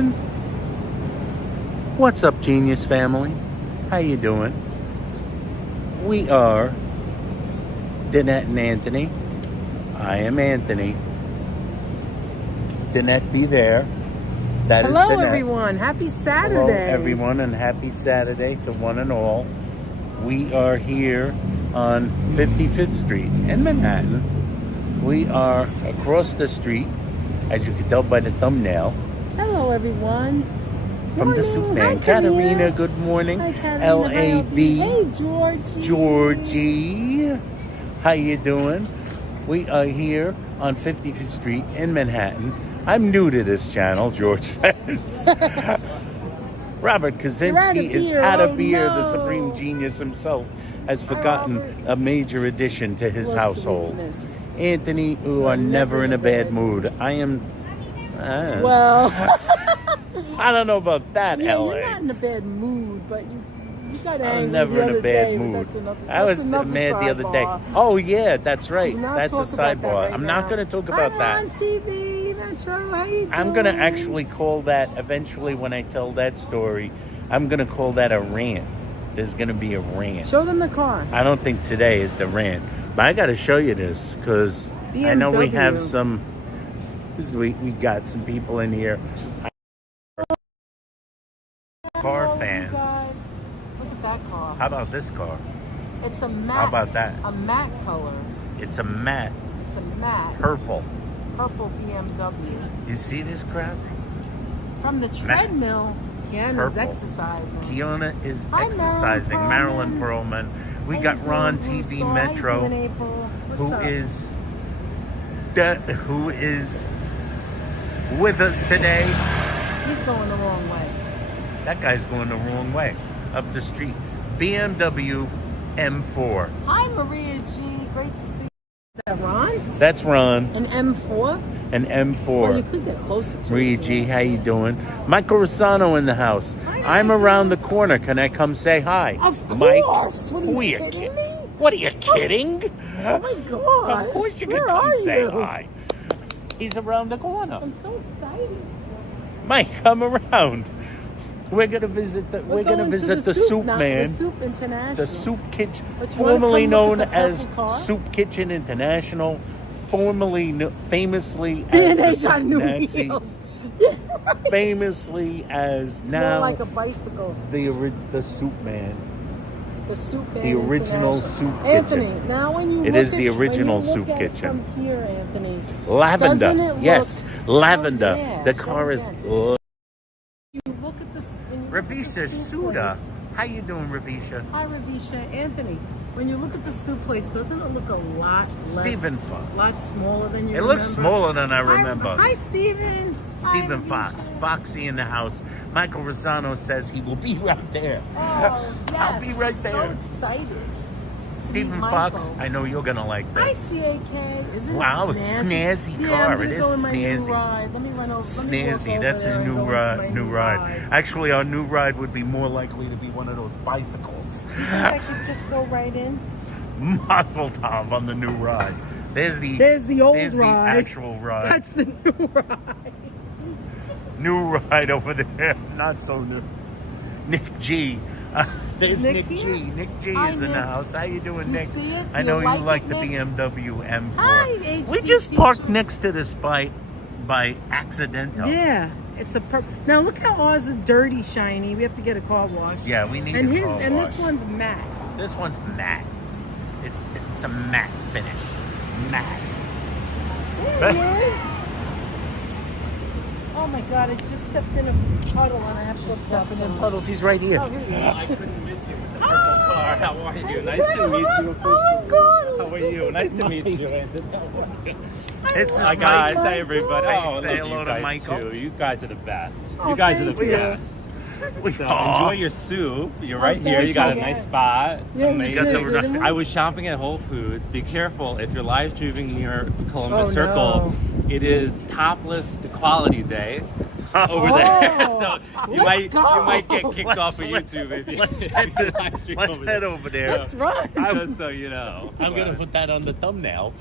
And what's up, Genius family? How you doing? We are Danette and Anthony. I am Anthony. Danette be there. That is Hello, Danette. everyone. Happy Saturday. Hello, everyone, and happy Saturday to one and all. We are here on 55th Street in Manhattan. We are across the street, as you can tell by the thumbnail. Hello, everyone. From the Soup Man. Hi, Katarina, good morning. Hi, Katarina. L.A.B. Hey, Georgie. Georgie. How you doing? We are here on 55th Street in Manhattan. I'm new to this channel, George says. Robert Kaczynski is out of beer. No. The supreme genius himself has forgotten a major addition to his household. Sweetness. Anthony, you are never in a bad mood. I am... Well... I don't know about that, yeah, LA. you're not in a bad mood, but you got angry I'm never the in other a bad day, mood. I was mad the other day. Oh, yeah, that's right. That's a sidebar. I'm not going to talk about that. I'm on TV, Metro. How you doing? I'm going to actually call that, eventually when I tell that story, I'm going to call that a rant. There's going to be a rant. Show them the car. I don't think today is the rant. But I got to show you this because I know we have some, we got some people in here. Car fans. Guys. Look at that car. How about this car? It's a matte. How about that? A matte color. It's a matte. It's a matte. Purple. Purple BMW. You see this crap? From the treadmill, Kiana's exercising. Kiana is Hi, exercising. Marilyn Perlman. We got Ron TV Metro, who is with us today. He's going the wrong way. That guy's going the wrong way. Up the street. BMW M4. Hi, Maria G. Great to see you. Is that Ron? That's Ron. An M4? An M4. Well, you could get closer to Maria it. G, how you doing? Michael Rossano in the house. Hi, I'm around the corner. Can I come say hi? Of Mike, course. What are you kidding me? What are you kidding? Oh my God. Of course you can Where come are say you? hi. He's around the corner. I'm so excited. Mike, come around. We're gonna visit the Soup Man. The Soup International. The Soup Kitchen, But you formerly wanna come known look at the as purple car? Soup Kitchen International, famously Then they as got new Nancy, wheels. Yeah, right. famously as It's now more like a bicycle. the Soup Man. The Soup Man The original International. soup Anthony, kitchen. now when you It look is the at- original when you look soup at kitchen. From here, Anthony. Lavender. Doesn't it Yes, look- lavender. Oh, yeah, The show car is again. You look at this. Ravisha Suda. How you doing, Ravisha? Hi, Ravisha. Anthony, when you look at the soup place, doesn't it look a lot Stephen less, Fox. lot smaller than you It remember? looks smaller than I remember. Hi, Stephen. Stephen Hi, Fox, Ravisha. Foxy in the house. Michael Rossano says he will be right there. Oh, yes. I'll be right there. So excited. Stephen meet Fox, Michael. I know you're gonna like Hi, this. CAK. Isn't Wow, it snazzy? snazzy Yeah, car. I'm gonna It go is in my new snazzy. ride. Let me run over. Snazzy, that's there a and new go into my new ride. Actually, our new ride would be more likely to be one of those bicycles. Do you think I could just go right in? Mazel tov on the new ride. There's the old there's ride. the actual ride. That's the new ride. New ride over there. Not so new. Nick G. There's Nick G. Nick G Hi, is in the Nick. house. How you doing, Do you Nick? see it? I Do know you you like it, the Nick? BMW M4. Hi, We HC just parked teacher. next to this by accidental. Yeah, it's a now look how ours is dirty, shiny. We have to get a car wash. Yeah, we need and a his car and wash. this one's matte. This one's matte. It's a matte finish. Matte. There he is. Oh my God! I just stepped in a puddle and I have to go step in Puddles, he's right here. Oh, here he is. I couldn't miss you with the purple car. How are you? Nice to meet you. Oh God! How are you? Nice to meet you, Anthony. This is Hi guys, Michael. hi everybody. Hey, Oh, say love hello you to guys Michael. Too. You guys are the best. Oh, You guys are the thank you. best. We So are. enjoy your soup. You're right Oh, here. thank You got a you. nice spot. Yeah, we Amazing. did, the- didn't we? I was shopping at Whole Foods. Be careful if you're live streaming near Columbus Oh, Circle. no. It is topless equality day. over Oh, there. So you let's might go. get kicked off of YouTube if you Let's if head, you live stream let's over head there. over there. Let's run. Just so you know. I'm gonna put that on the thumbnail.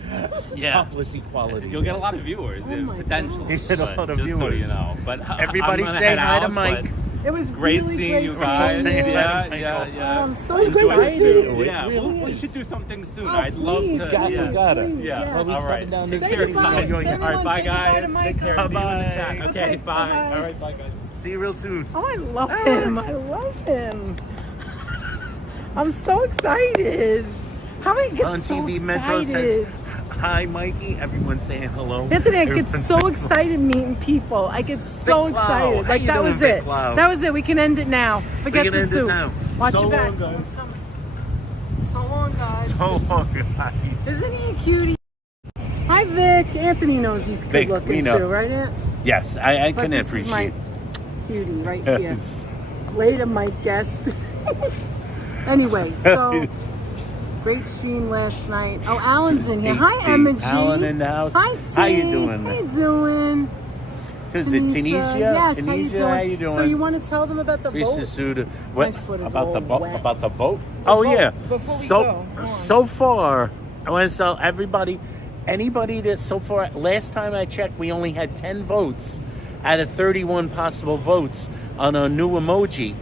Yeah. Topless equality. You'll get a lot of viewers, Oh my potentially. God. You get a but lot of just viewers. So you know. But Everybody I'm gonna say head hi to out, Mike. but It was Great really seeing great you seeing guys. Say hi Yeah, to yeah, Michael. yeah. I'm so Enjoy the excited. food. It Yeah, really we is. should do something soon. Oh, I'd love please, to. Gotta, please, gotta. please, Yeah. yes. Well, he's All coming right. down Take the Say care. street. goodbye. You're going- Say All right, bye Say goodbye guys. to Mike. Take care. See you in the Bye-bye. chat. Okay, Okay, bye. bye-bye. All right, bye guys. See you real soon. Oh, I love him. I love him. I'm so excited. How many get On so TV, excited? Metro says, "Hi, Mikey." Everyone's saying hello. Anthony, I get Everyone's so saying excited meeting people. I get so Big Cloud. excited. How Like you that doing, was Big it. Cloud? That was it. We can end it now. Forget can the end it soup. now. Watch So your back. long, guys. So long, guys. So long, guys. Isn't he a cutie? Hi, Vic. Anthony knows he's good Vic, we looking know. too, right, Aunt? Yes, I But can this is appreciate. my cutie right here. Yes. Later, Mike guest. Anyway, so great stream last night. Oh, Alan's in here. Hi, AC. Emma G. Alan in the house. Hi, T. How you doing? How you doing? Is it Tunisia? Yes, Tunisia, how how you doing? So you want to tell them about the vote? What foot is about the all vote? wet. About the vote? The Oh vote, yeah. before we So go, come on. so far, I want to tell everybody, anybody that so far. Last time I checked, we only had 10 votes out of 31 possible votes on a new emoji.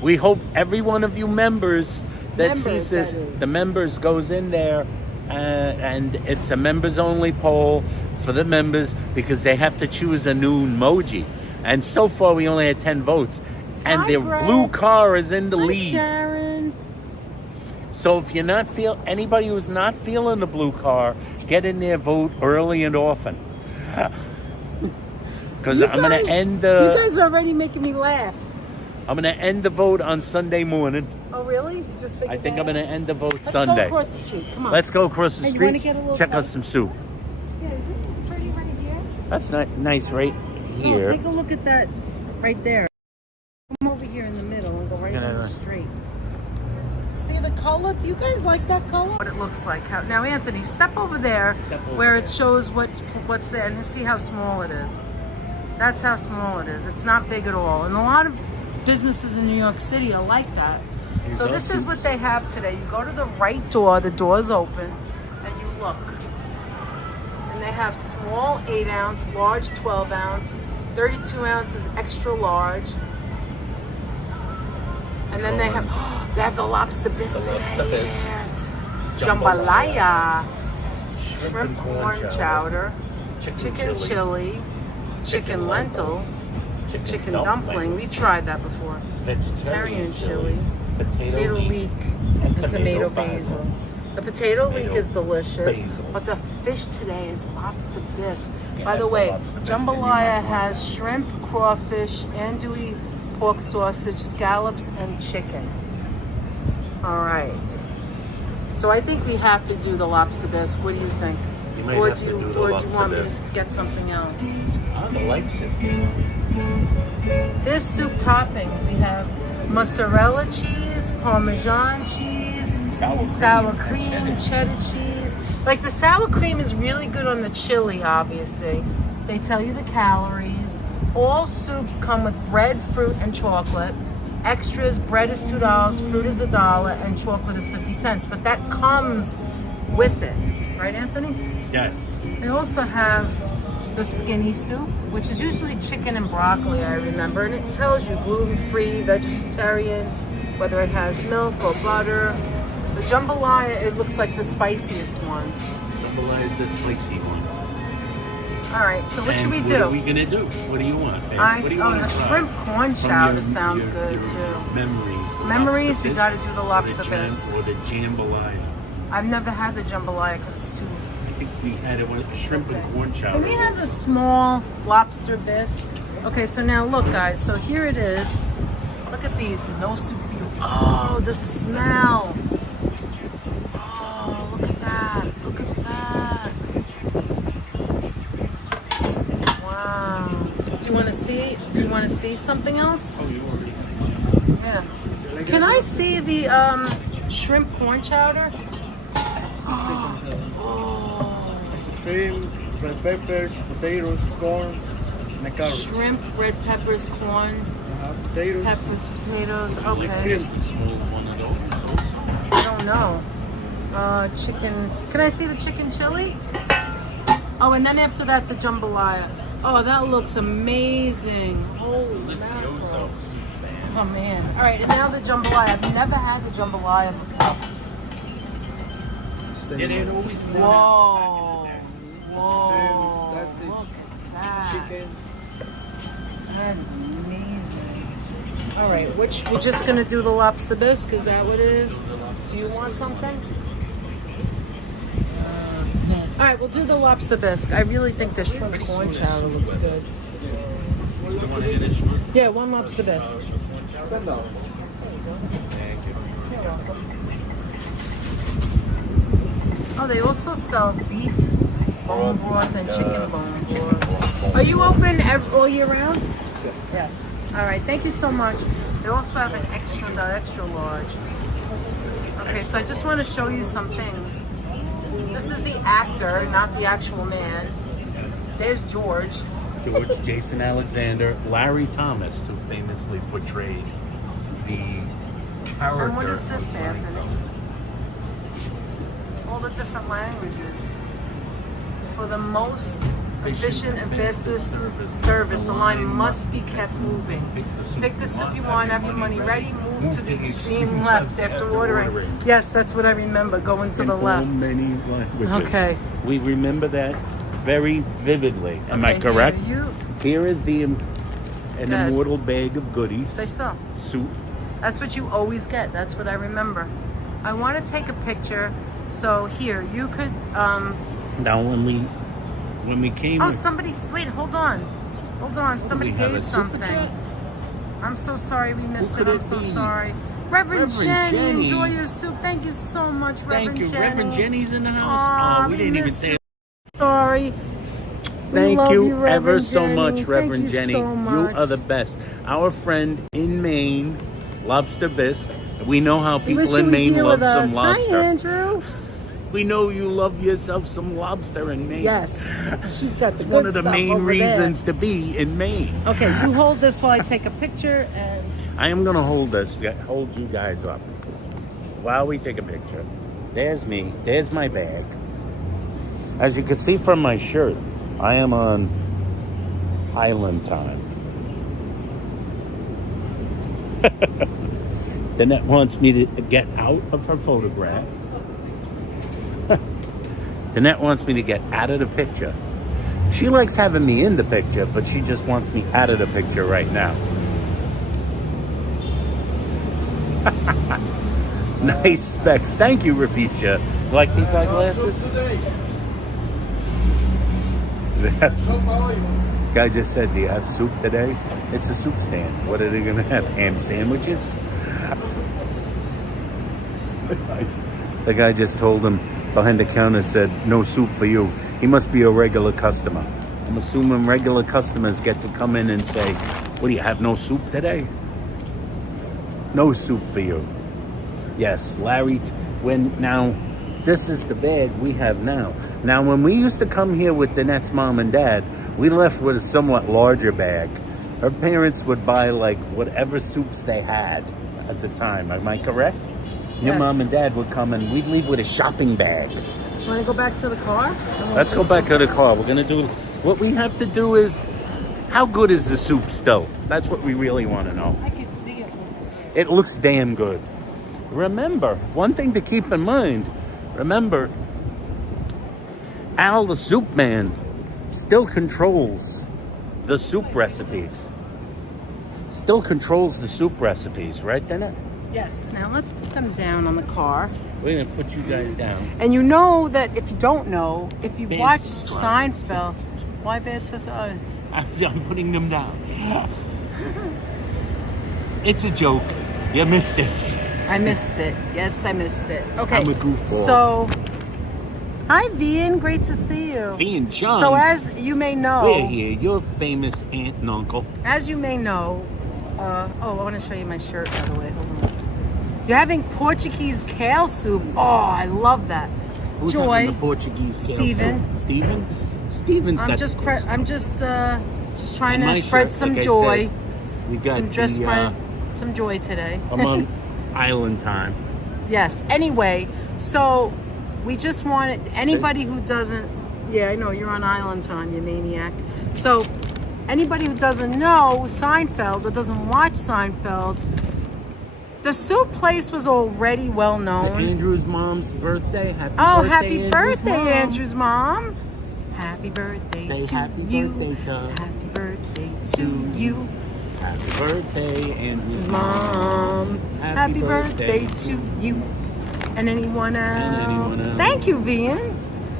We hope every one of you members that sees this, that is. the members goes in there, and it's a members only poll for the members because they have to choose a new emoji. And so far, we only had 10 votes, and Hi, the Greg. blue car is in the Hi, lead. Sharon. So if you're not anybody who's not feeling the blue car, get in there, vote early and often. Because You I'm gonna guys- end You the guys are already making me laugh. I'm gonna end the vote on Sunday morning. Oh, really? You just figured I think that I'm gonna out? end the vote Let's Sunday. go across the street. Come on. Let's go across the Hey, you street. wanna get a little Check out closer? some soup. Yeah, isn't this pretty right here? That's nice right Oh, here. take a look at that right there. Come over here in the middle and go right down the street. See the color? Do you guys like that color? What it looks like. Now, Anthony, step over there Step over where there. it shows what's there and see how small it is. That's how small it is. It's not big at all. And a lot of businesses in New York City are like that. So Here's this our is what they have today. You go to the right door, the door's open, and you look. And they have small 8 ounce, large 12 ounce, 32 ounces extra large. And then they have the lobster biscuit. The lobster bisque. Jambalaya. Shrimp corn chowder. Chicken chili. Chicken lentil. Chicken dumpling. We've tried that before. Vegetarian chili. Potato leek. And tomato basil. The potato leek is delicious. basil. But the fish today is lobster bisque. Yeah, By the the way, lobster bisque, you jambalaya might want has shrimp, crawfish, andouille, pork sausage, scallops, and chicken. All right. So I think we have to do the lobster bisque. What do you think? You might Or have do to you, do the or do you lobster want me bisque. to get something else? Oh, the lights just There's soup toppings. We have mozzarella cheese, Parmesan cheese, sour cream, cheddar cheese. Like the sour cream is really good on the chili, obviously. They tell you the calories. All soups come with bread, fruit, and chocolate. Extras, bread is $2, fruit is $1, and chocolate is 50 cents. But that comes with it. Right, Anthony? Yes. They also have the skinny soup, which is usually chicken and broccoli, I remember. And it tells you gluten-free, vegetarian, whether it has milk or butter. The jambalaya, it looks like the spiciest one. Jambalaya is the spicy one. All right, so what should we What do? are we gonna do? What do you want, babe? What do you want the to try? shrimp corn From chowder sounds good your too. Memories. the Memories, lobster we bisque, gotta do the lobster or the bisque. Or the jambalaya. I've never had the jambalaya because it's too. I think we had it with shrimp and corn chowder. Can we have the small lobster bisque? Okay, so now look, guys. So here it is. Look at these. No soup for you. Oh, the smell. Oh, look at that. Look at that. Wow. Do you want to see? Do you want to see something else? Oh, you already. Yeah. Can I see the shrimp corn chowder? Oh. Shrimp, red peppers, potatoes, corn. Shrimp, red peppers, corn, Potatoes. peppers, potatoes. Small Okay. one of those also. I don't know. Chicken. Can I see the chicken chili? Oh, and then after that, the jambalaya. Oh, that looks amazing. Holy mackerel. Delicioso. Oh, man. All right, and now the jambalaya. I've never had the jambalaya before. Yeah, they always Whoa. Whoa. Sausage, Look at that. chicken. That is amazing. All right, which we're just gonna do the lobster bisque. Is that what it is? Do you want something? All right, we'll do the lobster bisque. I really think the shrimp corn chowder looks good. Yeah, one lobster bisque. $10. Oh, they also sell beef bone broth and chicken bone broth. Are you open all year round? Yes. All right. Thank you so much. They also have an the extra large. Okay, so I just want to show you some things. This is the actor, not the actual man. There's George. George, Jason Alexander, Larry Thomas, who famously portrayed the character. And what is of this, Seinfeld. Anthony? All the different languages. For the most efficient and fastest service, the line must be kept moving. Pick the soup you want, have your money ready, move to the extreme left after ordering. Yes, that's what I remember, going to In the all left. many languages. Okay. We remember that very vividly. Am I Okay, correct? here, Here is an Good. immortal bag of goodies. stay still. Soup. That's what you always get. That's what I remember. I want to take a picture. So here, you could. Now, when we came, Oh, somebody. Wait, hold on. Hold on. Somebody we have gave a super something. chat? I'm so sorry we missed it. could I'm it so be? sorry. Reverend Jenny, Jenny. enjoy your soup. Thank you so much, Reverend Thank you, Jenny. Reverend Jenny's in the house. Aw, we didn't even missed say. you. Sorry. We Thank love you ever Reverend so Jenny. much, Thank Reverend you Jenny. so You much. are the best. Our friend in Maine, lobster bisque. We know how We wish people you in were Maine here love with some us. lobster. Hi, Andrew. We know you love yourself some lobster in Maine. Yes, she's got the It's good one of the stuff main over reasons to be in Maine. There. Okay, you hold this while I take a picture, and I am gonna hold you guys up while we take a picture. There's me. There's my bag. As you can see from my shirt, I am on island time. Danette wants me to get out of her photograph. Danette wants me to get out of the picture. She likes having me in the picture, but she just wants me out of the picture right now. Nice specs. Thank you, Rafisha. Like these eyeglasses? Guy just said, do you have soup today? It's a soup stand. What are they going to have? Ham sandwiches? The guy just told him behind the counter, said, no soup for you. He must be a regular customer. I'm assuming regular customers get to come in and say, what do you have, no soup today? No soup for you. Yes, Larry, this is the bag we have now. Now, when we used to come here with Danette's mom and dad, we left with a somewhat larger bag. Her parents would buy like whatever soups they had at the time. Am I correct? Your Yes. mom and dad would come and we'd leave with a shopping bag. want to go back to the car? Let's go back to the car. We're gonna do, what we have to do is, how good is the soup still? That's what we really want to know. I can see it. It looks damn good. Remember, one thing to keep in mind, remember, Al the Soup Man still controls the soup recipes. Still controls the soup recipes, right, Danette? Yes. Now let's put them down on the car. We're gonna put you guys down. And you know that if you don't know, if you Bad watch society. Seinfeld, why bad society? I'm putting them down. It's a joke. You missed it. I missed it. Yes, I missed it. Okay. I'm a goofball. So, hi, Vian. Great to see you. Being John, So, as you may know, we're here. Your famous aunt and uncle. as you may know, I want to show you my shirt, by the way. Hold on. You're having Portuguese kale soup. Oh, I love that. Who's Joy. having the Portuguese kale Steven. soup? Steven? Steven's got I'm just Just trying On to my spread shirt, some like I joy. said, we got Just the, spread some joy today. I'm on island time. Yes. Anyway, so we just wanted anybody who doesn't. Yeah, I know you're on island time, you maniac. So anybody who doesn't know Seinfeld or doesn't watch Seinfeld, the soup place was already well known. It's Andrew's mom's birthday. Happy birthday, mom. Andrew's mom. Happy birthday Say to happy you. birthday to Happy birthday to you. Happy birthday, Andrew's Mom. Happy birthday to you. And anyone else. And anyone else. Thank you, Vian.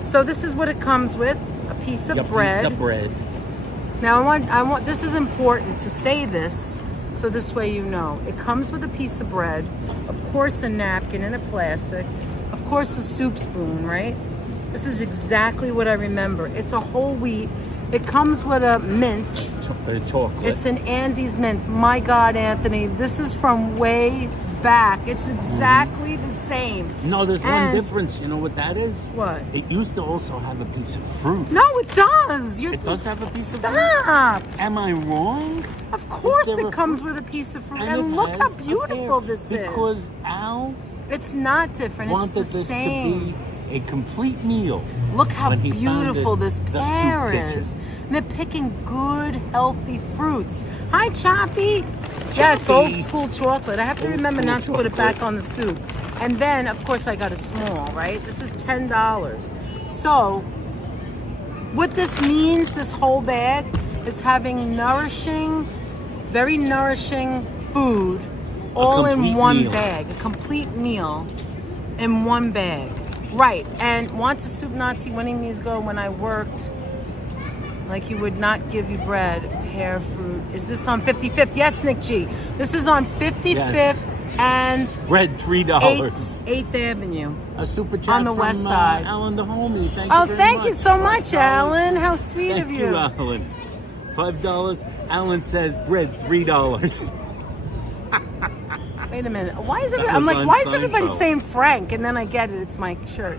So this is what it comes with. A piece of bread. Piece of bread. Now I want this is important to say this so this way you know. It comes with a piece of bread, of course a napkin and a plastic, of course a soup spoon, right? This is exactly what I remember. It's a whole wheat. It comes with a mint. Chocolate. It's an Andes mint. My God, Anthony, this is from way back. It's exactly the same. No, there's one difference. You know what that is? What? It used to also have a piece of fruit. No, it does. It does have a piece of fruit? Stop. Am I wrong? Of course there it a comes fruit? with a piece of fruit. And And it look how has a beautiful pear. this is. Because Al It's not different. wanted It's the this same. to be a complete meal. Look how when he found beautiful the this fruit pear pitcher. is. And they're picking good, healthy fruits. Hi, Choppy. Yes, Choppy. old school chocolate. I have to Old remember school not to put it chocolate. back on the soup. And then, of course, I got a small, right? This is $10. So, what this means, this whole bag, is having nourishing, very nourishing food all in complete one meal. bag. A complete meal in one bag. Right. And want to soup Nazi winning me's go when I worked like he would not give you bread, pear fruit. Is this on 55th? Yes, Nick G. This is on 55th Yes. and Bread, $3. 8th Avenue. A super chat On the from, west side. Alan the homie. Thank Oh, you very thank much. you so much, $5. Alan. How sweet Thank of you. Alan. $5. Alan says bread, $3. Wait a minute. Why is That everybody, I'm was like, on why is everybody Seinfeld. saying Frank? And then I get it. It's my shirt.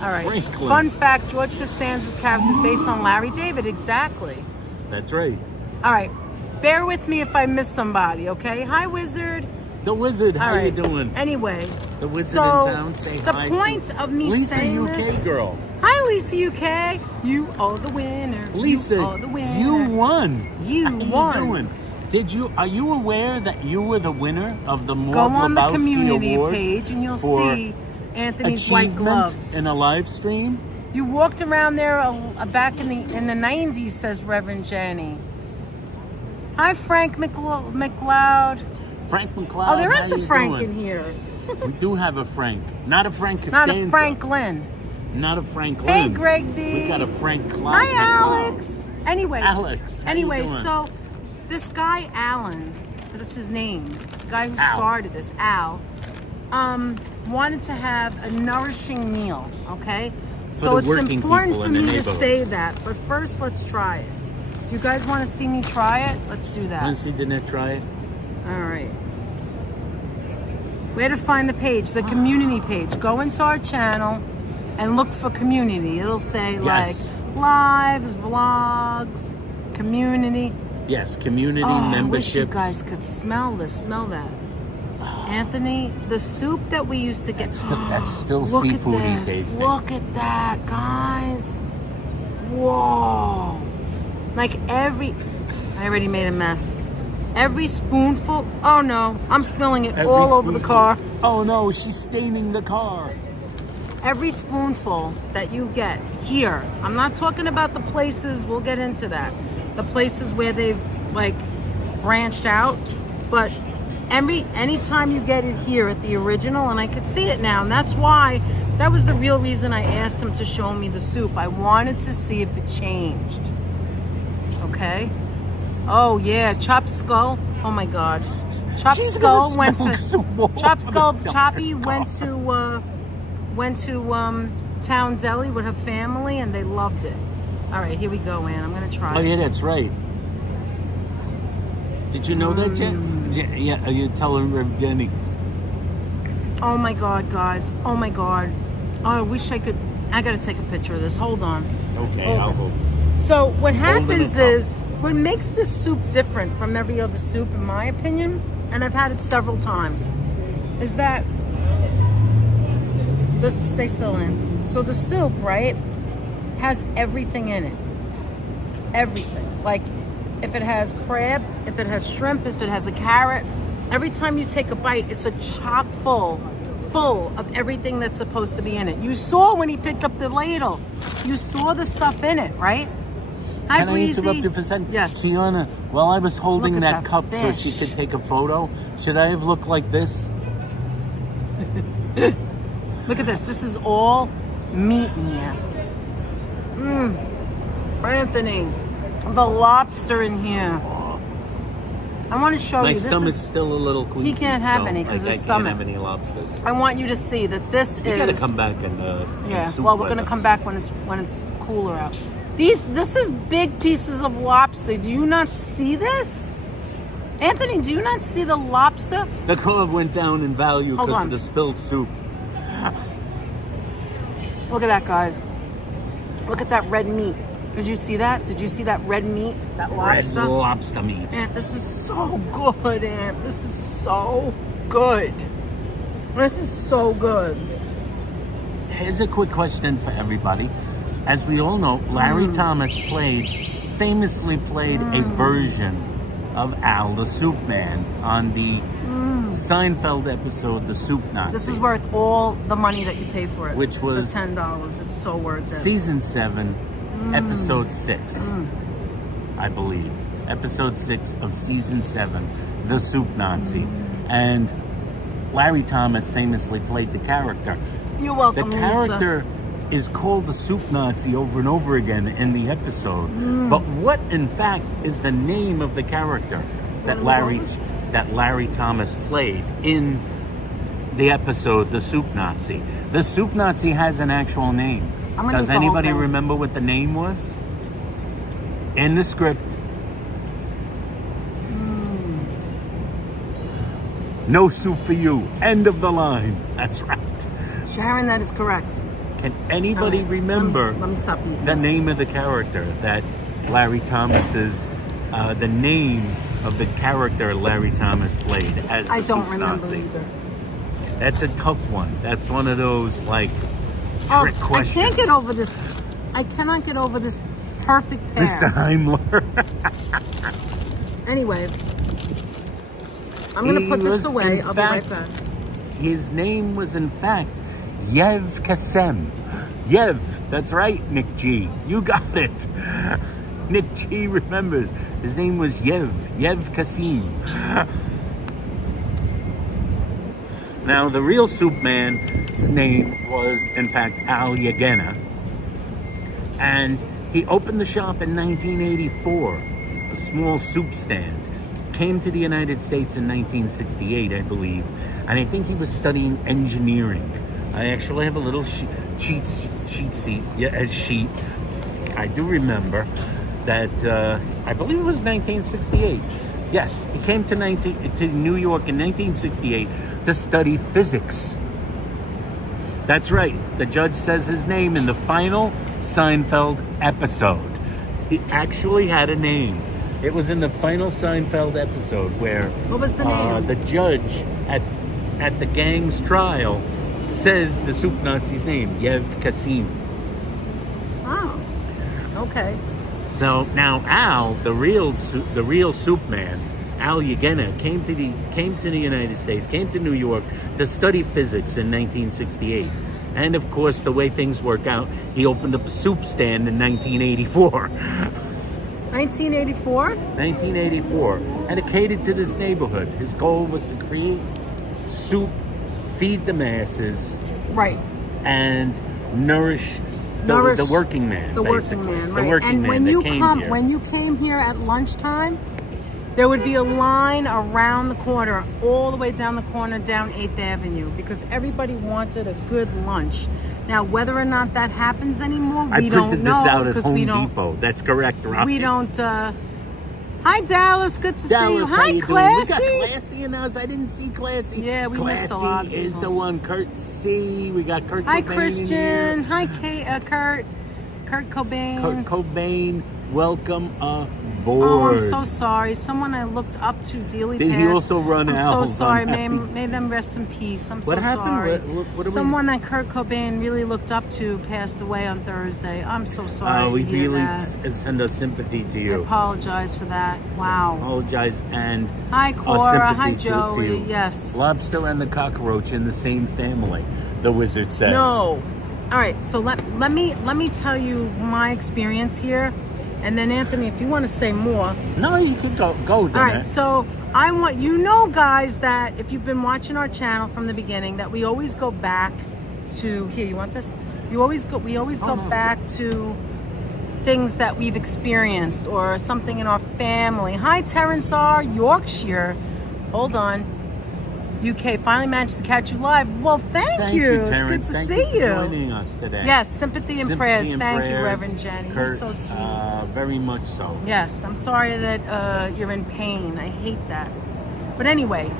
All right. Franklin. Fun fact, George Costanza's character is based on Larry David. Exactly. That's right. All right. Bear with me if I miss somebody, okay? Hi, Wizard. The Wizard, how All right. you doing? Anyway. The Wizard so in town, say the hi point to of me Lisa saying UK this. girl. Hi, Lisa UK. You are the winner. Lisa, you are the winner. you won. You How won. doing? Are you aware that you were the winner of the More Go on the Lebowski community Award page and you'll for see Anthony's white achievement gloves. in a live stream? You walked around there back in the 90s, says Reverend Jenny. Hi, Frank McLeod. Frank McLeod. Oh, there is how a you Frank doing? in here. We do have a Frank. Not a Frank Not Costanza. a Franklin. Not a Frank Hey, Lynn. Greg B. We got a Frank Cloud. Hi, Alex. Anyway. Alex. how you Anyway, doing? so this guy, Alan, that's his name, the guy who Al. started this, Al, wanted to have a nourishing meal, okay? So the it's working important people for in the me to neighborhood. say that. But first, let's try it. Do you guys want to see me try it? Let's do that. Want to see Danette try it? All right. Where to find the page? The community page. Go into our channel and look for community. It'll say Yes. like lives, vlogs, community. Yes, community Oh, I wish memberships. you guys could smell this. Smell that. Anthony, the soup that we used to get. That's still Look at seafoody this. tasting. Look at that, guys. Whoa. Like I already made a mess. Every spoonful. Oh no, I'm spilling it Every all over the spoonful. car. Oh no, she's staining the car. Every spoonful that you get here, I'm not talking about the places, we'll get into that. The places where they've like branched out, but anytime you get it here at the original, and I could see it now, and that was the real reason I asked him to show me the soup. I wanted to see if it changed. Okay? Oh yeah, chopped skull. Oh my god. Chopped She's skull gonna went smell to some more Chopped skull of the Choppy car. went to Town Deli with her family and they loved it. All right, here we go, Ann. I'm gonna try. Oh it. yeah, that's right. Did you know that, Jen? Yeah, you're telling Rev Jenny. Oh my god, guys. Oh my god. Oh, I wish I could. I gotta take a picture of this. Hold on. Okay, Hold I'll this. go. So what Holding happens it up. is, what makes this soup different from every other soup, in my opinion, and I've had it several times, is that, just stay still in. So the soup, right, has everything in it. Everything. Like, if it has crab, if it has shrimp, if it has a carrot, every time you take a bite, it's a chock full of everything that's supposed to be in it. You saw when he picked up the ladle. You saw the stuff in it, right? Hi, Can I Breezy. interrupt you for a second? Yes. Tiana, while I was holding Look at that that cup so she fish. could take a photo, should I have looked like this? Look at this. This is all meat in here. Anthony, the lobster in here. I want to show My you. This stomach's is. still a little queasy. He can't have so any 'cause I his stomach. can't have any lobsters. I want you to see that this You gotta is. come back and Yeah. soup Well, we're gonna weather. come back when it's cooler out. This is big pieces of lobster. Do you not see this, Anthony? Do you not see the lobster? The car went down in value Hold because on. of the spilled soup. Look at that, guys. Look at that red meat. Did you see that? Did you see that red meat? That lobster? Red lobster meat. Aunt, this is so good, Aunt. This is so good. This is so good. Here's a quick question for everybody. As we all know, Larry Thomas famously played a version of Al the Soup Man on the Seinfeld episode, The Soup Nazi. This is worth all the money that you pay for it. Which was the $10. It's so worth it. Season 7, Episode 6, I believe. Episode 6 of Season 7, The Soup Nazi. And Larry Thomas famously played the character. You're The welcome, character is called the Soup Nazi over and over again in the episode. But what, in fact, is the name of the character that Larry Thomas played in the episode The Soup Nazi? The Soup Nazi has an actual name. Does anybody remember what the name was? In the script. No soup for you. End of the line. That's right. Sharon, that is correct. Can anybody remember Let me stop eating the this. name of the character that Larry Thomas's, the name of the character Larry Thomas played as the I don't Soup remember Nazi? either. That's a tough one. That's one of those, like, trick I questions. can't get over this. I cannot get over this perfect pair. Mr. Heimler. Anyway, I'm going to put this was, away. in I'll be right fact, back. His name was, in fact, Yev Kasem. Yev, that's right, Nick G. You got it. Nick G remembers. His name was Yev Kasim. Now, the real soup man's name was, in fact, Al Yagena. And he opened the shop in 1984, a small soup stand. Came to the United States in 1968, I believe. And I think he was studying engineering. I actually have a little sheet. I do remember that, I believe it was 1968. Yes, he came to New York in 1968 to study physics. That's right. The judge says his name in the final Seinfeld episode. He actually had a name. It was in the final Seinfeld episode where What was the name? the judge at the gang's trial says the Soup Nazi's name, Yev Kasim. Oh, okay. So now Al, the real soup man, Al Yagena, came to the United States, came to New York to study physics in 1968. And of course, the way things work out, he opened up a soup stand in 1984. 1984? 1984. And it catered to this neighborhood. His goal was to create soup, feed the masses, Right. and nourish the working man. The basically. working man, The right. working And man when that you came here. when you came here at lunchtime, there would be a line around the corner, all the way down the corner, down 8th Avenue, because everybody wanted a good lunch. Now, whether or not that happens anymore, I we don't printed know. this out at because Home we don't, Depot. That's correct, Robbie. We don't. Hi, Dallas. Good to Dallas, see how you. Hi, you Classy. doing? We got Classy in us. I didn't see Classy. Yeah, we Classy missed a lot of is people. the one. Kurt C. We got Kurt. Hi, Cobain in Christian. here. Hi, Kurt. Kurt Cobain. Kurt Cobain, welcome aboard. Oh, I'm so sorry. Someone I looked up to dearly Did passed. he also run I'm out? so sorry. May them rest in peace. I'm so What happened? sorry. What are Someone that Kurt Cobain really looked up to passed away on Thursday. I'm so sorry. we to hear really that. send our sympathy to I you. apologize for that. Wow. Apologize and Hi, our Cora. Hi, sympathy to Joey. you. Yes. Lobster and the cockroach in the same family, the wizard says. No. All right. So let me tell you my experience here, and then Anthony, if you want to say more. No, you can go. All right. So I want guys, that if you've been watching our channel from the beginning, that we always go back to here. You want this? We always go back to things that we've experienced or something in our family. Hi, Terrence R. Yorkshire. Hold on. UK finally managed to catch you live. Well, thank you. Terrence. It's good to Thank see you you. for joining us today. Yes, sympathy and prayers. Thank you, prayers, Reverend Jenny. Kurt, You're so sweet. very much so. Yes, I'm sorry that you're in pain. I hate that. But anyway,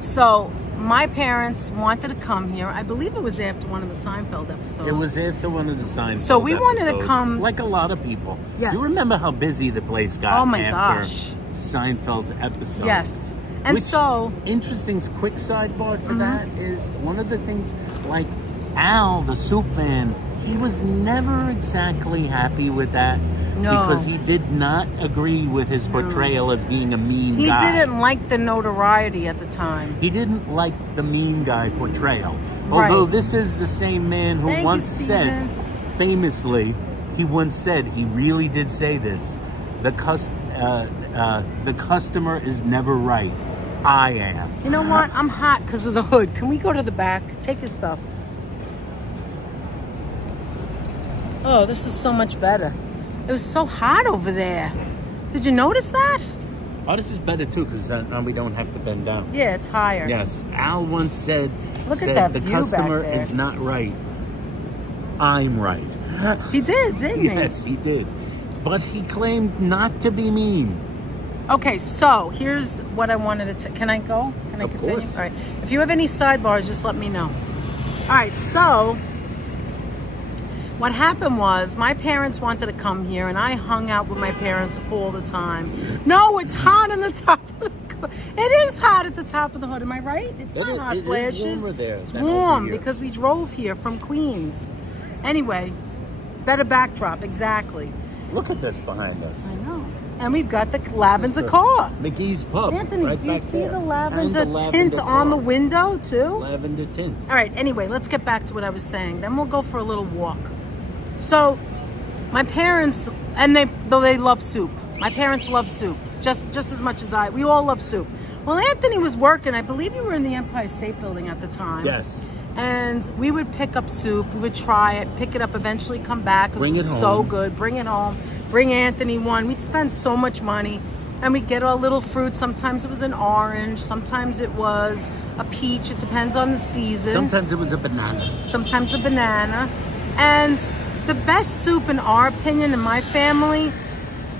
so my parents wanted to come here. I believe it was after one of the Seinfeld episodes. It was after one of the Seinfeld So we wanted to episodes, come- like a lot of people. Yes. You remember how busy the place got Oh my after gosh. Seinfeld's episode? Yes. And Which, so interesting quick sidebar to that is one of the things, like Al, the soup man, he was never exactly happy with that. No. Because he did not agree with his portrayal as being a mean he guy. didn't like the notoriety at the time. He didn't like the mean guy portrayal. Right. Although this is the same man who Thank you, once said, Steven. famously, he once said, he really did say this, the customer is never right. I am. You know what? I'm hot because of the hood. Can we go to the back? Take his stuff. Oh, this is so much better. It was so hot over there. Did you notice that? Oh, this is better too, because now we don't have to bend down. Yeah, it's higher. Yes, Al once said, Look at that the view back customer there." is not right. I'm right. He did, didn't he? Yes, he did. But he claimed not to be mean. Okay, so here's what I wanted to... Can I go? Can I Of continue? course. All right. If you have any sidebars, just let me know. All right, so... What happened was, my parents wanted to come here, and I hung out with my parents all the time. No, it's hot in the top of the... It is hot at the top of the hood, am I right? It's not hot flashes. It is warmer there It's than over warm here. because we drove here from Queens. Anyway, better backdrop, exactly. Look at this behind us. I know. And we've got the lavender car. McGee's Pub. Anthony, right do you back see there. the And lavender the tint lavender on the car. window too? Lavender tint. All right, anyway, let's get back to what I was saying. Then we'll go for a little walk. So, my parents, and they love soup. My parents love soup, just as much as I. We all love soup. Well, Anthony was working. I believe you were in the Empire State Building at the time. Yes. And we would pick up soup. We would try it, pick it up, eventually come back because it Bring was it so home. good. Bring it home. Bring Anthony one. We'd spend so much money. And we'd get our little fruit. Sometimes it was an orange. Sometimes it was a peach. It depends on the season. Sometimes it was a banana. Sometimes a banana. And the best soup, in our opinion, in my family,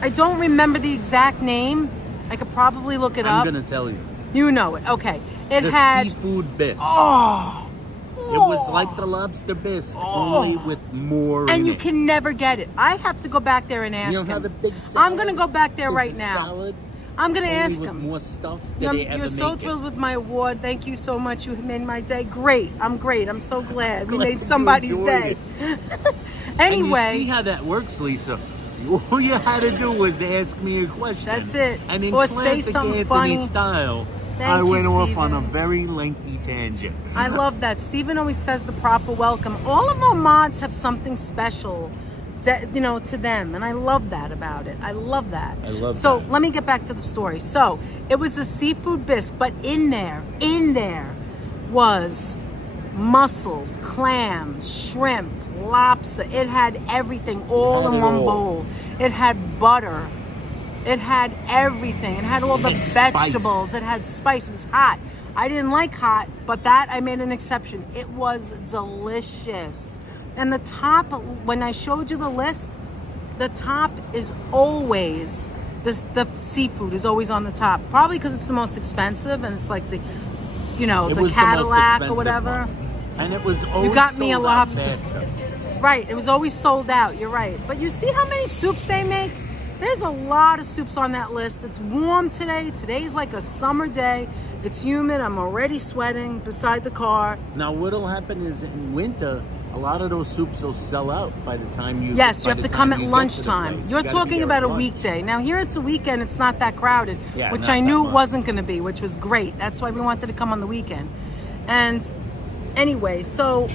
I don't remember the exact name. I could probably look it I'm up. going to tell you. You know it. Okay. It The had... seafood bisque. Oh! It was like the lobster bisque, only with more And in you it. can never get it. I have to go back there and ask You know him. how the big salad I'm going to go back there is right a now. Salad, I'm going to only ask with him. more stuff. Did they ever You're so make thrilled it? with my award. Thank you so much. You have made my day. Great. I'm great. I'm so glad. We Glad made you somebody's enjoyed day. And you see Anyway, how that works, Lisa. All you had to do was ask me a question. That's it. And in Or say classic something Anthony funny. style, Thank I you, went off Steven. on a very lengthy tangent. I love that. Stephen always says the proper welcome. All of our mods have something special, to them. And I love that about it. I love that. I love So that. let me get back to the story. So it was a seafood bisque, but in there was mussels, clams, shrimp, lobster. It had everything all It had in it one all. bowl. It had butter. It had everything. It had all the It had vegetables. spice. It had spice. It was hot. I didn't like hot, but that I made an exception. It was delicious. And the top, when I showed you the list, the top is always, the seafood is always on the top. Probably because it's the most expensive and it's like the It was the most Cadillac or expensive whatever. one. And it was always got me a sold out lobster. faster. Right, it was always sold out. You're right. But you see how many soups they make? There's a lot of soups on that list. It's warm today. Today's like a summer day. It's humid. I'm already sweating beside the car. Now, what'll happen is in winter, a lot of those soups will sell out by the time you. Yes, you by have the to come time at you get to the lunchtime. place. You're You gotta be talking there about at a lunch. weekday. Now here it's a weekend. It's not that crowded, Yeah, which not I that knew it much. wasn't going to be, which was great. That's why we wanted to come on the weekend. And anyway, so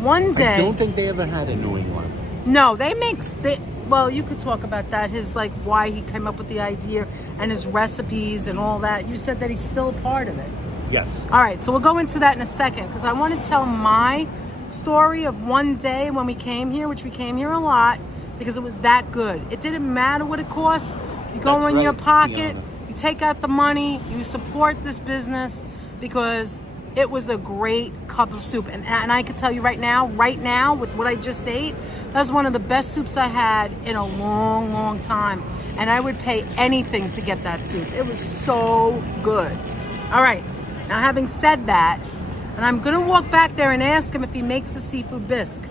one day. I don't think they ever had a New England. No, well, you could talk about that. His like why he came up with the idea and his recipes and all that. You said that he's still a part of it. Yes. All right, so we'll go into that in a second because I want to tell my story of one day when we came here, which we came here a lot because it was that good. It didn't matter what it cost. You go That's in your right, pocket, Fiona. you take out the money, you support this business because it was a great cup of soup. And I can tell you right now, with what I just ate, that was one of the best soups I had in a long, long time. And I would pay anything to get that soup. It was so good. All right. Now, having said that, and I'm going to walk back there and ask him if he makes the seafood bisque.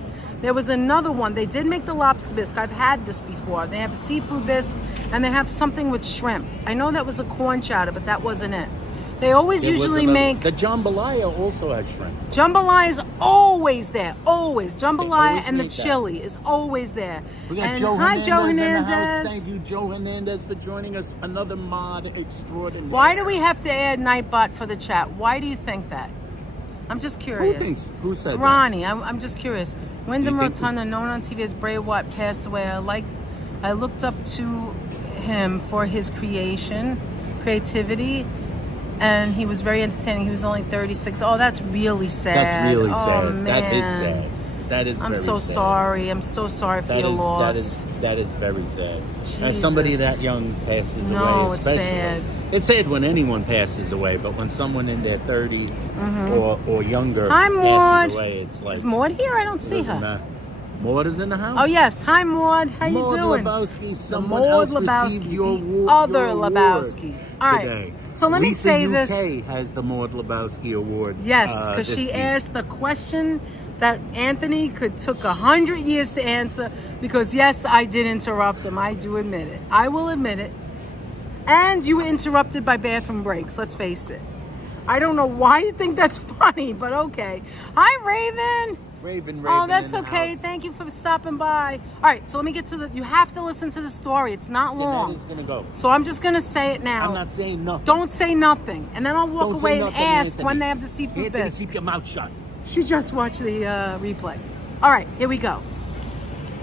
There was another one. They did make the lobster bisque. I've had this before. They have a seafood bisque, and they have something with shrimp. I know that was a corn chowder, but that wasn't it. They always There was usually another- make... The jambalaya also has shrimp. Jambalaya is always there. Always. Jambalaya always and the make that. chili is always there. We got And Joe hi, Hernandez Joe in the Hernandez. house. Thank you, Joe Hernandez, for joining us. Another mod extraordinaire. Why do we have to add Nightbot for the chat? Why do you think that? I'm just Who curious. thinks? Who said that? Ronnie, I'm just curious. Wyndham You think Rotunda, known on TV as Bray Watt, passed away. I looked up to him for his creativity, and he was very entertaining. He was only 36. Oh, that's really sad. That's really Oh, sad. man. That is sad. That is I'm very so sad. sorry. I'm so sorry for That your is- loss. That is very sad. As somebody Jesus. that young passes No, away, it's especially. bad. It's sad when anyone passes away, but when someone in their 30s or younger Hi, passes Maud. away, it's like... Is Maud here? I don't it see doesn't her. matter. Maud is in the house? Oh, yes. Hi, Maud. How you Maud doing? Lebowski, The someone Maud else Lebowski, received your the other your award Lebowski. All right. today. So let me Lisa say UK this. has the Maud Lebowski Award. Yes, because this she week. asked the question that Anthony took 100 years to answer. Because yes, I did interrupt him. I do admit it. I will admit it. And you were interrupted by bathroom breaks. Let's face it. I don't know why you think that's funny, but okay. Hi, Raven. Raven, Oh, that's in the okay. house. Thank you for stopping by. All right, so let me get to you have to listen to the story. It's not Danette long. is gonna go. So I'm just going to say it now. I'm not saying nothing. Don't say nothing. And then I'll walk Don't say away and nothing, ask Anthony. when they have the seafood Anthony, bisque. keep your mouth shut. She just watched the replay. All right, here we go.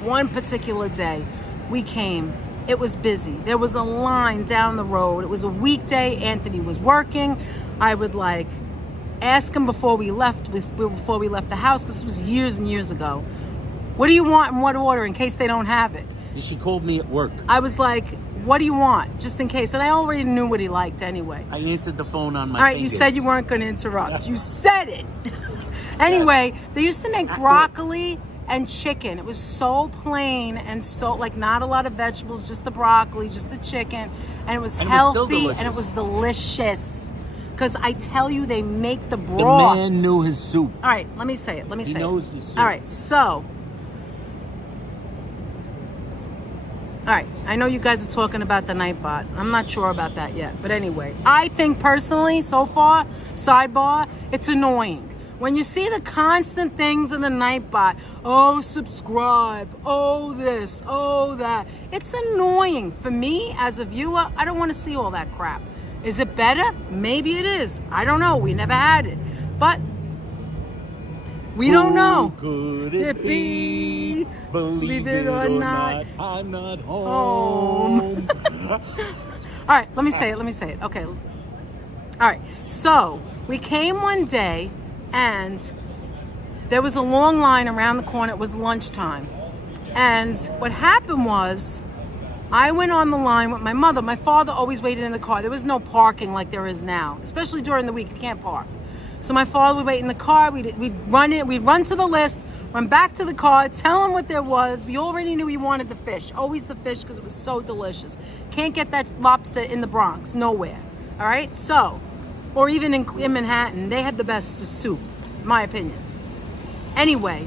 One particular day, we came. It was busy. There was a line down the road. It was a weekday. Anthony was working. I would ask him before we left the house, because this was years and years ago. What do you want and what order in case they don't have it? She called me at work. I was like, what do you want? Just in case. And I already knew what he liked anyway. I answered the phone on my All right, fingers. you said you weren't going to interrupt. You said it. Anyway, they used to make broccoli and chicken. It was so plain and so not a lot of vegetables, just the broccoli, just the chicken, and it was And it was still healthy and it delicious. was delicious. Because I tell you, they make the The broth. man knew his soup. All right, let me say it. He knows his soup. All right, so. All right, I know you guys are talking about the Nightbot. I'm not sure about that yet. But anyway, I think personally, so far, sidebar, it's annoying. When you see the constant things in the Nightbot, oh, subscribe, oh, this, oh, that. It's annoying. For me, as a viewer, I don't want to see all that crap. Is it better? Maybe it is. I don't know. We never had it. But we don't know. Could It it be? be? Believe it or not, I'm not home. All right, let me say it. Okay. All right. So we came one day and there was a long line around the corner. It was lunchtime. And what happened was I went on the line with my mother. My father always waited in the car. There was no parking like there is now, especially during the week. You can't park. So my father would wait in the car. We'd run to the list, run back to the car, tell him what there was. We already knew he wanted the fish. Always the fish because it was so delicious. Can't get that lobster in the Bronx. Nowhere. All right? So, or even in Manhattan, they had the best soup, in my opinion. Anyway,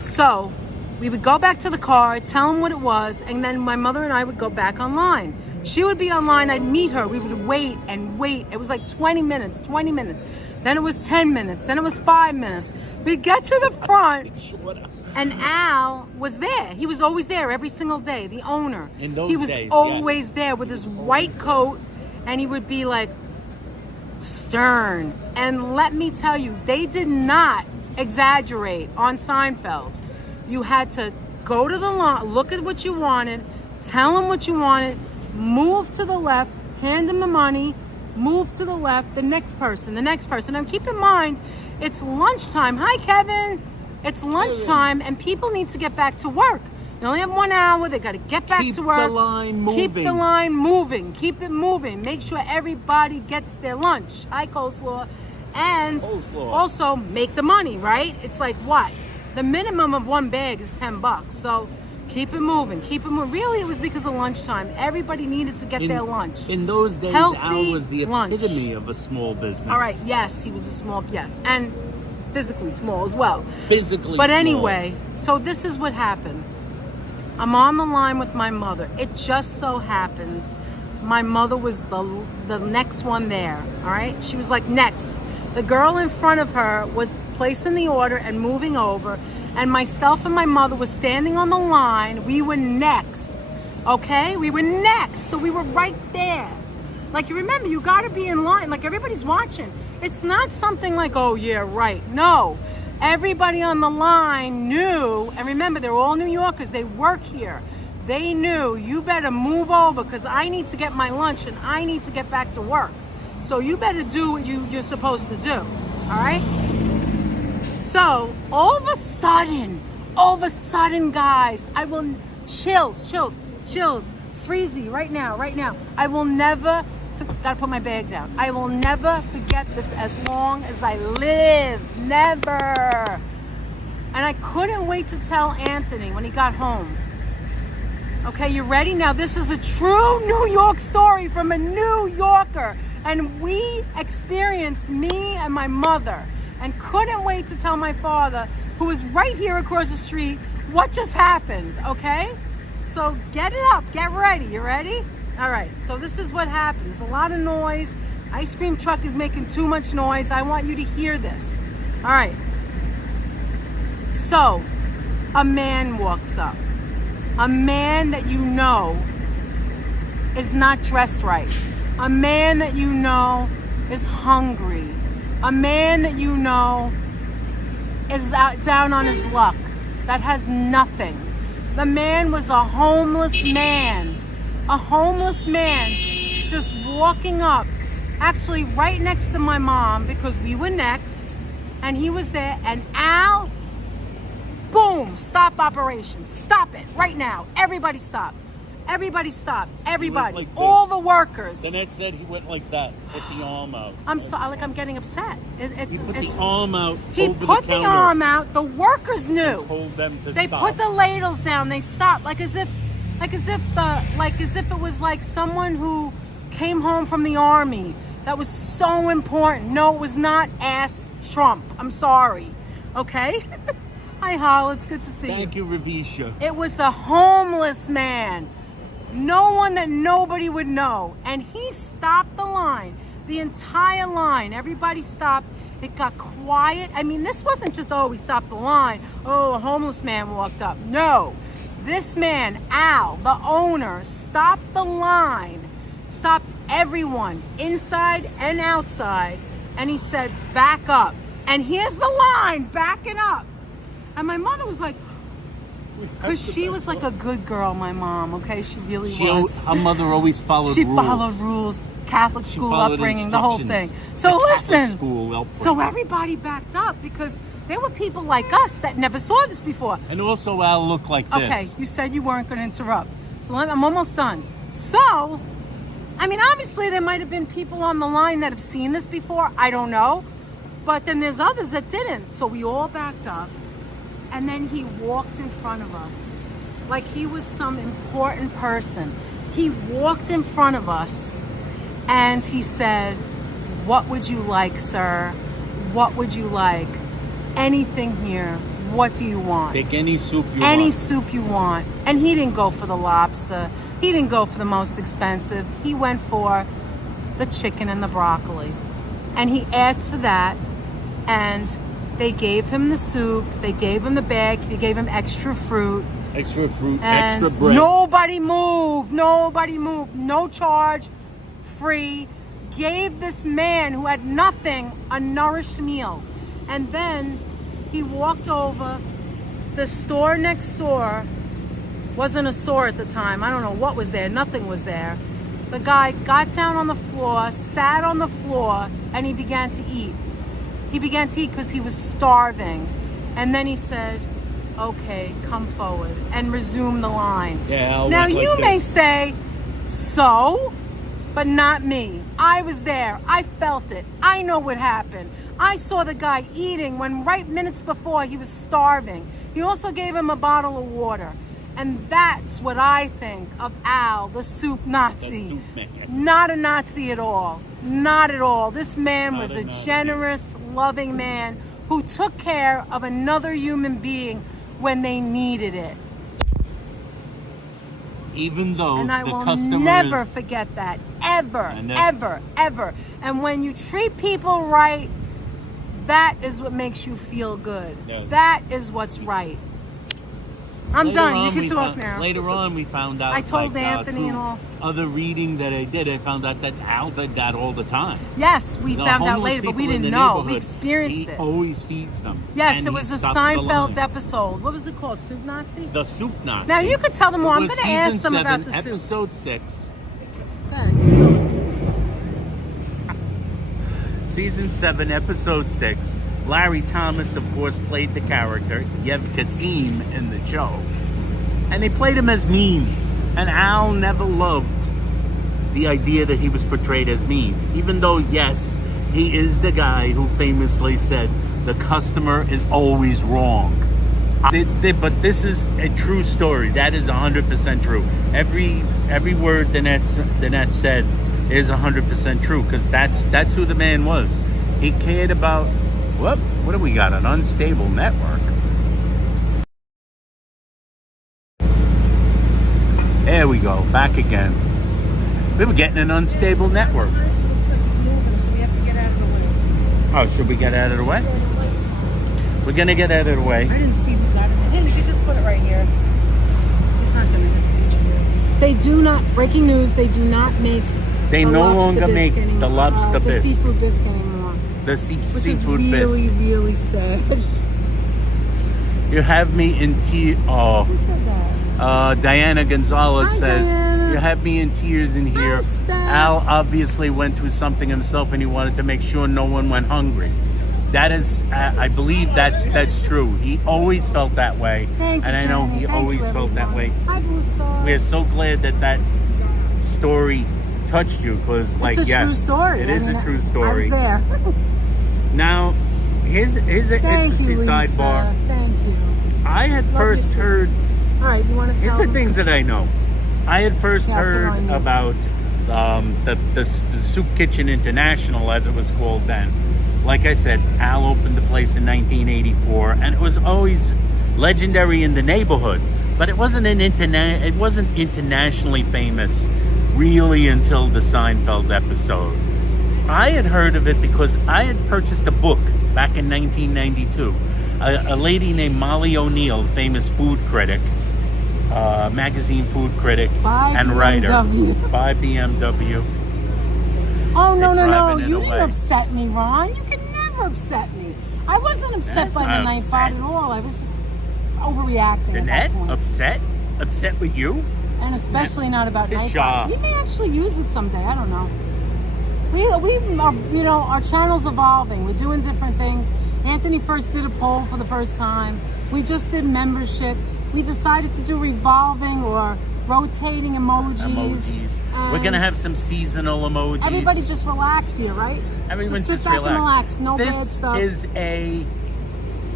so we would go back to the car, tell him what it was, and then my mother and I would go back online. She would be online, I'd meet her, we would wait and wait. It was like 20 minutes. Then it was 10 minutes, then it was 5 minutes. We'd get to the front, and Al was there. He was always there every single day, the owner. In those he was days, always there with his white coat, and he would be like stern. And let me tell you, they did not exaggerate on Seinfeld. You had to go to the line, look at what you wanted, tell him what you wanted, move to the left, hand him the money, move to the left, the next person. And keep in mind, it's lunchtime. Hi, Kevin. It's lunchtime, and people need to get back to work. They only have 1 hour. They got to get back to work. Keep the line moving. Keep the line moving. Keep it moving. Make sure everybody gets their lunch. Hi, coleslaw. And also make the money, right? It's like what? The minimum of one bag is $10. So keep it moving. Really, it was because of lunchtime. Everybody needed to get their lunch. In those days, Healthy Al was the lunch. epitome of a small business. All right, yes, he was a small, yes. And physically small as well. Physically But small. anyway, so this is what happened. I'm on the line with my mother. It just so happens my mother was the next one there, all right? She was like next. The girl in front of her was placing the order and moving over, and myself and my mother was standing on the line. We were next, okay? We were next, so we were right there. Like, you remember, you gotta be in line, like everybody's watching. It's not something like, oh yeah, right. No, everybody on the line knew, and remember, they're all New Yorkers, they work here. They knew, you better move over because I need to get my lunch and I need to get back to work. So you better do what you're supposed to do, all right? So all of a sudden, guys, I will, chills, freezy right now. I will never, gotta put my bag down. I will never forget this as long as I live, never. And I couldn't wait to tell Anthony when he got home. Okay, you ready? Now, this is a true New York story from a New Yorker. And we experienced, me and my mother, and couldn't wait to tell my father, who was right here across the street, what just happened, okay? So get it up, get ready. You ready? All right, so this is what happened. There's a lot of noise. Ice cream truck is making too much noise. I want you to hear this. All right. So, a man walks up. A man that you know is not dressed right. A man that you know is hungry. A man that you know is out, down on his luck, that has nothing. The man was a homeless man. A homeless man just walking up, actually right next to my mom because we were next, and he was there, and Al, boom, stop operation. Stop it right now. Everybody stop. Everybody stop. Everybody. Like all the workers. Danette said he went like that, put the arm out. I'm sorry, like I'm getting upset. He put the arm out. He over put the the counter arm out. The workers knew. and told them to They stop. put the ladles down. They stopped, like as if it was like someone who came home from the army. That was so important. No, it was not ass Trump. I'm sorry. Okay. Hi, Hal. It's good to see you. Thank you, Ravisha. It was a homeless man. No one that nobody would know. And he stopped the line. The entire line. Everybody stopped. It got quiet. I mean, this wasn't just, oh, we stopped the line. Oh, a homeless man walked up. No. This man, Al, the owner, stopped the line. Stopped everyone, inside and outside. And he said, back up. And here's the line, backing up. And my mother was like, because she was like a good girl, my mom, okay? She really was. Her mother always followed rules. She followed rules, Catholic school upbringing, the whole thing. So listen, so everybody backed up because there were people like us that never saw this before. And also Al looked like this. Okay, you said you weren't going to interrupt. So I'm almost done. So, I mean, obviously there might have been people on the line that have seen this before. I don't know. But then there's others that didn't. So we all backed up. And then he walked in front of us like he was some important person. He walked in front of us and he said, what would you like, sir? What would you like? anything here. What do you want? Pick any soup you Any want. soup you want. And he didn't go for the lobster. He didn't go for the most expensive. He went for the chicken and the broccoli. And he asked for that. And they gave him the soup. They gave him the bag. They gave him extra fruit. Extra fruit, And extra bread. nobody moved. Nobody moved. No charge. Free. Gave this man who had nothing a nourished meal. And then he walked over. The store next door wasn't a store at the time. I don't know what was there. Nothing was there. The guy got down on the floor, sat on the floor, and he began to eat. He began to eat because he was starving. And then he said, okay, come forward, and resume the line. Yeah, now like you this. may say, so, but not me. I was there. I felt it. I know what happened. I saw the guy eating when right minutes before he was starving. He also gave him a bottle of water. And that's what I think of Al, the soup Nazi. The soup man. Not a Nazi at all. Not at all. This man Not was a a Nazi. generous, loving man who took care of another human being when they needed it. Even though And I the will customer never is, forget that. Ever, And then- ever, ever. And when you treat people right, that is what makes you feel good. Yes. That is what's right. I'm later done. on You can we talk found- now. Later on, we found out. I told like, Anthony through and all. Other reading that I did, I found out that Al did that all the time. Yes, we The found out homeless later, but we people in didn't the know. We neighborhood, experienced he it. always feeds them. Yes, and it he was a stops the Seinfeld line. episode. What was it called? Soup Nazi? The soup Nazi. Now you could tell them more. I'm It was going to ask season them about 7, the soup. episode 6. Good. Season 7, episode 6. Larry Thomas, of course, played the character Yev Kasim in the show, and they played him as mean. And Al never loved the idea that he was portrayed as mean, even though, yes, he is the guy who famously said, "The customer is always wrong." But this is a true story. That is 100% true. Every word Danette said is 100% true, because that's who the man was. He cared about what do we got? An unstable network. There we go, back again. We were getting an unstable network. Looks like he's moving, so we have to get out of the way. Oh, should we get out of the way? We're gonna get out of the way. I didn't see who got it. Hey, you could just put it right here. He's not going to hit the picture. They do not, breaking news, they do not make They the no lobster longer bisque make the anymore. lobster The bisque. seafood bisque anymore. The Which seafood is really, bisque. really sad. You have me in tears. Oh, Who said that? Diana Gonzalez Hi, says, Diana. you have me in tears in here. Hi, Steph. Al obviously went through something himself, and he wanted to make sure no one went hungry. That is, I believe that's true. He always felt that way. Thank you, And I know Jenny. he Thank always you, felt that way. everyone. Hi, Blue Star. We're so glad that story touched you, because, like, It's a yes, true story. it is I mean, a true story. I was there. Now, here's an Thank interesting you, Lisa. sidebar. Thank you. I had Love first you too. heard. All right, you want to Here's tell the them? things that I know. I had first Yeah, put heard on you. about the Soup Kitchen International, as it was called then. Like I said, Al opened the place in 1984, and it was always legendary in the neighborhood. But it wasn't internationally famous really until the Seinfeld episode. I had heard of it because I had purchased a book back in 1992. A lady named Molly O'Neill, famous food critic, magazine food critic By and writer, BMW. by BMW. Oh, no, They're no, no. driving it You didn't away. upset me, Ron. You can never upset me. I wasn't upset That's by the not night upset. bot at all. I was just overreacting at that Danette, point. upset with you? And especially not about It's night sharp. bot. We may actually use it someday. I don't know. We are, you know, our channel's evolving. We're doing different things. Anthony first did a poll for the first time. We just did membership. We decided to do revolving or rotating emojis. We're gonna have some seasonal emojis. Everybody just relax here, right? Everyone just sit back and relax. No bad stuff. This is a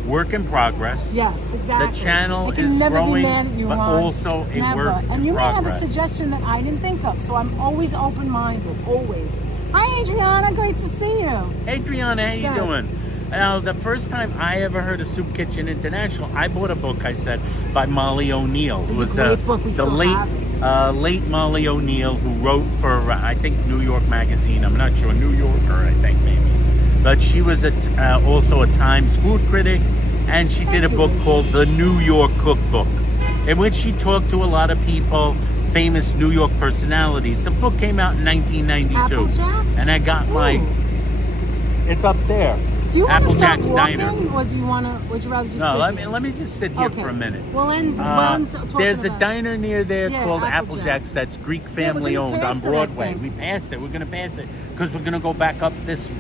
work in progress. Yes, exactly. The channel I can is never growing, be mad at you, but Ron. also a Never. work And in you may have a progress. suggestion that I didn't think of, so I'm always open-minded, always. Hi, Adriana. Great to see you. Adriana, how you Good. doing? Now, the first time I ever heard of Soup Kitchen International, I bought a book, I said, by Molly O'Neill. It was a great book. We the still have it. late Molly O'Neill, who wrote for, I think, New York Magazine. I'm not sure, New Yorker, I think, maybe. But she was also a Times food critic, and she did a book called The New York Cookbook, in which she talked to a lot of people, famous New York personalities. The book came out in 1992. Apple Jacks? And I got my... It's up there. Do you want to start Applejack's walking, Diner. or do you want to? Would you rather just? No, sit let me just sit here for a minute. Well, then, There's a diner near there Yeah, called Applejack's. Applejack's that's Greek we're family gonna owned on pass it, I Broadway. think. We passed it. We're gonna pass it because we're gonna go back up this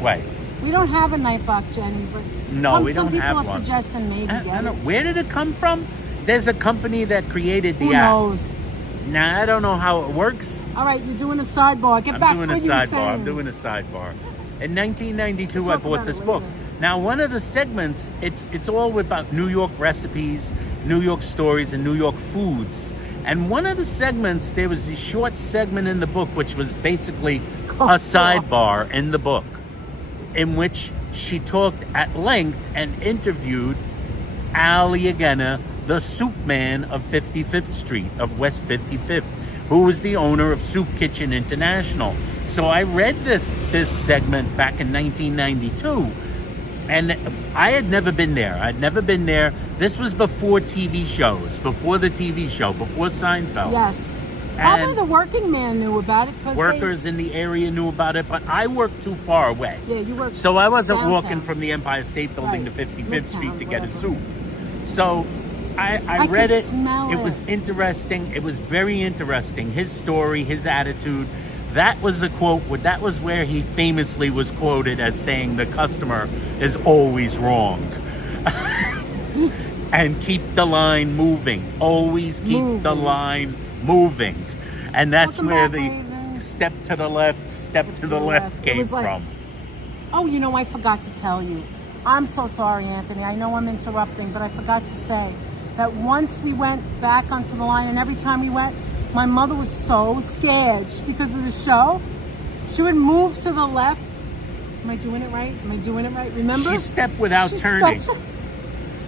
way. We don't have a night box, Jenny, but No, we some don't have people are one. suggesting maybe I get don't know. it. Where did it come from? There's a company that created the Who app. knows? Now I don't know how it works. All right, you're doing a sidebar. Get back to what you were saying. I'm doing a sidebar. In 1992, We'll I talk bought about this it book. later. Now, one of the segments, it's all about New York recipes, New York stories, and New York foods. And one of the segments, there was a short segment in the book, which was basically a sidebar in the book, in which she talked at length and interviewed Al Yagena, the soup man of 55th Street, of West 55th, who was the owner of Soup Kitchen International. So I read this segment back in 1992, and I had never been there. I'd never been there. This was before TV shows, before the TV show, before Seinfeld. Yes. Probably And the working man knew about it because workers in the area knew about it, but I worked too far away. Yeah, you worked. So I wasn't downtown. walking from the Empire State Building Right. to 55th Street Midtown, to get a whatever. soup. So I I read could it. smell It was it. interesting. It was very interesting. His story, his attitude. That was the quote. That was where he famously was quoted as saying, "The customer is always wrong." And keep the line moving. Always keep the line moving. And that's Welcome where back, the Raven. step to the left, step to the left It came was like- from. Oh, you know, I forgot to tell you. I'm so sorry, Anthony. I know I'm interrupting, but I forgot to say that once we went back onto the line, and every time we went, my mother was so scared because of the show. She would move to the left. Am I doing it right? Am I doing it right? Remember? She stepped without She's turning.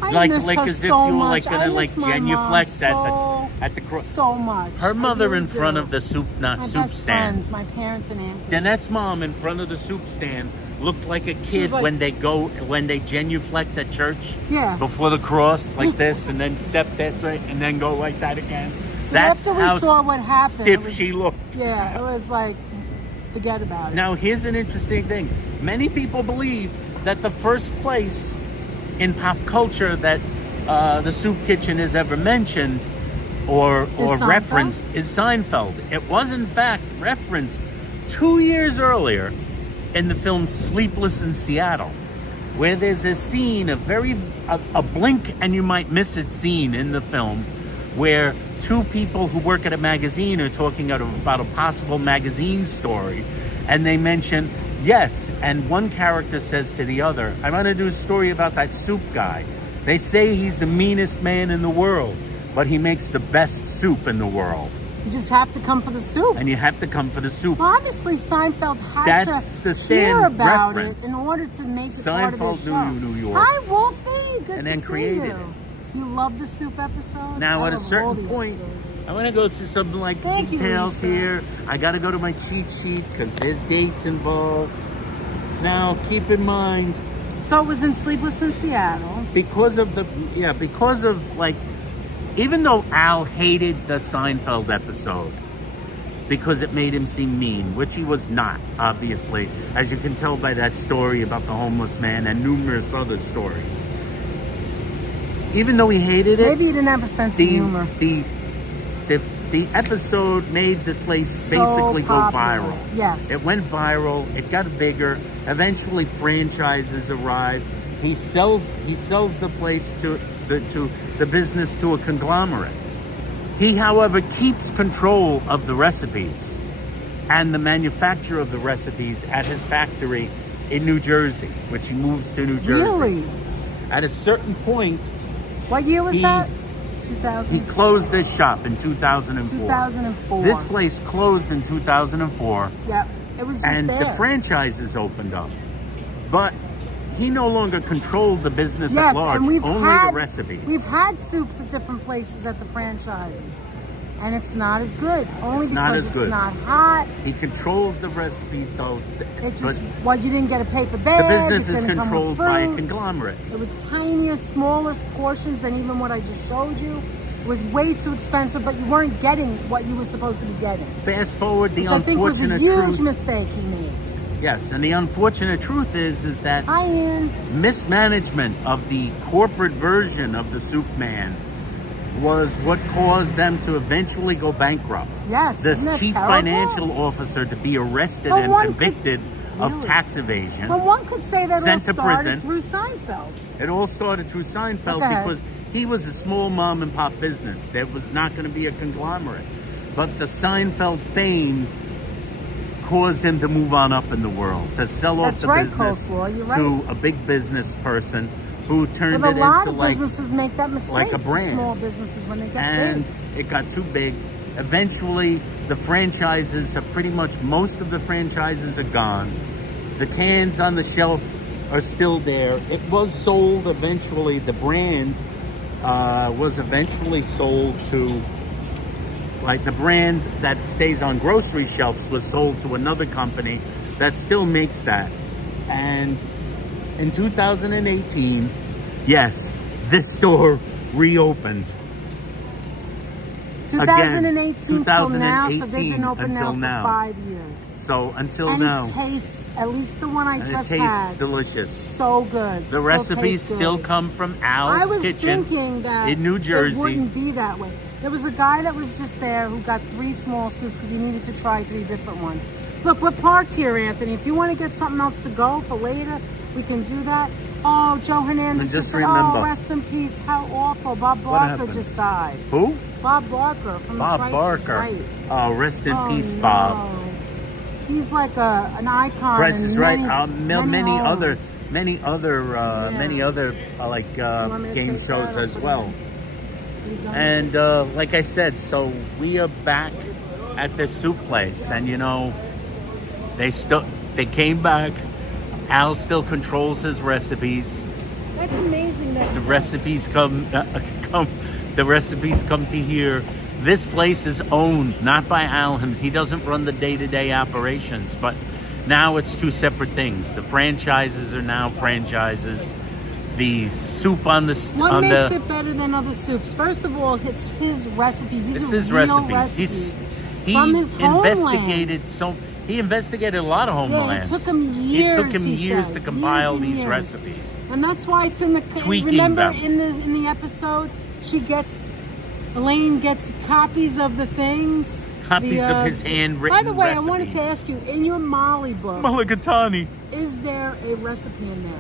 I miss her as if so you were much. like gonna I like miss my mom genuflect so, at the cross. so much. Her I mother really in front do. of the soup my soup best stand. friends, my parents and Anthony. Danette's mom in front of the soup stand looked like a kid like- when they genuflect at church. Yeah. Before the cross, like this, and then step this way, and then go like that again. But That's after we how saw what happened, stiff it was- she looked. Yeah, it was like, forget about it. Now, here's an interesting thing. Many people believe that the first place in pop culture that the soup kitchen is ever mentioned or Seinfeld? referenced is Seinfeld. It was, in fact, referenced 2 years earlier in the film Sleepless in Seattle, where there's a scene, a blink and you might miss it scene in the film, where two people who work at a magazine are talking about a possible magazine story, and they mention, yes, and one character says to the other, I want to do a story about that soup guy. They say he's the meanest man in the world, but he makes the best soup in the world. You just have to come for the soup. And you have to come for the soup. Well, obviously, Seinfeld had That's to the hear stand about reference. it in order to make it part of Seinfeld his show. knew New York. Hi, Wolfie. Good And to then see created you. it. You love the soup episode? Now, I at a love all certain the point, episodes. I want to go to some like Thank you, details Lisa. here. I got to go to my cheat sheet because there's dates involved. Now, keep in mind, So it was in Sleepless in Seattle. because of like, even though Al hated the Seinfeld episode because it made him seem mean, which he was not, obviously, as you can tell by that story about the homeless man and numerous other stories. Even though he hated it, Maybe you didn't have a sense of humor. the episode made the place So basically popular. go viral. Yes. It went viral. It got bigger. Eventually, franchises arrived. He sells the place to the business to a conglomerate. He, however, keeps control of the recipes and the manufacture of the recipes at his factory in New Jersey, which he moves to New Jersey. Really? At a certain point, What year was He- that? he 2000. closed his shop in 2004. 2004. This place closed in 2004, Yep. It was just and there. the franchises opened up. But he no longer controlled the business Yes, at large, and we've only had the recipes. We've had soups at different places at the franchises, and it's not as good. Only It's not because as it's good. not hot. He controls the recipes, though. It just but you didn't get a paper the bag. business it is didn't come with controlled by a fruit. conglomerate. It was tinier, smaller portions than even what I just showed you. It was way too expensive, but you weren't getting what you were supposed to be getting. Fast forward, the Which I think was a unfortunate huge truth. mistake he made. Yes, and the unfortunate truth is that Hi, Ann. mismanagement of the corporate version of the Soup Man was what caused them to eventually go bankrupt. Yes, This isn't that chief terrible? financial officer to be arrested But and one could- convicted of Really? tax evasion. But one could say that all Sent to started prison. through Seinfeld. It all started through Seinfeld Okay. because he was a small mom and pop business. There was not going to be a conglomerate. But the Seinfeld fame caused him to move on up in the world, to sell off That's the right, business Coleslaw, you're to right. a big business person who turned But a it lot into of like businesses make that mistake. like a brand. Small businesses when they get and big. it got too big. Eventually, the franchises have pretty much, most of the franchises are gone. The cans on the shelf are still there. It was sold eventually, the brand was eventually sold to, like the brand that stays on grocery shelves was sold to another company that still makes that. And in 2018, yes, this store reopened. 2018 till now, so they've 2018 been open now until for now. 5 years. So until And now, it tastes, at least the one I and it just tastes had, delicious. so good. The Still recipes tastes still good. come from I Al's was Kitchen thinking that in New Jersey. it wouldn't be that way. There was a guy that was just there who got 3 small soups because he needed to try 3 different ones. Look, we're parked here, Anthony. If you want to get something else to go for later, we can do that. Oh, Joe Hernandez And just said, remember- oh, rest in peace. How awful. Bob What Barker happened? just died. Who? Bob Barker from Bob The Price Barker. Is Right. Oh, rest in Oh, peace, no. Bob. He's like an icon. Price in is Right. many homes. others, many other like want me to game take shows that or as put it well. You done? And like I said, so we are back at this soup place, and you know, they came back. Al still controls his recipes. That's amazing that The recipes come to here. This place is owned not by Al. He doesn't run the day-to-day operations, but now it's 2 separate things. The franchises are now franchises. The soup on the What makes it better than other soups? First of all, it's his recipes. These it's are his real recipes. He from his investigated homeland. he investigated a lot of homelands. it took him years. It took him he years said. to compile Years and these years. recipes. And that's why it's in the. Tweaking remember them. in the episode, Elaine gets copies of the things. Copies of his handwritten By the way, recipes. I wanted to ask you, in your Molly book, Mulligatawny. is there a recipe in there?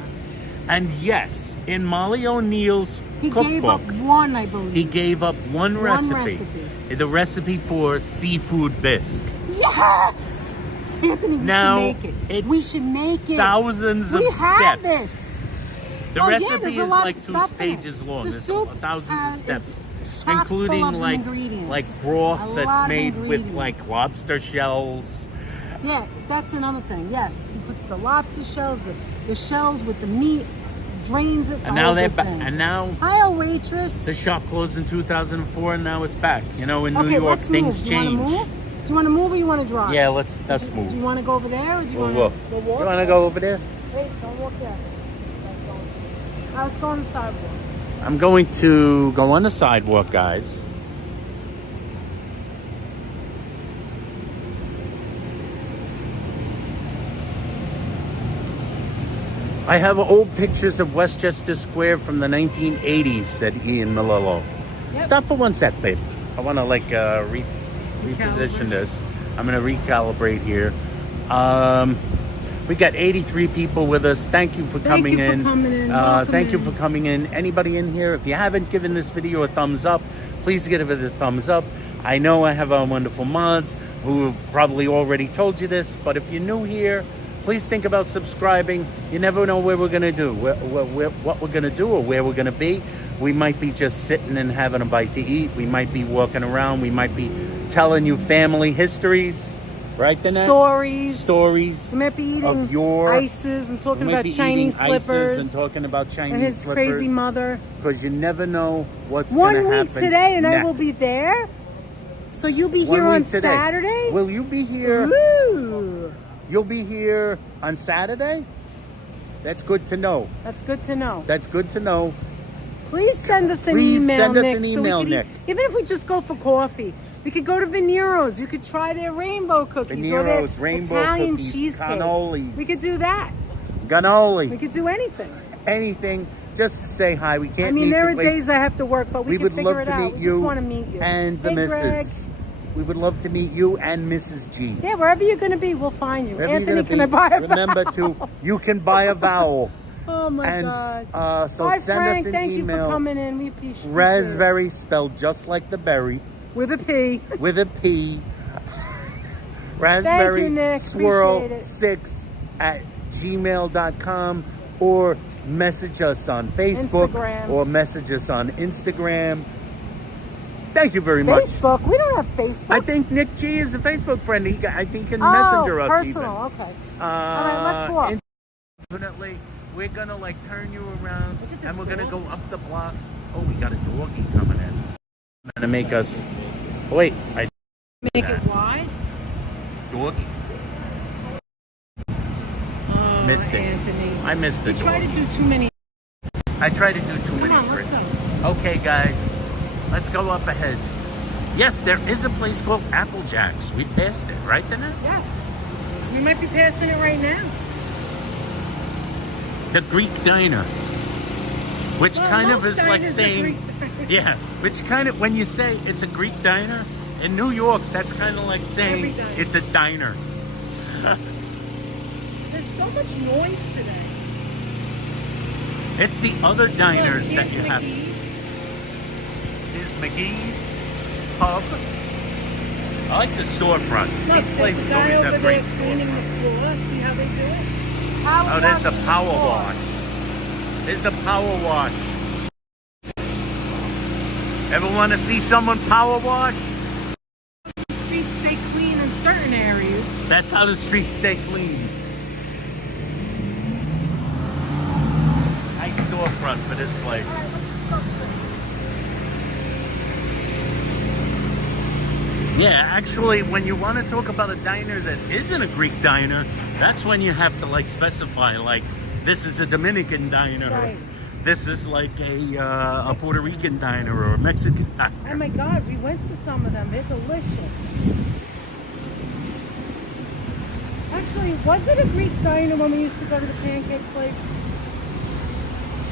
And yes, in Molly O'Neill's He gave up cookbook, one, I believe. he gave up one recipe. recipe. The recipe for seafood bisque. Yes! Anthony, we Now, should make it. it's We should make it. Thousands of we have steps. it. The Oh, yeah, recipe there's a is lot like of 2 stuff in it. pages long. The There's soup thousands of is steps, chock including full of like ingredients. broth A lot that's of made with ingredients. like lobster shells. Yeah, that's another thing. Yes, he puts the lobster shells, the shells with the meat, drains it. And now they're back. back. And now Hi, waitress. the shop closed in 2004, and now it's back. You know, in New Okay, York, let's things move. Do change. you want to move? Do you want to move or you want to drive? Yeah, let's move. Do you want to go over there or do you We'll want walk. to walk? You want to go over there? Wait, don't walk there. Let's go on the sidewalk. I'm going to go on the sidewalk, guys. I have old pictures of Westchester Square from the 1980s, said Ian Malillo. Yep. Stop for one sec, babe. I want to reposition this. I'm going to recalibrate here. We got 83 people with us. Thank you for coming in. Welcome Thank you in. for coming in. Anybody in here, if you haven't given this video a thumbs up, please give it a thumbs up. I know I have our wonderful mods who have probably already told you this, but if you're new here, please think about subscribing. You never know where we're going to do, what we're going to do or where we're going to be. We might be just sitting and having a bite to eat. We might be walking around. We might be telling you family histories. Right, Danette? Stories. Stories We might be eating of your ices and talking we might about be Chinese eating ices slippers and talking about Chinese and his slippers. crazy mother. Because you never know what's One going to week happen today, and next. I will be there. So you'll be 1 here on week today. Saturday? Will you be here? Ooh. You'll be here on Saturday? That's good to know. That's good to know. That's good to know. Please send us an Please email, send us Nick. an so we email, could Nick. even if we just go for coffee, we could go to Venero's. You could try their rainbow cookies or their Venero's, rainbow Italian cookies, cheesecake. cannolis. We could do that. Ganoli. We could do anything. Anything just to say hi. We can't I mean, meet there are the- days I have to work, but we can would figure love it to out. meet We you just want to meet you. and the Hey, missus. Greg. We would love to meet you and Mrs. G. Yeah, wherever you're going to be, we'll find you. Wherever you're Anthony, gonna can I buy a remember vowel? to, you can buy a vowel. Oh my And God. so Bye, send Frank. us an Thank you email. for coming in. We appreciate it. Raspberry spelled just like the berry With a P. with a P. Raspberry Thank you, Nick. swirl Appreciate it. 6 at gmail.com or message us on Facebook Instagram. or message us on Instagram. Thank you very much. Facebook. We don't have Facebook. I think Nick G is a Facebook friend. I think he can oh, messenger us personal. even. Okay. All right, let's walk. Definitely, we're gonna like turn you around, Look at this and we're gonna dog. go up the block. Oh, we got a doggy coming in. Gonna make us. Oh, wait, I Make it wide. doggy. Oh, Missed it. Anthony. I missed the You try to doggy. do too many. I tried to do too Come many on, let's tricks. go. Okay, guys, let's go up ahead. Yes, there is a place called Applejack's. We passed it, right, Danette? Yes. We might be passing it right now. The Greek Diner, which Well, kind of most is like diners are saying, Greek diners. yeah, which kind of, when you say it's a Greek diner, in New York, that's kind of like saying Every diner. it's a diner. There's so much noise today. It's the other diners Look, that you here's have. McGee's. Is McGee's Pub. I like the storefront. Look, These places there's a guy always over have there great cleaning the storefronts. floor. See how they do it? Oh, there's the power wash. There's the power wash. Ever want to see someone power wash? The streets stay clean in certain areas. That's how the streets stay clean. Nice storefront for this place. All right, let's just go straight. Yeah, actually, when you want to talk about a diner that isn't a Greek diner, that's when you have to like specify, like, this is a Dominican diner, Right. or this is like a Puerto Rican diner or a Mexican diner. Oh my God, we went to some of them. They're delicious. Actually, was it a Greek diner when we used to go to the pancake place?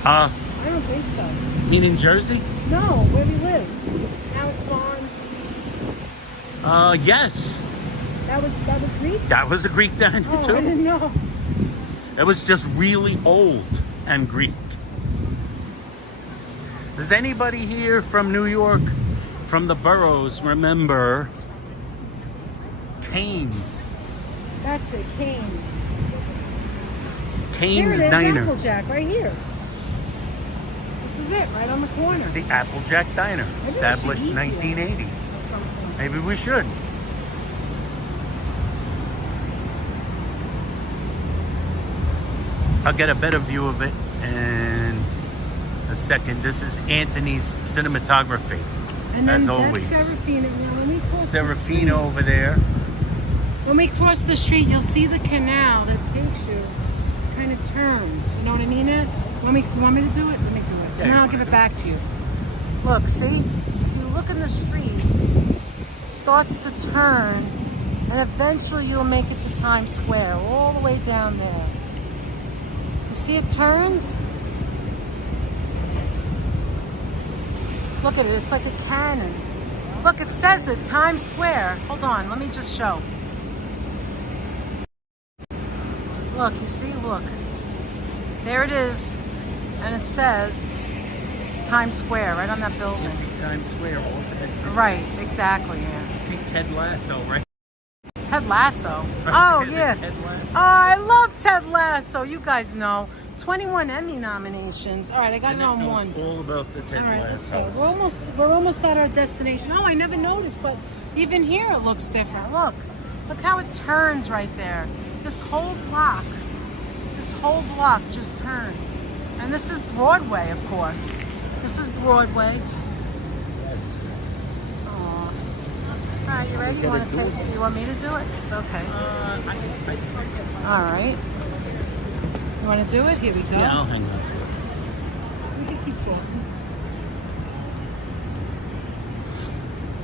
I don't think so. mean in Jersey? No, where we live. Now it's gone. Yes, That was Greek? that was a Greek diner Oh, I too. didn't know. It was just really old and Greek. Does anybody here from New York, from the boroughs, remember Cane's? That's it, Cane's. Here it Cane's is, Diner. Applejack, right here. This is it, right on the corner. This is the Applejack Diner, Maybe we should established eat here. 1980. At some point. Maybe we should. I'll get a better view of it in a second. This is Anthony's cinematography. And then as that's always. Serafina. Now, when we cross the Serafina over there. When we cross the street, you'll see the canal that takes you, kind of turns. You know what I mean? It. Want me to do it? Let me do it, and then I'll give it back to you. Look, see? If you look in the street, it starts to turn, and eventually you'll make it to Times Square, all the way down there. You see it turns? Look at it. It's like a cannon. Look, it says it, Times Square. Hold on, let me just show. Look, you see? Look. There it is. And it says Times Square right on that You building. see Times Square off at distance. Right, exactly, yeah. See Ted Lasso, right? Ted Lasso. Oh, There's yeah. Ted Lasso. Oh, I love Ted Lasso. You guys know. 21 Emmy nominations. All right, I got it Danette on knows one. all about the Ted All right, let's Lasso. go. We're almost at our destination. Oh, I never noticed, but even here it looks different. Look, Look how it turns right there. This whole block just turns. And this is Broadway, of course. This is Broadway. Yes. Aw. All right, you ready? You want to take? You want me to do it? Okay. All right. You want to do it? Here we go. Yeah, I'll hang on to it. We can keep talking.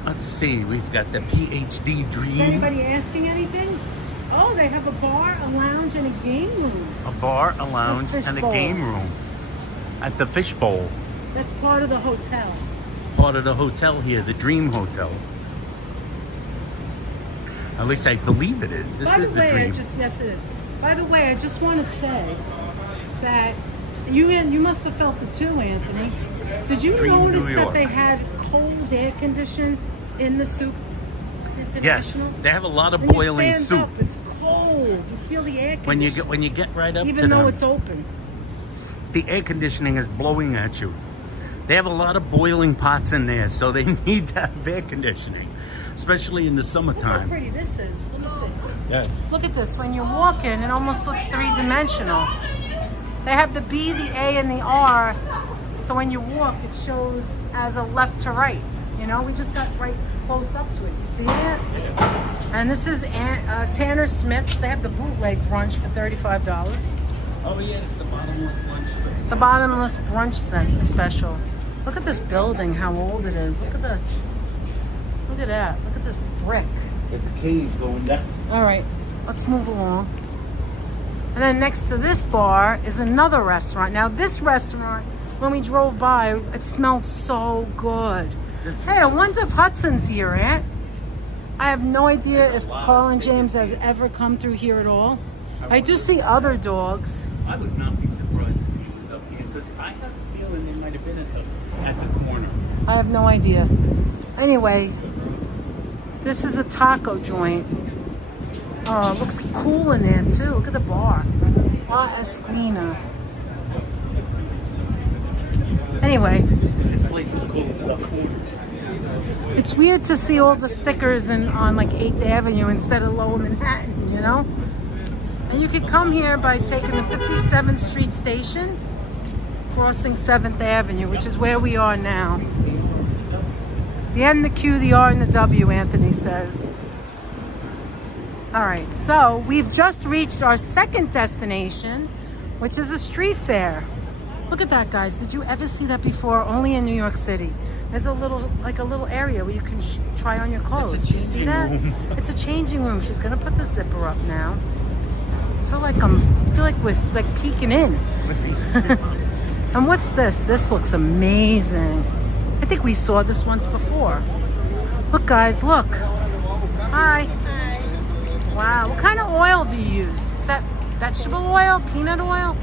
Let's see. We've got the PhD dream. Is anybody asking anything? Oh, they have a bar, a lounge, and a game room. A bar, a lounge, fish and a bowl. game room at the Fish Bowl. That's part of the hotel. Part of the hotel here, the Dream Hotel. At least I believe it is. This is the Dream. Yes, it is. By the way, I just want to say that you must have felt it too, Anthony. Did you Dream notice New that York. they had cold air condition in the soup? Yes, International? they have a lot of When boiling you stand soup. up, it's cold. You feel the air conditioning. When you get right up to even though them, it's open. the air conditioning is blowing at you. They have a lot of boiling pots in there, so they need to have air conditioning, especially in the Look how summertime. pretty this is. Let me see. Yes. Look at this. When you're walking, it almost looks three-dimensional. They have the B, the A, and the R, so when you walk, it shows as a left to right. You know, we just got right close up to it. You see it? And this is Tanner Smith's. They have the bootleg brunch for $35. Oh yeah, it's the bottomless lunch. The bottomless brunch special. Look at this building, how old it is. Look at that. Look at this brick. It's a cave going down. All right, let's move along. And then next to this bar is another restaurant. Now this restaurant, when we drove by, it smelled so good. Hey, I wonder if Hudson's here, Aunt. I have no idea if Carl and James has ever come through here at all. I do see other dogs. I would not be surprised if he was up here, because I have a feeling they might have been at the corner. I have no idea. Anyway, this is a taco joint. Oh, it looks cool in there too. Look at the bar. La Esquina. Anyway, This place is cool. It's at the corner. it's weird to see all the stickers on like 8th Avenue instead of Lower Manhattan, you know? And you could come here by taking the 57th Street station, crossing 7th Avenue, which is where we are now. The N, the Q, the R, and the W, Anthony says. All right, so we've just reached our second destination, which is a street fair. Look at that, guys. Did you ever see that before? Only in New York City. There's a little area where you can try on your clothes. You see that? It's a changing room. She's gonna put the zipper up now. I feel like we're like peeking in. And what's this? This looks amazing. I think we saw this once before. Look, guys, look. Hi. Hi. Wow. What kind of oil do you use? Is that vegetable oil? Peanut oil?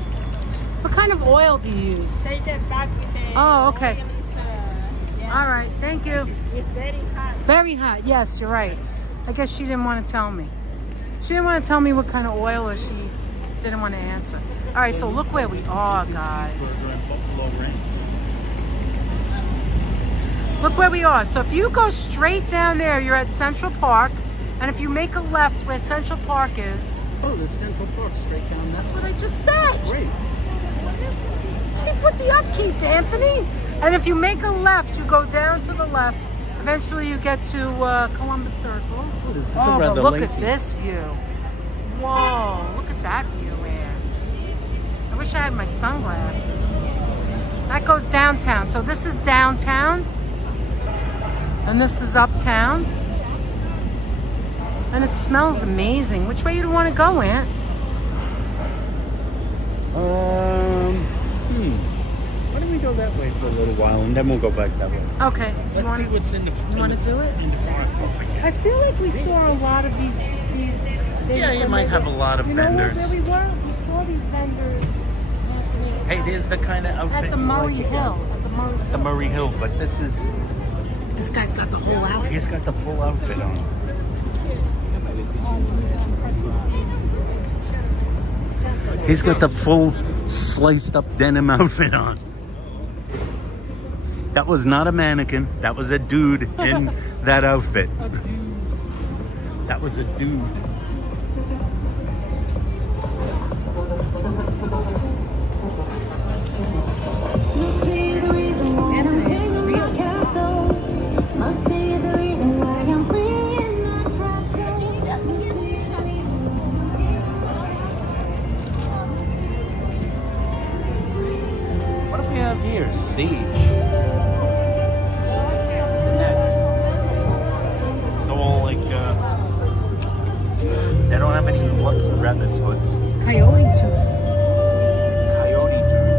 What kind of oil do you use? Take that back with the Oh, okay. oil is, yeah. All right. Thank you. It's very hot. Very hot. Yes, you're right. I guess she didn't want to tell me. She didn't want to tell me what kind of oil, or she didn't want to answer. All right, so look where we are, guys. Look where we are. So if you go straight down there, you're at Central Park. And if you make a left where Central Park is, Oh, there's Central Park straight down that's what I just said. Great. Keep with the upkeep, Anthony. And if you make a left, you go down to the left. Eventually you get to Columbus Circle. This is Oh, but rather look lengthy. at this view. Whoa, look at that view, man. I wish I had my sunglasses. That goes downtown. So this is downtown. And this is uptown. And it smells amazing. Which way do you want to go, Aunt? Why don't we go that way for a little while, and then we'll go back that way. Okay. Do you Let's see want what's in the. you want to do it? in the park over here. I feel like we saw a lot of these things. Yeah, you when might we have were- a lot of you know vendors. where we were? We saw these vendors. Hey, there's the kind of outfit At the you Murray like. Hill. At the Murray The Hill. Murray Hill, but this is. This guy's got the whole outfit. He's got the full outfit on. He's got the full sliced up denim outfit on. That was not a mannequin. That was a dude in that outfit. That was a dude. Must be the reason why I'm king of my castle. Must be the reason why I'm free in my trap. What do we have here? Sage. It's all like, they don't have any lucky rabbits, but it's Coyote tooth. coyote tooth.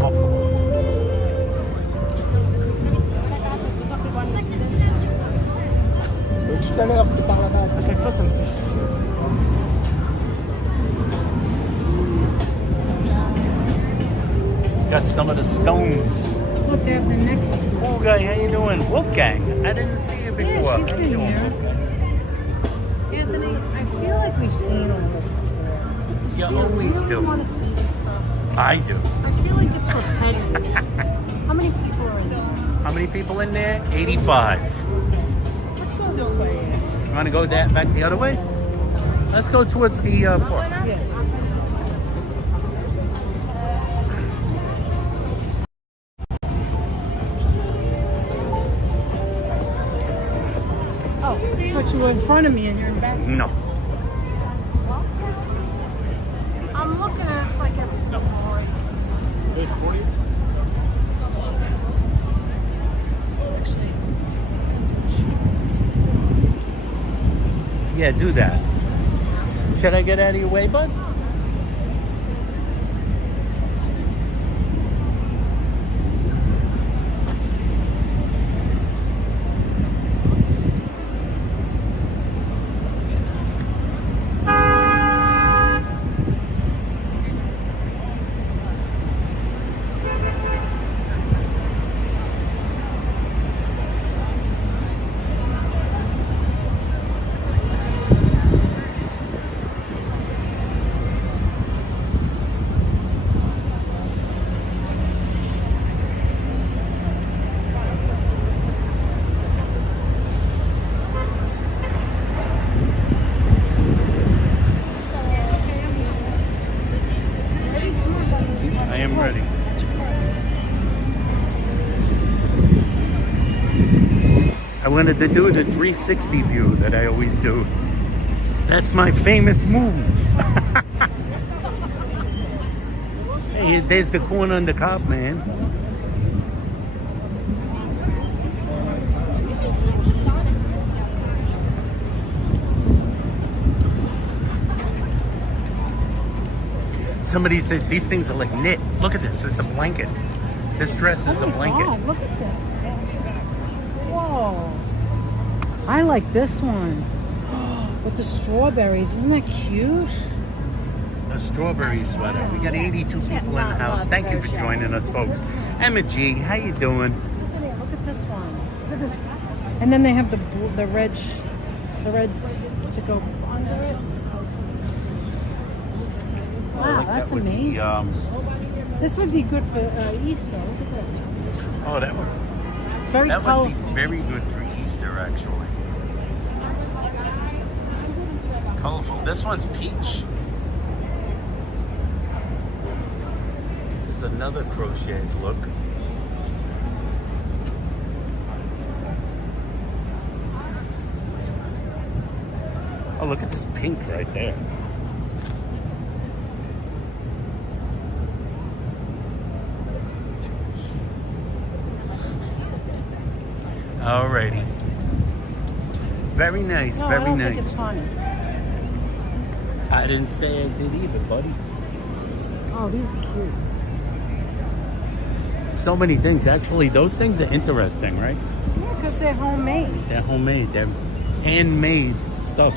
Buffalo. À chaque fois, ça me fait. Got some of the stones. Look, they have the necklace. Cool guy, how you doing? Wolfgang. I didn't see you before. Yeah, she's How been you doing, here. Wolfgang? Anthony, I feel like we've seen all this before. You always I do. want to see this stuff. I do. I feel like it's repetitive. How many people are in there? How many people in there? 85. Let's go this way. You want to go back the other way? Let's go towards the park. Yeah. Oh, I thought you were in front of me and you're in back. No. I'm looking at it, it's like everything. There's 40. Yeah, do that. Should I get out of your way, bud? I am ready. I wanted to do the 360 view that I always do. That's my famous move. Hey, there's the corn on the cob, man. Somebody said these things are like knit. Look at this, it's a blanket. This dress is a blanket. God, look at this. Whoa. I like this one. With the strawberries. Isn't that cute? A strawberry sweater. We got 82 people in the house. Thank you for joining us, folks. Emma G, how you doing? Look at it. Look at this one. Look at this. And then they have the red to go under it. Wow, that's would be, amazing. This would be good for Easter. Look at this. oh, that would It's very that colorful. would be very good for Easter, actually. Colorful. This one's peach. It's another crocheted look. Oh, look at this pink right there. Alrighty. Very nice, No, very I don't nice. think it's funny. I didn't say I did either, buddy. Oh, these are cute. So many things. Actually, those things are interesting, right? Yeah, because they're homemade. They're homemade. They're handmade stuff.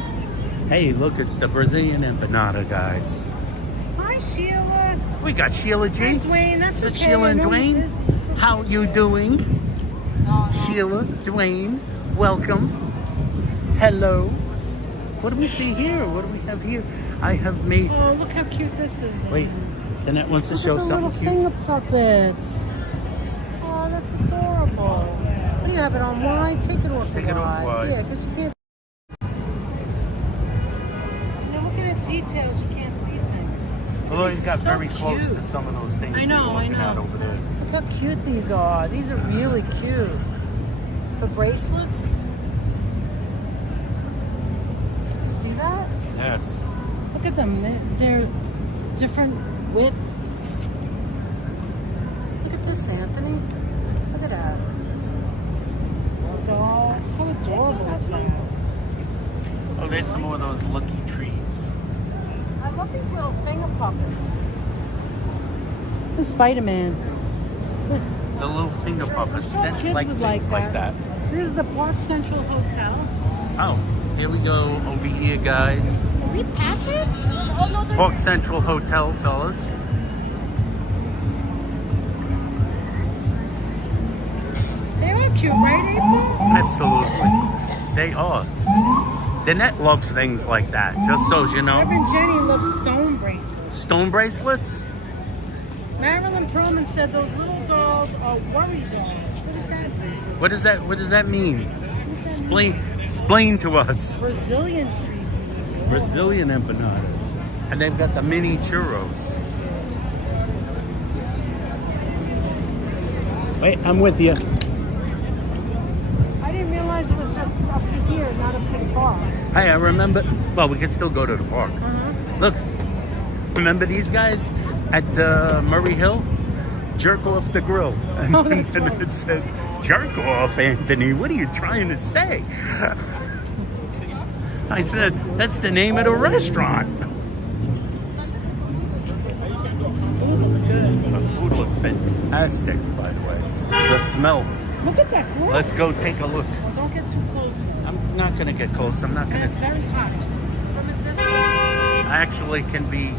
Hey, look, it's the Brazilian empanada, guys. Hi, Sheila. We got Sheila G. And Dwayne, that's Is it okay. Sheila I and know Dwayne? it's- How you doing? Sheila, Dwayne, welcome. Hello. What do we see here? What do we have here? I have made... Oh, look how cute this is. Wait, Danette wants to Look show at the something little cute. finger puppets. Oh, that's adorable. What do you have it on wide? Take it off Take it off wide. Yeah, because you can't. You're looking at details, you can't see things. Although These he's are got so very close cute. to some of those things I know, we were looking at over there. Look how cute these are. These are really cute. For bracelets? Do you see that? Yes. Look at them. They're different widths. Look at this, Anthony. Look at that. Dolls. How adorable is that? Oh, there's some more of those lucky trees. I love these little finger puppets. The Spider-Man. The little finger puppets. Sure, That kids likes would things like that. This is the Park Central Hotel. Oh, here we go over here, guys. Did we pass it? Oh, no, they're Park Central Hotel, fellas. They are cute, right, April? Absolutely. They are. Danette loves things like that, just so you know. Reverend Jenny loves stone bracelets. Stone bracelets? Marilyn Perlman said those little dolls are worry dolls. What does that mean? What does that mean? Explain to us. Brazilian street food. Brazilian empanadas. And they've got the mini churros. Wait, I'm with you. I didn't realize it was just up to here, not up to the park. Hey, I remember. Well, we could still go to the park. Look, remember these guys at Murray Hill? Jerk off the grill. And, Oh, that's and right. it said, jerk off, Anthony. What are you trying to say? I said, that's the name of the restaurant. Food looks good. The food looks fantastic, by the way. The smell. Look at that grill. Let's go take a look. Well, don't get too close. I'm not going to get close. I'm not And going it's to. very hot. Just from a distance. I actually can be.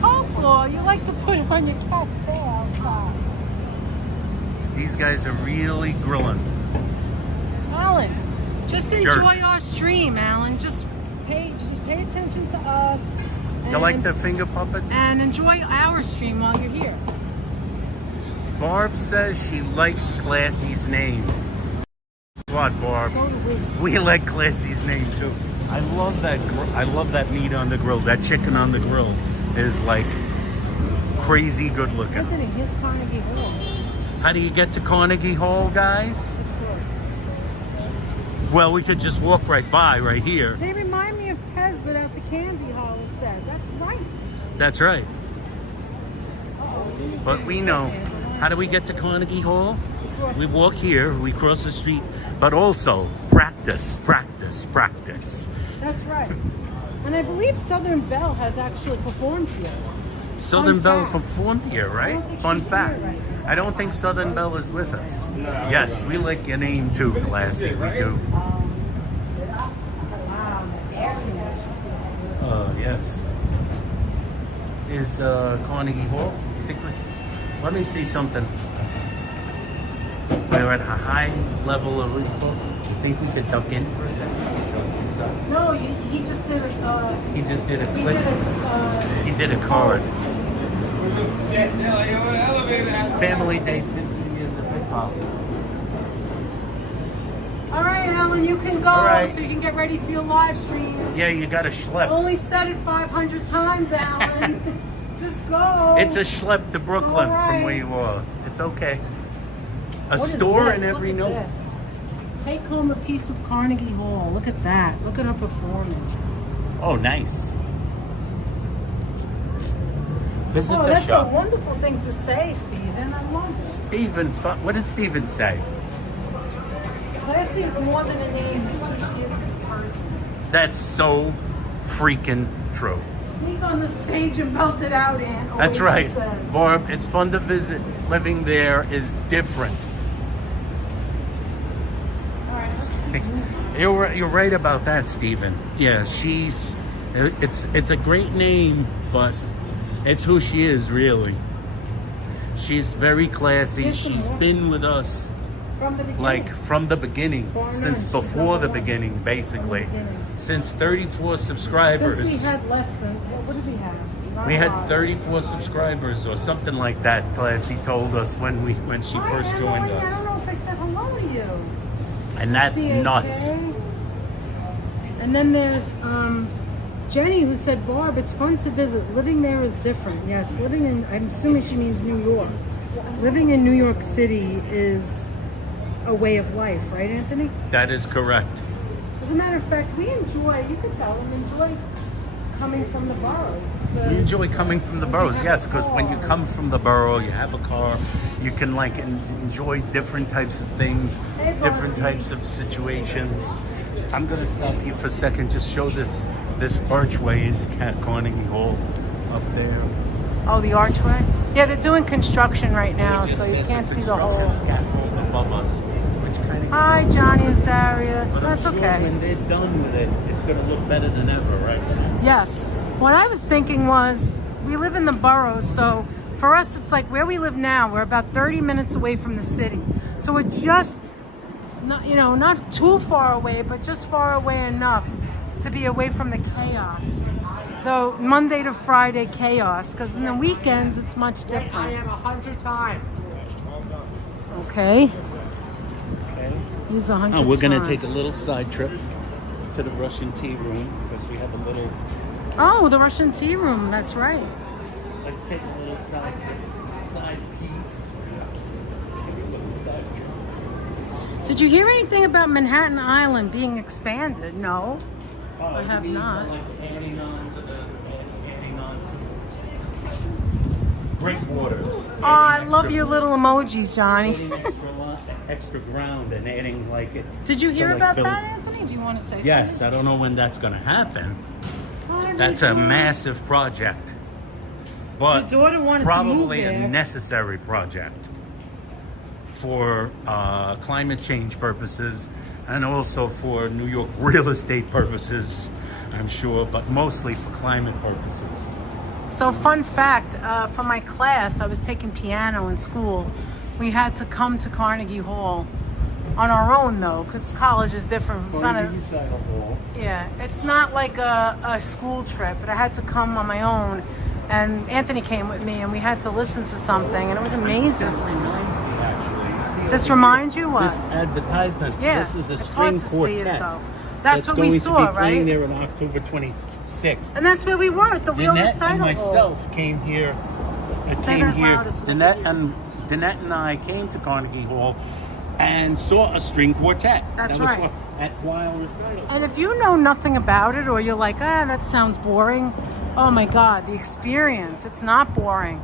Coleslaw, you like to put it on your cat's tail. Stop. These guys are really grilling. Alan, just Jerk. enjoy our stream, Alan. Just pay attention to us. You like the finger puppets? And enjoy our stream while you're here. Barb says she likes Classy's name. What, Barb? So do we. We like Classy's name too. I love that. I love that meat on the grill. That chicken on the grill is like crazy good looking. Anthony, here's Carnegie Hall. How do you get to Carnegie Hall, guys? It's close. Well, we could just walk right by right here. They remind me of Pez without the candy, Hollis said. That's right. That's right. But we know. How do we get to Carnegie Hall? We walk here, we cross the street, but also practice, practice, practice. That's right. And I believe Southern Belle has actually performed here. Southern Fun Belle fact. performed here, I right? don't think Fun she's fact. here right now. I don't think Southern Belle is with us. Yes, we like your name too, Classy. We do. Wow, Yes. Is Carnegie Hall? You think let me see something. We're at a high level of info. You think we could duck in for a second? Show it inside. No, he just did a. He just did a He click. did a. He did a card. Family Day, 50 years of hip hop. All right, Alan, you can go All right. so you can get ready for your live stream. Yeah, you got a schlep. Only said it 500 times, Alan. Just go. It's a schlep to Brooklyn from where you are. It's okay. A What is store this? in every Look at nook. this. Take home a piece of Carnegie Hall. Look at that. Look at her performance. Oh, nice. Visit Oh, the that's shop. a wonderful thing to say, Stephen. I love it. Stephen, what did Stephen say? Classy is more than a name. It's who she is as a person. That's so freaking true. Sneak on the stage and belt it out, Ann. That's right. Always says. Barb, it's fun to visit. Living there is different. All right. You're right about that, Stephen. Yeah, it's a great name, but it's who she is, really. She's very classy. Here's some She's more. been with us From the beginning. Like from the beginning, Bar since none, she's before number the one. beginning, basically. From the beginning. Since 34 subscribers. Since we had less than, what did we have? Not We a had lot. 34 subscribers or something like that, Classy told us when she Hi, first joined Emily. us. I don't know if I said hello to you. And that's CAK. nuts. And then there's Jenny who said, Barb, it's fun to visit. Living there is different. Yes, living in, I'm assuming she means New York. Living in New York City is a way of life, right, Anthony? That is correct. As a matter of fact, we enjoy, you could tell, we enjoy coming from the boroughs. We enjoy coming from the boroughs, yes, because when you come from the borough, you have a car, you can like enjoy different types of things, different types of situations. I'm gonna stop here for a second, just show this archway into Carnegie Hall up there. Oh, the archway? Yeah, they're doing construction right now, so you There's can't a see the construction whole. scaffold above us, which kind of. Hi, Johnny and Zaria. But That's I'm sure okay. when they're done with it, it's gonna look better than ever, right? Yes. What I was thinking was, we live in the boroughs, so for us, it's like where we live now. We're about 30 minutes away from the city, so we're just, not, not too far away, but just far away enough to be away from the chaos. Though Monday to Friday chaos, because in the weekends it's much different. I am 100 times. Okay. Okay. He's 100 Oh, we're gonna take times. a little side trip to the Russian tea room because we have a little. Oh, the Russian tea room. That's right. Let's take a little side piece. Take a little side trip. Did you hear anything about Manhattan Island being expanded? No. Oh, I have you mean not. Like adding on to breakwaters. Oh, I love your little emojis, Johnny. Adding extra ground and adding like it. Did you hear like, about build- that, Anthony? Do you want to say Yes, something? I don't know when that's going to happen. Yes. That's a massive project, but My daughter wanted to probably move a there. necessary project for climate change purposes and also for New York real estate purposes, I'm sure, but mostly for climate purposes. So, fun fact, for my class, I was taking piano in school. We had to come to Carnegie Hall on our own, though, because college is different. It's not yeah, it's not like a school trip, but I had to come on my own. And Anthony came with me, and we had to listen to something, and it was amazing. This reminds me, actually. You see This over reminds here, you what? This advertisement. Yeah, This is a it's string hard to see it, quartet. though. That's what we going saw, to be playing right? there on October 26th. And that's where we were at the Wheel Danette Recital and Hall. myself came here. Say that louder so they can Danette and I came to Carnegie Hall and saw a string quartet. That's That was right. what- At Wild Recital. And if you know nothing about it, or you're like, that sounds boring, oh my God, the experience, it's not boring.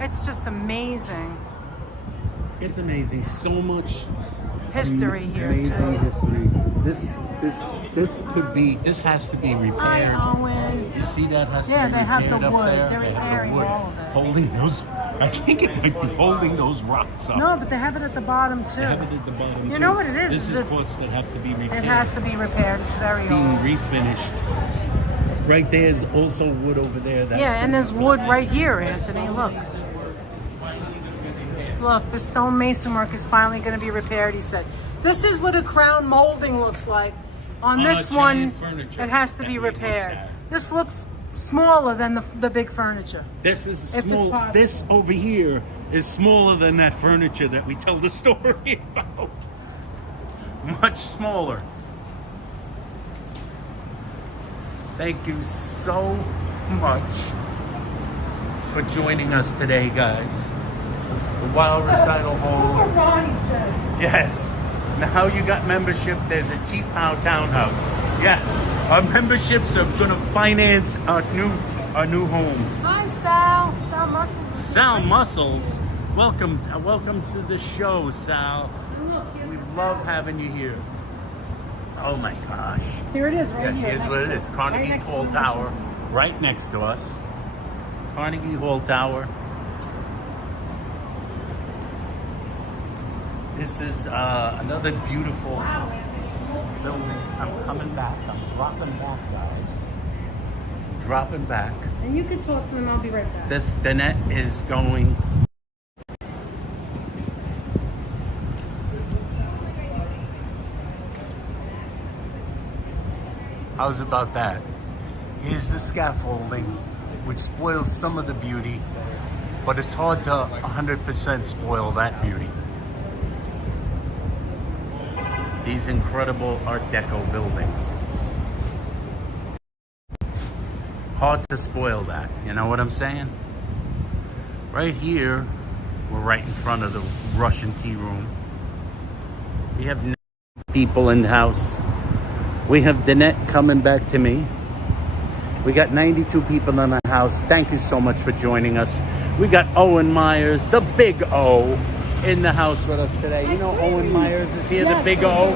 It's just amazing. It's amazing. So much History here, amazing too. history. This has to be repaired. Hi, Owen. You see that has Yeah, to be they have repaired the up wood. there? They're They have the repairing wood. all of it. Holding those, I think it might be holding those rocks up. No, but they have it at the bottom, too. They have it at the bottom. You too. know what it is? This is It's- parts that have to be repaired. It has to be repaired. It's very It's being old. refinished. Right there's also wood over there. That's Yeah, and there's wood right here, Anthony. Look. Look, the stone mason work is finally going to be repaired, he said. This is what a crown molding looks like. On this one, giant furniture it has to that be we once repaired. had. This looks smaller than the big furniture. This is If it's small. possible. This over here is smaller than that furniture that we tell the story about. Much smaller. Thank you so much for joining us today, guys. The Wild Recital Hall. Ronnie said. Yes. Now you got membership. There's a cheap townhouse. Yes. Our memberships are going to finance our new home. Hi, Sal. Sal Muscles. Sal Muscles, welcome to the show, Sal. Look, We love having you here. Oh my gosh. here it is, right Yeah, here. here's next what it to- is. right Carnegie next to Hall the Tower, Russians. right next to us. Carnegie Hall Tower. This is another beautiful building. I'm coming back. I'm dropping back, guys. Dropping back. And you can talk to them. I'll be right back. This Danette is going. How's about that? Here's the scaffolding, which spoils some of the beauty, but it's hard to 100% spoil that beauty. These incredible Art Deco buildings. Hard to spoil that, you know what I'm saying? Right here, we're right in front of the Russian tea room. We have people in the house. We have Danette coming back to me. We got 92 people in the house. Thank you so much for joining us. We got Owen Myers, the big O, in the house with us today. You know Owen Myers is here, the big O.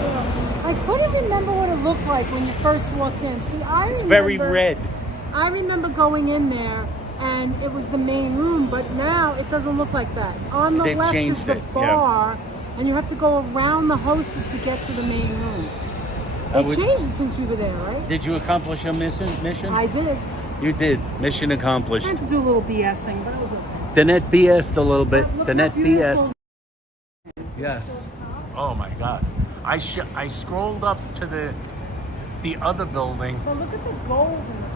I couldn't remember what it looked like when you first walked in. See, It's very red. I remember going in there and it was the main room, but now it doesn't look like that. On the They've left is changed the it, bar, and you have to go around the hostess to get to the main room. They changed it since we were there, right? Did you accomplish your mission? I did. You did. Mission accomplished. I had to do a little BSing, but it was okay. Danette BS'd a little bit. Look how Danette beautiful. BS. Yes. Oh my God. I scrolled up to the other building. Well, look at the gold in the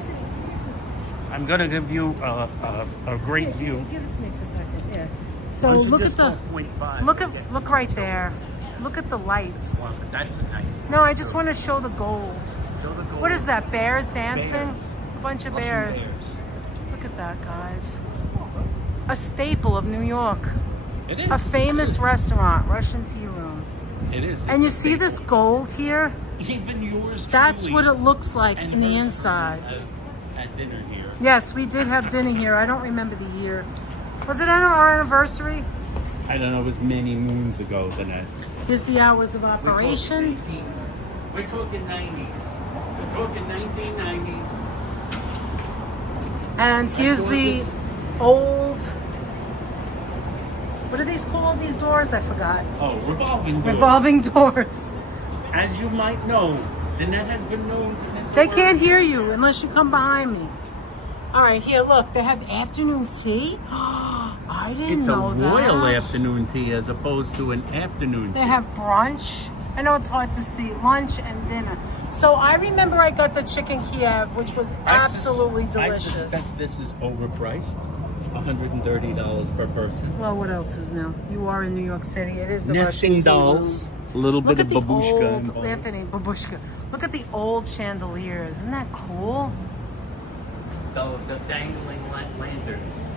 front. I'm gonna give you a great view. Give it to me for a second. Yeah. Why So don't you look at just the go 0.5? look right there. Look at the lights. Well, that's a nice. No, I just want to show the gold. Show the gold. What is that? Bears dancing? Bears. A bunch of Russian bears. bears. Look at that, guys. A staple of New York. It is. A famous restaurant, Russian tea room. It is. And you It's a see this gold here? Even yours. That's truly what it looks like and in the hers inside. Had dinner here. Yes, we did have dinner here. I don't remember the year. Was it on our anniversary? I don't know. It was many moons ago. Danette. Here's the hours of operation. We're talking 90s. We're talking 1990s. And here's the old, what are these called, these doors? I forgot. Oh, revolving doors. Revolving doors. As you might know, Danette has been known to miss They her can't work. hear you unless you come behind me. All right, here, look, they have afternoon tea. I didn't It's a know that. royal afternoon tea as opposed to an afternoon They tea. have brunch. I know it's hard to see, lunch and dinner. So I remember I got the chicken Kiev, which was absolutely I delicious. suspect this is overpriced. $130 per person. Well, what else is new? You are in New York City. It is the Nesting Russian tea dolls. room. A little Look bit at of the babushka old, involved. Anthony, babushka. Look at the old chandeliers. Isn't that cool? The dangling lanterns.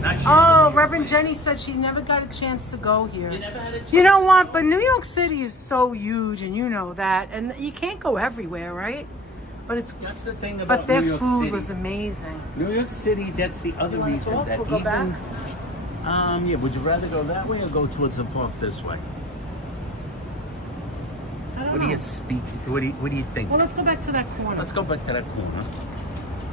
Not Oh, chandeliers, Reverend like- Jenny said she never got a chance to go here. You never had a chance? You know what? But New York City is so huge, and you know that, and you can't go everywhere, right? But it's That's the thing about but their New York food City. was amazing. New York City, that's the other wanna reason talk? that We'll go even... back? Yeah, would you rather go that way or go towards the park this way? I don't What do know. you speak? What do you think? Well, let's go back to that corner. Let's go back to that corner.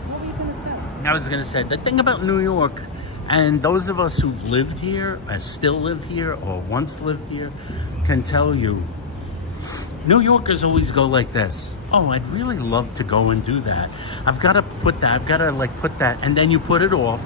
What were you gonna say? I was going to say, the thing about New York, and those of us who've lived here, still live here, or once lived here, can tell you, New Yorkers always go like this. Oh, I'd really love to go and do that. I've got to put that, put that, and then you put it off,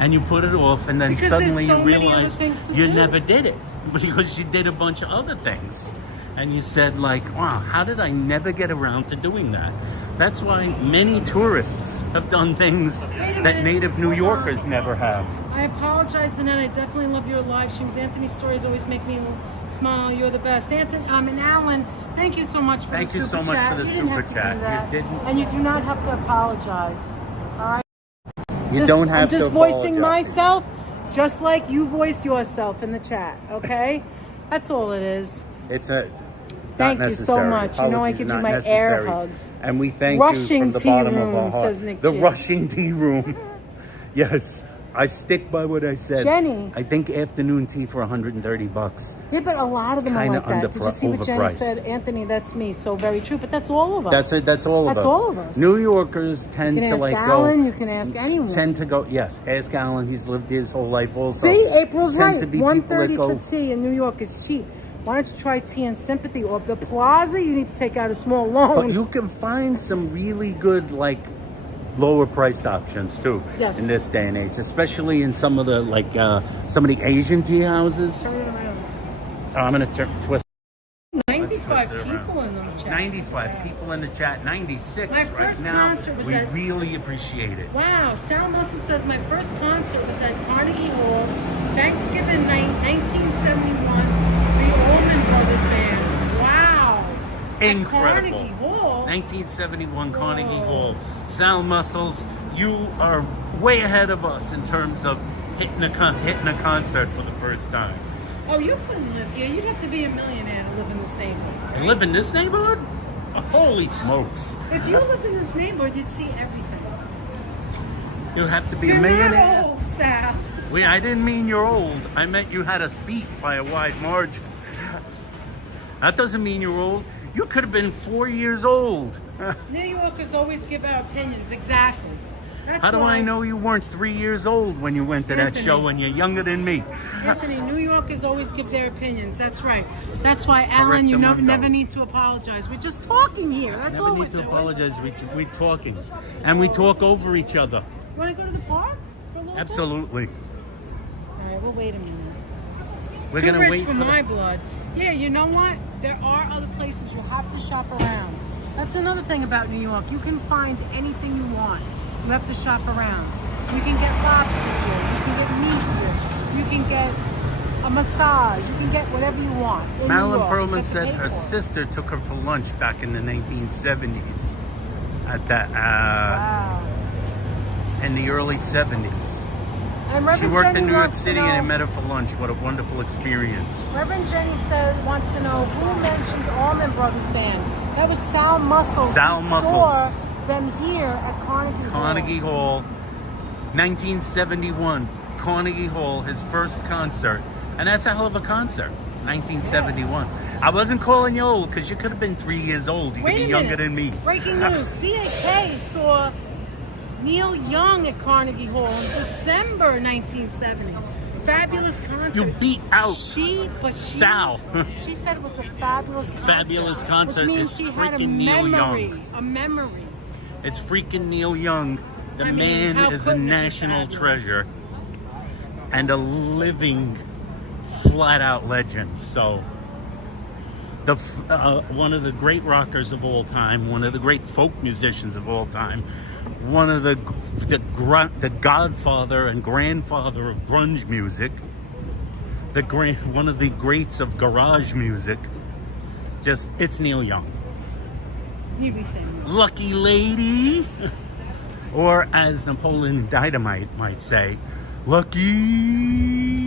and you put it off, and then Because suddenly there's so you many other realize things to you do. never did it because you did a bunch of other things. And you said like, wow, how did I never get around to doing that? That's why many tourists have done things that native New Yorkers never have. I apologize, Danette. I definitely love your live streams. Anthony's stories always make me smile. You're the best. Anthony, and Alan, thank you so much for Thank the you super so much chat. for the You didn't have super to chat. do that. You didn't. And you do not have to apologize. All right. You don't have I'm just to voicing apologize. myself, just like you voice yourself in the chat. Okay, that's all it is. It's a. Thank not you so necessary. much. You know I Apologies give you not my necessary. air hugs. And we thank Rushing you from the tea bottom of room, our heart. says Nick The G. rushing tea room. Yes, I stick by what I said. Jenny. I think afternoon tea for $130. Yeah, but a lot of them are Kinda like that. Did you see what Jenny overpriced. said? Anthony, that's me. So very true. But that's all of us. That's it. That's all of That's us. all of us. New Yorkers tend You can to ask like Alan. go. You can ask anyone. Tend to go. Yes, ask Alan. He's lived his whole life also. See, April's Tend right. to be people that $130 go- for tea in New York is cheap. Why don't you try tea and sympathy? Or the Plaza, you need to take out a small loan. But you can find some really good, like, lower priced options too. Yes. In this day and age, especially in some of the some of the Asian tea houses. Turn it around. I'm gonna twist. 95 twist it around. people in the chat. 95. 95 people in the chat, 96 My right first now. concert was We at- really appreciate it. Wow, Sal Musson says my first concert was at Carnegie Hall, Thanksgiving night, 1971. The Allman Brothers Band. Wow. Incredible. At Carnegie Hall. 1971 Carnegie Whoa. Hall. Sound Muscles, you are way ahead of us in terms of hitting a concert for the first time. Oh, you couldn't live here. You'd have to be a millionaire to live in this neighborhood. And live in this neighborhood? Holy smokes. If you lived in this neighborhood, you'd see everything. You have to be You're a millionaire. not old, Sal. Wait, I didn't mean you're old. I meant you had us beat by a wide margin. That doesn't mean you're old. You could have been 4 years old. New Yorkers always give our opinions. Exactly. That's How do why- I know you weren't 3 years old when you went to that Anthony. show and you're younger than me? Anthony, New Yorkers always give their opinions. That's right. That's why, Alan, you Correctamundo. never need to apologize. We're just talking here. That's all Never we're need to doing. apologize. We're talking. And we talk over each other. You want to go to the park for a little bit? Absolutely. All right, we'll wait a minute. We're Too going to rich wait for for my the... blood. Yeah, you know what? There are other places you have to shop around. That's another thing about New York. You can find anything you want. You have to shop around. You can get lobster here. You can get meat here. You can get a massage. You can get whatever you want. In Marilyn New York. Perlman Except said you pay her for it. sister took her for lunch back in the 1970s. At that, Wow. in the early 70s. And She Reverend worked Jenny in New York wants to City know- and I met her for lunch. What a wonderful experience. Reverend Jenny wants to know who mentioned Allman Brothers Band. That was Sal Muscles. Sal We Muscles. saw them here at Carnegie Hall. Carnegie Hall, 1971. Carnegie Hall, his first concert. And that's a hell of a concert. 1971. I wasn't calling you old because you could have been 3 years old. You could Wait be a younger minute. than me. Breaking news. CAK saw Neil Young at Carnegie Hall in December 1970. Fabulous concert. You beat out Sal. She said it was a fabulous concert. Fabulous concert. Which means It's she had a freaking Neil memory. Young. A memory. It's freaking Neil Young. The I mean, man how is a couldn't it be national fabulous? treasure and a living, flat-out legend. So, one of the great rockers of all time, one of the great folk musicians of all time, one of the godfather and grandfather of grunge music, one of the greats of garage music. Just, it's Neil Young. You'd be saying that. Lucky lady, or as Napoleon Dynamite might say, lucky.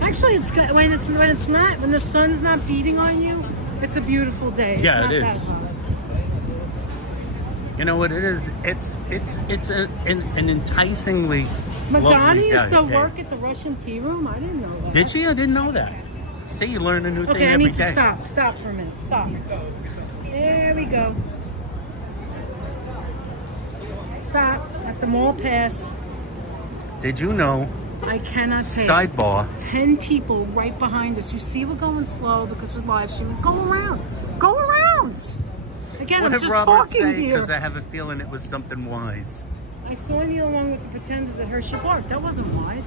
Actually, it's good when the sun's not beating on you. It's a beautiful day. It's Yeah, not it that is. hot. You know what it is? It's an enticingly Madonna lovely used to day. work at the Russian tea room. I didn't know that. Did she? I didn't know that. See, you learn a new thing Okay, I every need to day. stop. Stop for a minute. Stop. There we go. Stop at the mall pass. Did you know? I cannot take Sidebar. 10 people right behind us. You see, we're going slow because we're live streaming. Go around. Go around. Again, What I'm did just Robert talking say? here. Because I have a feeling it was something wise. I saw Neil along with the Pretenders at Hershey Park. That wasn't wise.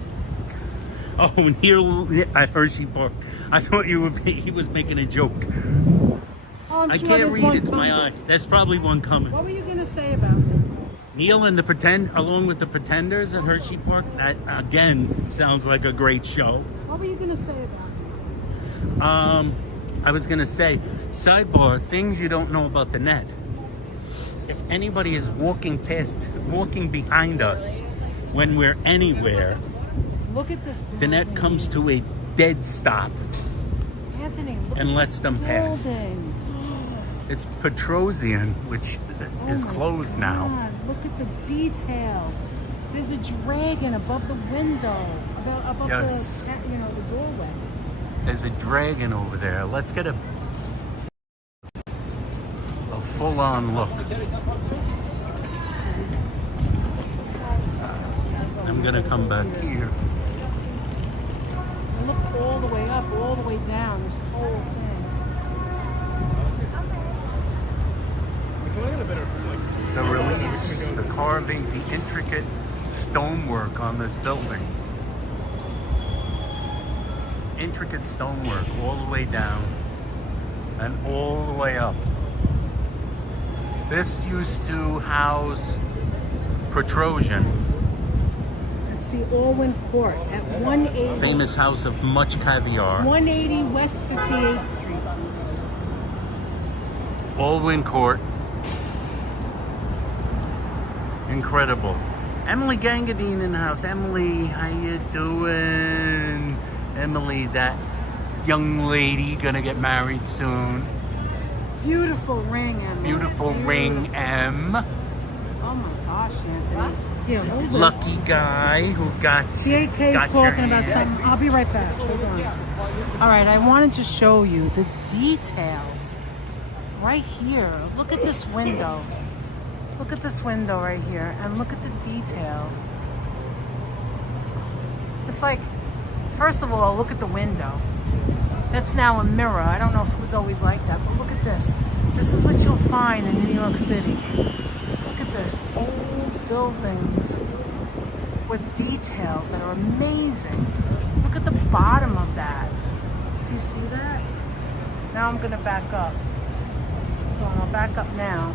Oh, Neil at Hershey Park. I thought he was making a joke. Oh, I'm I sure can't there's read. one It's my coming. eye. There's probably one coming. What were you going to say about it? Neil and along with the Pretenders at Hershey Park. That again sounds like a great show. What were you going to say about it? I was gonna say, sidebar, things you don't know about Danette. If anybody is walking behind us when we're anywhere, Look at this Danette building. comes to a dead stop Anthony, look and at lets this them pass. building. It's Petrosian, which is Oh my closed now. God, look at the details. There's a dragon above the window, above Yes. the doorway. There's a dragon over there. Let's get a full-on look. I'm gonna come back here. And look all the way up, all the way down, this whole thing. The reliefs, the carving, the intricate stonework on this building. Intricate stonework all the way down and all the way up. This used to house Petrosian, It's the Alwyn Court at 180. famous house of much caviar. 180 West 58th Street. Alwyn Court. Incredible. Emily Gangadine in the house. Emily, how you doing? Emily, that young lady gonna get married soon. Beautiful ring, Emma. Beautiful ring, M. Oh my gosh, Anthony. Here, hold this. Lucky guy who got CAK got is your talking about hand. something. I'll be right back. Hold on. All right, I wanted to show you the details right here. Look at this window. Look at this window right here, and look at the details. It's like, first of all, look at the window. That's now a mirror. I don't know if it was always like that, but look at this. This is what you'll find in New York City. Look at this, old buildings with details that are amazing. Look at the bottom of that. Do you see that? Now I'm gonna back up. So I'll back up now.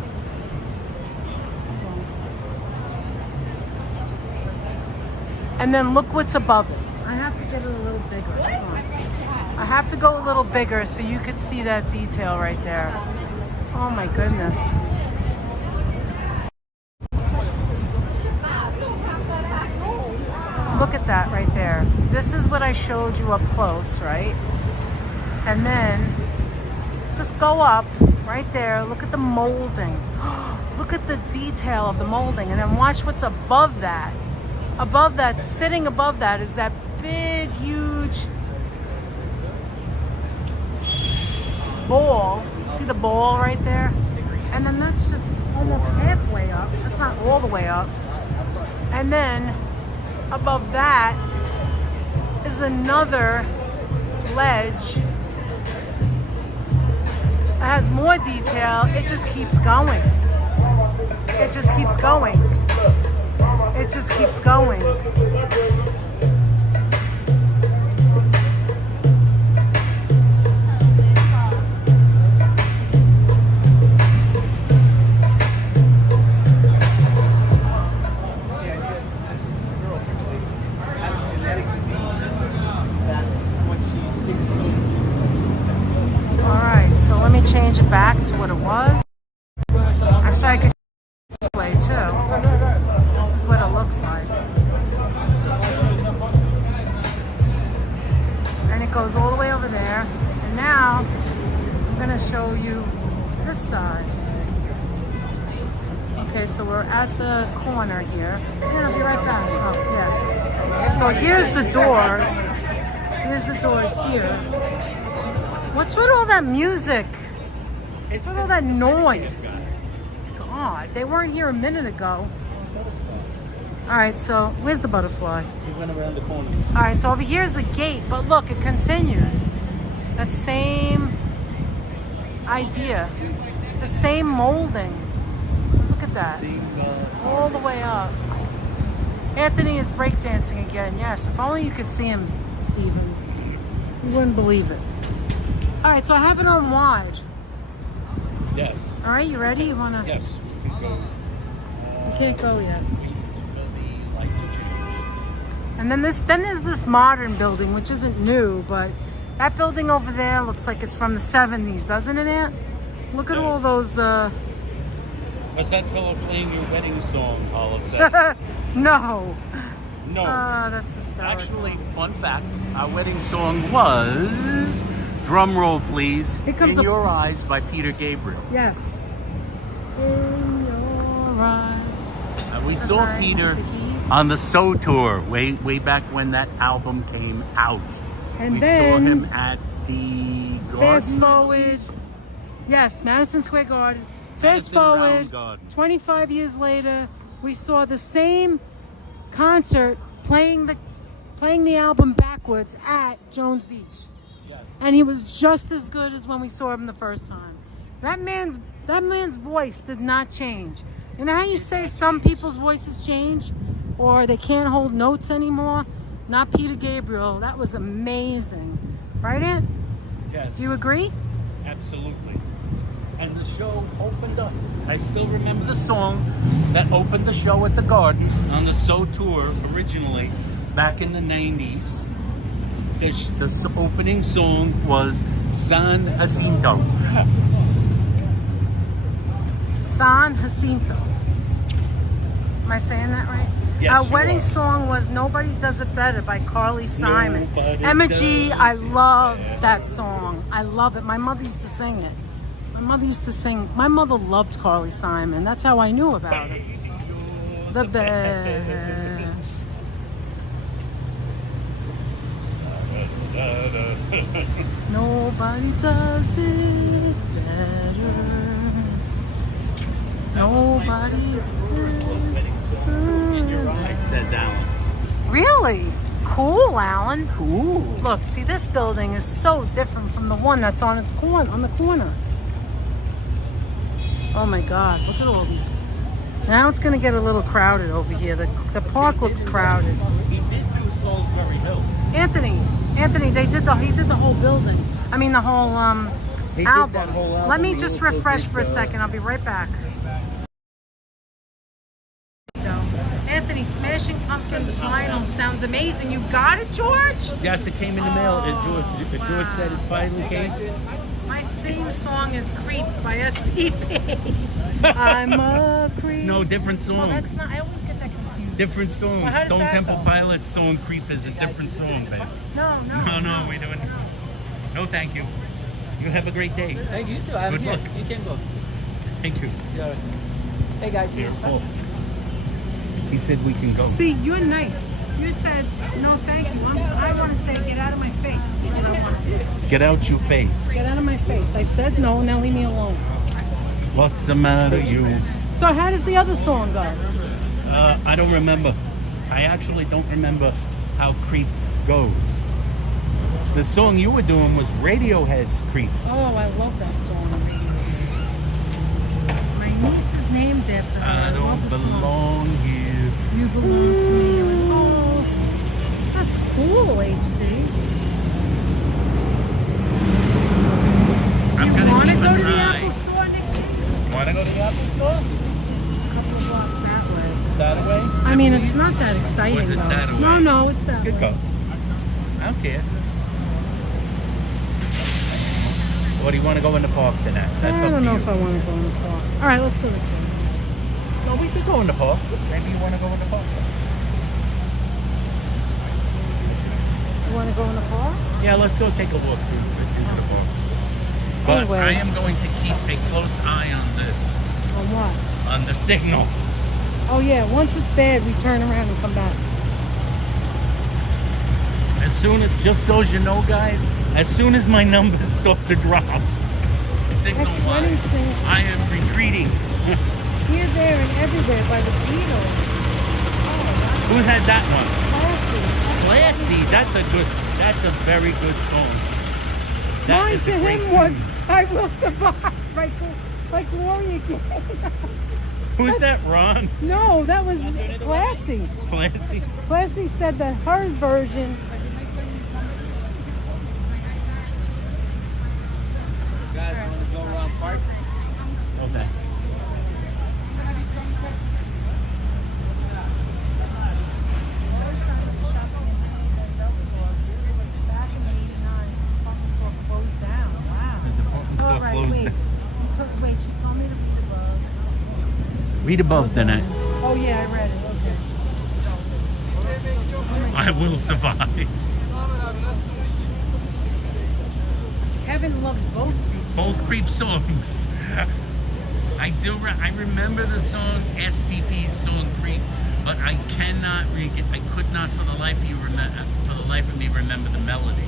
And then look what's above it. I have to get it a little bigger. Hold on. I have to go a little bigger so you could see that detail right there. Oh my goodness. Look at that right there. This is what I showed you up close, right? And then just go up right there. Look at the molding. Look at the detail of the molding. And then watch what's above that. Above that, sitting above that, is that big, huge ball. See the ball right there? And then that's just almost halfway up. That's not all the way up. And then above that is another ledge that has more detail. It just keeps going. It just keeps going. It just keeps going. Alright, so let me change it back to what it was. Actually, I could this way too. This is what it looks like. And it goes all the way over there. And now I'm going to show you this side. Okay, so we're at the corner here. Yeah, I'll be right back. Oh, yeah. So here's the doors. Here's the doors here. What's with all that music? What's with all that noise? God, they weren't here a minute ago. All right, so where's the butterfly? She went around the corner. All right, so over here's the gate, but look, it continues. That same idea, the same molding. Look at that, all the way up. Anthony is breakdancing again. Yes, if only you could see him, Stephen. You wouldn't believe it. All right, so I have it on wide. Yes. All right, you ready? You wanna? Yes. We can go. You can't go yet. Wait for the light to change. And then there's this modern building, which isn't new, but that building over there looks like it's from the 70s, doesn't it, Aunt? Look at all those, Was that fellow playing your wedding song, Paula said? no. No. That's hysterical. Actually, fun fact, our wedding song was, drum roll please, Here comes In a- Your Eyes by Peter Gabriel. Yes. In your eyes. And we saw Behind Peter the heat. on the So Tour way back when that album came out. And we then, saw him at the fast Garden. forward. Yes, Madison Square Garden. Fast Madison Brown forward. Garden. 25 years later, we saw the same concert playing the album backwards at Jones Beach. Yes. And he was just as good as when we saw him the first time. That man's voice did not change. You know how you say some people's voices change? or they can't hold notes anymore. Not Peter Gabriel. That was amazing. Right, Aunt? Yes. Do you agree? Absolutely. And the show opened up. I still remember the song that opened the show at the Garden on the So Tour originally back in the 90s. The opening song was San Jacinto. San Jacinto. Am I saying that right? Yes, Our you wedding are. song was Nobody Does It Better by Carly Simon. Nobody Emma G, does I it love better. that song. I love it. My mother used to sing it. My mother used to sing. My mother loved Carly Simon. That's how I knew about it. The best. Nobody does it better. Nobody. In your eyes, says Alan. Really? Cool, Alan. Cool. Look, see, this building is so different from the one that's on its on the corner. Oh my God! Look at all these. Now it's going to get a little crowded over here. The park looks crowded. He did do Salisbury Hill. Anthony, he did the whole building. I mean the whole He did album. that whole album. Let me He just also refresh did for a the- second. I'll be right back. Anthony, Smashing Pumpkins vinyl sounds amazing. You got it, George? Yes, it came in the mail. George said it finally came. My theme song is Creep by STP. I'm a creep. No, different song. Well, that's not, I always get that confused. Different song. Well, how does Stone that Temple go? Pilots song Creep is a different song, babe. No, We doing. No, thank you. You have a great day. Thank you too. I'm Good here. luck. You can go. Thank you. Yeah. Hey guys. Here, Paul. He said we can go. See, you're nice. You said, no, thank you. I want to say, get out of my face. That's what I want to say. Get out your face. Get out of my face. I said no, now leave me alone. What's the matter, you? So how does the other song go? I don't remember. I actually don't remember how Creep goes. The song you were doing was Radiohead's Creep. Oh, I love that song. My niece is named after her. I love don't the song. belong here. You belong to me. Oh, that's cool, HC. Do you want to go to the Apple store, Nick? Want to go to the Apple Store? A couple of blocks that way. That way? I mean, it's not that exciting, Was it though. that way? No, it's that Good way. go. I don't care. Or do you want to go in the park tonight? That's I up don't to know you. if I want to go in the park. All right, let's go this way. No, we could go in the park. Maybe you want to go in the park. You want to go in the park? Yeah, let's go take a walk through the park. But Anyway. I am going to keep a close eye on this, On what? on the signal. Oh, yeah. Once it's bad, we turn around and come back. As soon as, just so you know, guys, as soon as my numbers start to drop, signal-wise, X-Wedding I am retreating. Here, there, and everywhere by the Beatles. Who had that one? Classy. Classy. That's a very good song. That Mine is to a great him was tune. I Will Survive by Gloria Gaynor. Who's that, Ron? No, that was Classy. Classy. Classy said that her version. Guys, want to go around park? Okay. Back in '89, the department store closed down. Wow. The department store All right, closed wait. down. Wait, she told me to read above. Read above, Danette. Oh yeah, I read it. Okay. I will survive. Kevin loves both. Both Creep songs. I remember the song STP's song Creep, but I cannot I could not for the life of me remember the melody.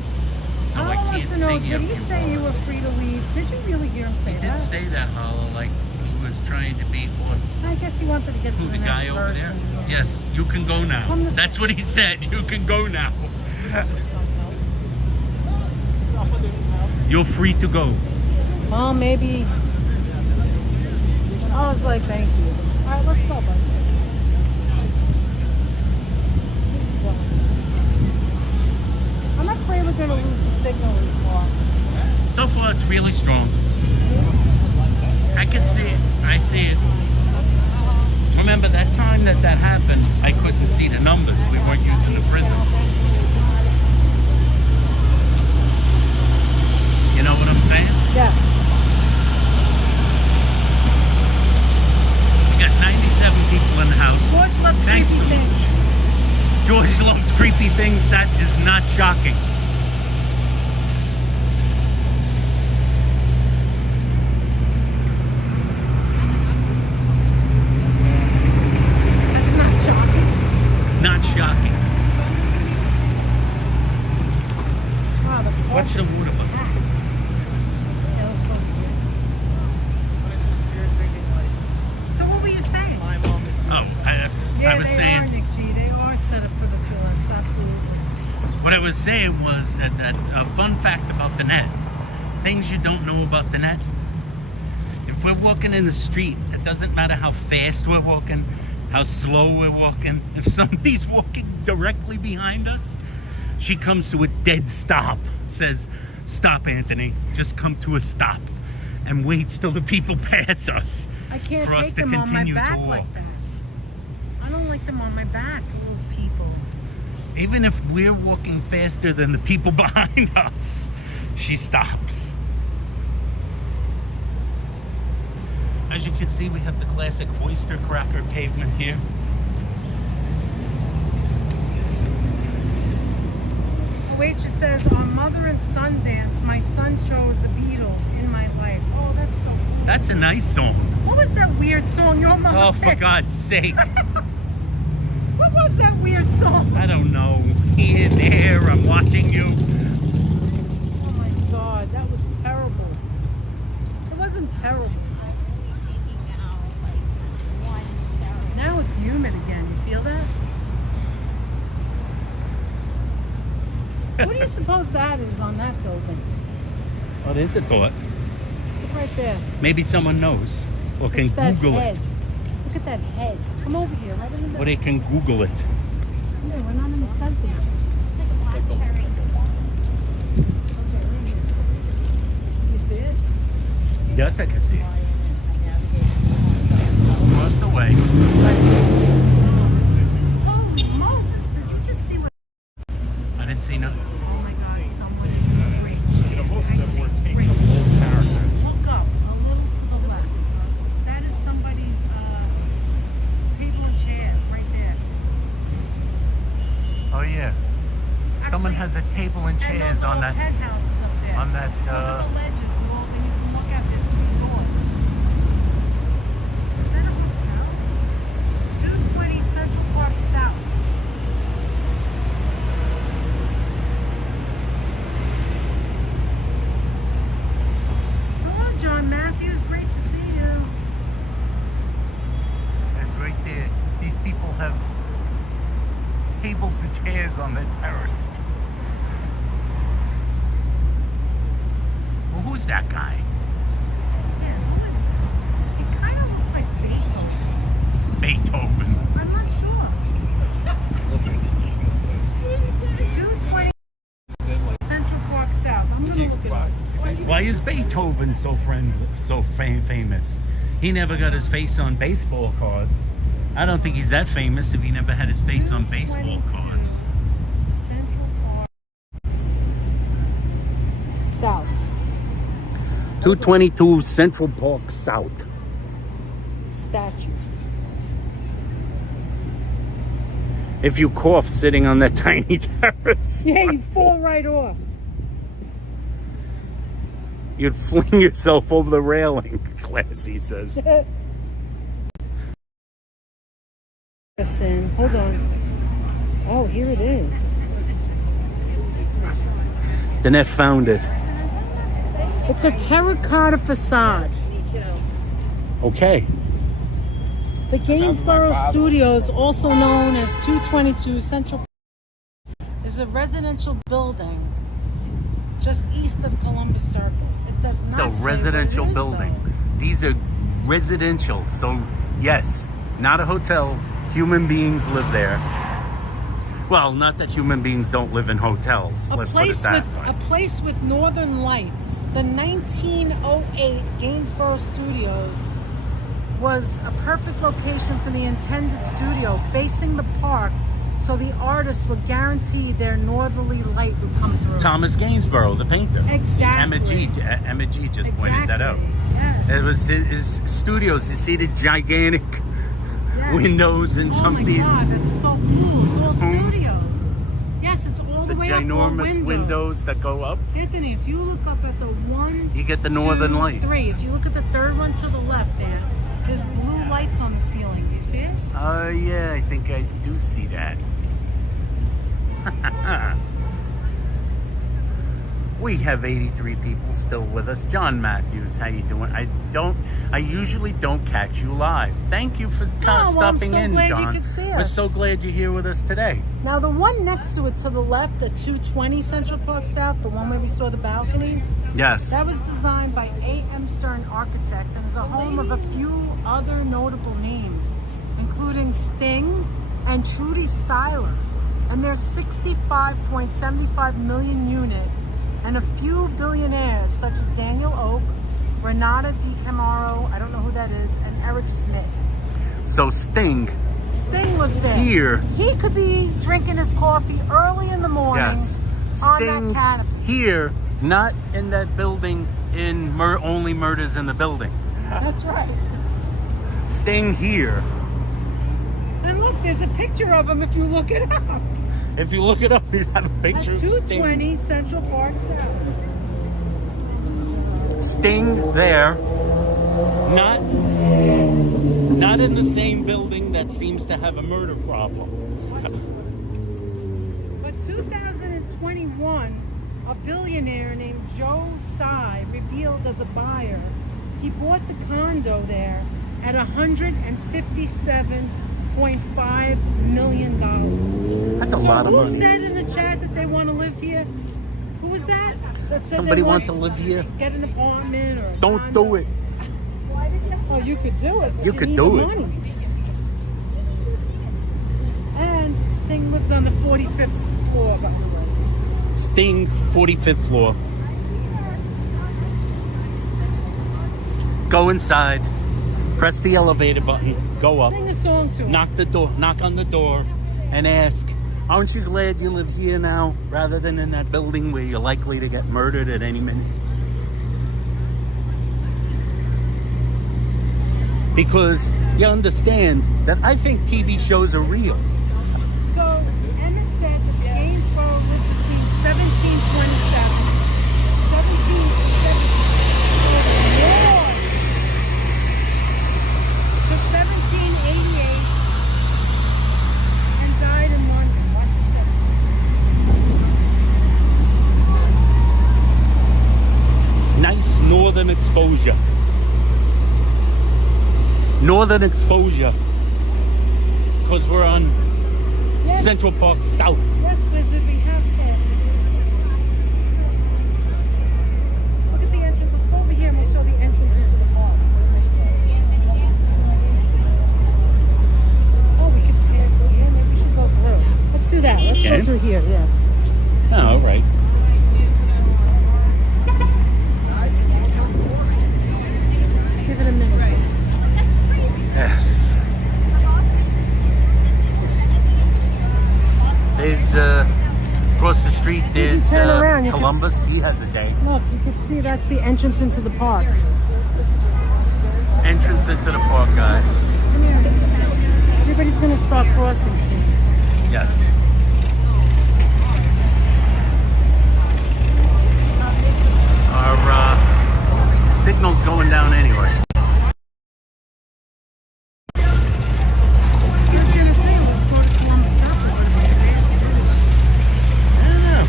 So I can't sing Did it. he say you were free to leave? Did you really hear him say He that? did say that, Hollow, like he was trying to be on I guess he wanted to get to who the the next guy over verse. there. and- Yes, you can go now. From the- That's what he said. You can go now. You're free to go. Well, maybe. I was like, thank you. All right, let's go, buddy. it's really strong. I can see it. I see it. Remember that time that happened, I couldn't see the numbers. We weren't using the printer. You know what I'm saying? Yes. We got 97 people in the house. George loves Thanks creepy so things. much. George loves creepy things. That is not shocking. That's not shocking. Not shocking. Wow, the Watch the water bucket. Yeah, let's go. So what were you saying? Oh, I was they saying. are, Nick G. They are set up for the tourists, absolutely. What I was saying was that a fun fact about Danette, things you don't know about Danette. If we're walking in the street, it doesn't matter how fast we're walking, how slow we're walking. If somebody's walking directly behind us, she comes to a dead stop, says, "Stop, Anthony, just come to a stop," and waits till the people pass us. I can't For us take to them on my continue to back walk. like that. I don't like them on my back, those people. Even if we're walking faster than the people behind us, she stops. As you can see, we have the classic oyster cracker pavement here. The waitress says, on Mother and Son Dance, my son chose the Beatles in my life. Oh, that's so cool. That's a nice song. What was that weird song your mother Oh, for picked? God's sake. What was that weird song? I don't know. Here, there, I'm watching you. Oh my God, that was terrible. It wasn't terrible. Now it's humid again. You feel that? What do you suppose that is on that building? What is it, thought? Look right there. Maybe someone knows or can It's that Google head. it. Look at that head. Come over here, right in the Or they can Google it. Yeah, we're not in the center. Okay, right here. Do you see it? Yes, I can see it. Across the way. Holy Moses, did you just see what? I didn't see nothing. Oh my God, someone in the bridge. I see bridge. Look up, a little to the left. That is somebody's table and chairs right there. Oh yeah. Someone has a table and And chairs those on little that. head houses up there. on that, Look at the ledges, Walt, and you can look out. There's 3 doors. Is that a hotel? 220 Central Park South. Hello, John Matthews. Great to see you. It's right there. These people have tables and chairs on their terrace. Well, who's that guy? Yeah, who is that? He kind of looks like Beethoven. Beethoven. I'm not sure. 220 Central Park South. I'm gonna look it up. Why is Beethoven so famous? He never got his face on baseball cards. I don't think he's that famous if he never had his face on baseball cards. Central Park South. 222 Central Park South. Statue. If you cough sitting on that tiny terrace, Yeah, you fall right off. you'd fling yourself over the railing, Classy says. Listen, hold on. Oh, here it is. Danette found it. It's a terracotta facade. Okay. The Gainsborough Studios, also known as 222 Central, is a residential building just east of Columbus Circle. It does not It's say a what residential it is, building. though. These are residential. So, yes, not a hotel. Human beings live there. Well, not that human beings don't live in hotels. A Let's put it place that with way. a place with northern light The 1908 Gainsborough Studios was a perfect location for the intended studio, facing the park, so the artists were guaranteed their northerly light would come through. Thomas Gainsborough, the painter. Exactly. Emma G just pointed that out. Yes. It was his studios. You see the gigantic Yes. windows in some of these. Oh my God, that's so cool. It's all homes. studios. Yes, it's all the The way up, all ginormous windows that go up. Anthony, if you look up at the one, You get the northern 2, light. 3. If you look at the third one to the left, Dan, there's blue lights on the ceiling. Do you see it? Yeah, I think I do see that. We have 83 people still with us. John Matthews, how you doing? I usually don't catch you live. Thank you for I'm stopping so in, glad you John. could see We're us. so glad you're here with us today. Now, the one next to it to the left, the 220 Central Park South, the one where we saw the balconies, Yes. that was designed by A.M. Stern Architects and is a home of a few other notable names, including Sting and Trudy Styler. And their 65.75 million unit, and a few billionaires such as Daniel Oak, Renata DiCamaro, I don't know who that is, and Eric Smith. So Sting Sting lives there. here. He could be drinking his coffee early in the morning Yes. on Sting that canopy. here, not in that building in Only Murders in the Building. That's right. Sting here. And look, there's a picture of him if you look it up. If you look it up, you have a At picture of Sting. 220 Central Park South. Sting there. Not in the same building that seems to have a murder problem. But 2021, a billionaire named Joe Tsai revealed as a buyer, he bought the condo there at $157.5 million. That's a lot of Who money. said in the chat that they want to live here? Who was that? That said Somebody they wants to live here. Get an apartment or a Don't condo? do it. Oh, you could do it. But You could need do the it. money. And Sting lives on the 45th floor, by the way. Sting, 45th floor. Go inside. Press the elevator button. Go up. Sing a song to him. Knock on the door and ask, aren't you glad you live here now rather than in that building where you're likely to get murdered at any minute? Because you understand that I think TV shows are real. So, Emma said that Gainsborough lived between 1727, 1788 and died in London. Watch this. Nice northern exposure. Northern exposure. Because we're on Yes. Central Park South. Yes, Blizzard, we have it. Look at the entrance. Let's go over here and we'll show the entrance into the park. Oh, we could pass here. Maybe we should go through. Let's do that. Let's Okay. go through here, yeah. Oh, all right. Let's give it a minute. Yes. There's across the street. There's turn around, you can Columbus. He has a day. Look, you can see that's the entrance into the park. Entrance into the park, guys. Come here. Everybody's going to start crossing soon. Yes. Our signal's going down anyway. I was going to say, let's go to Columbus Circle. But it's advanced. I don't know.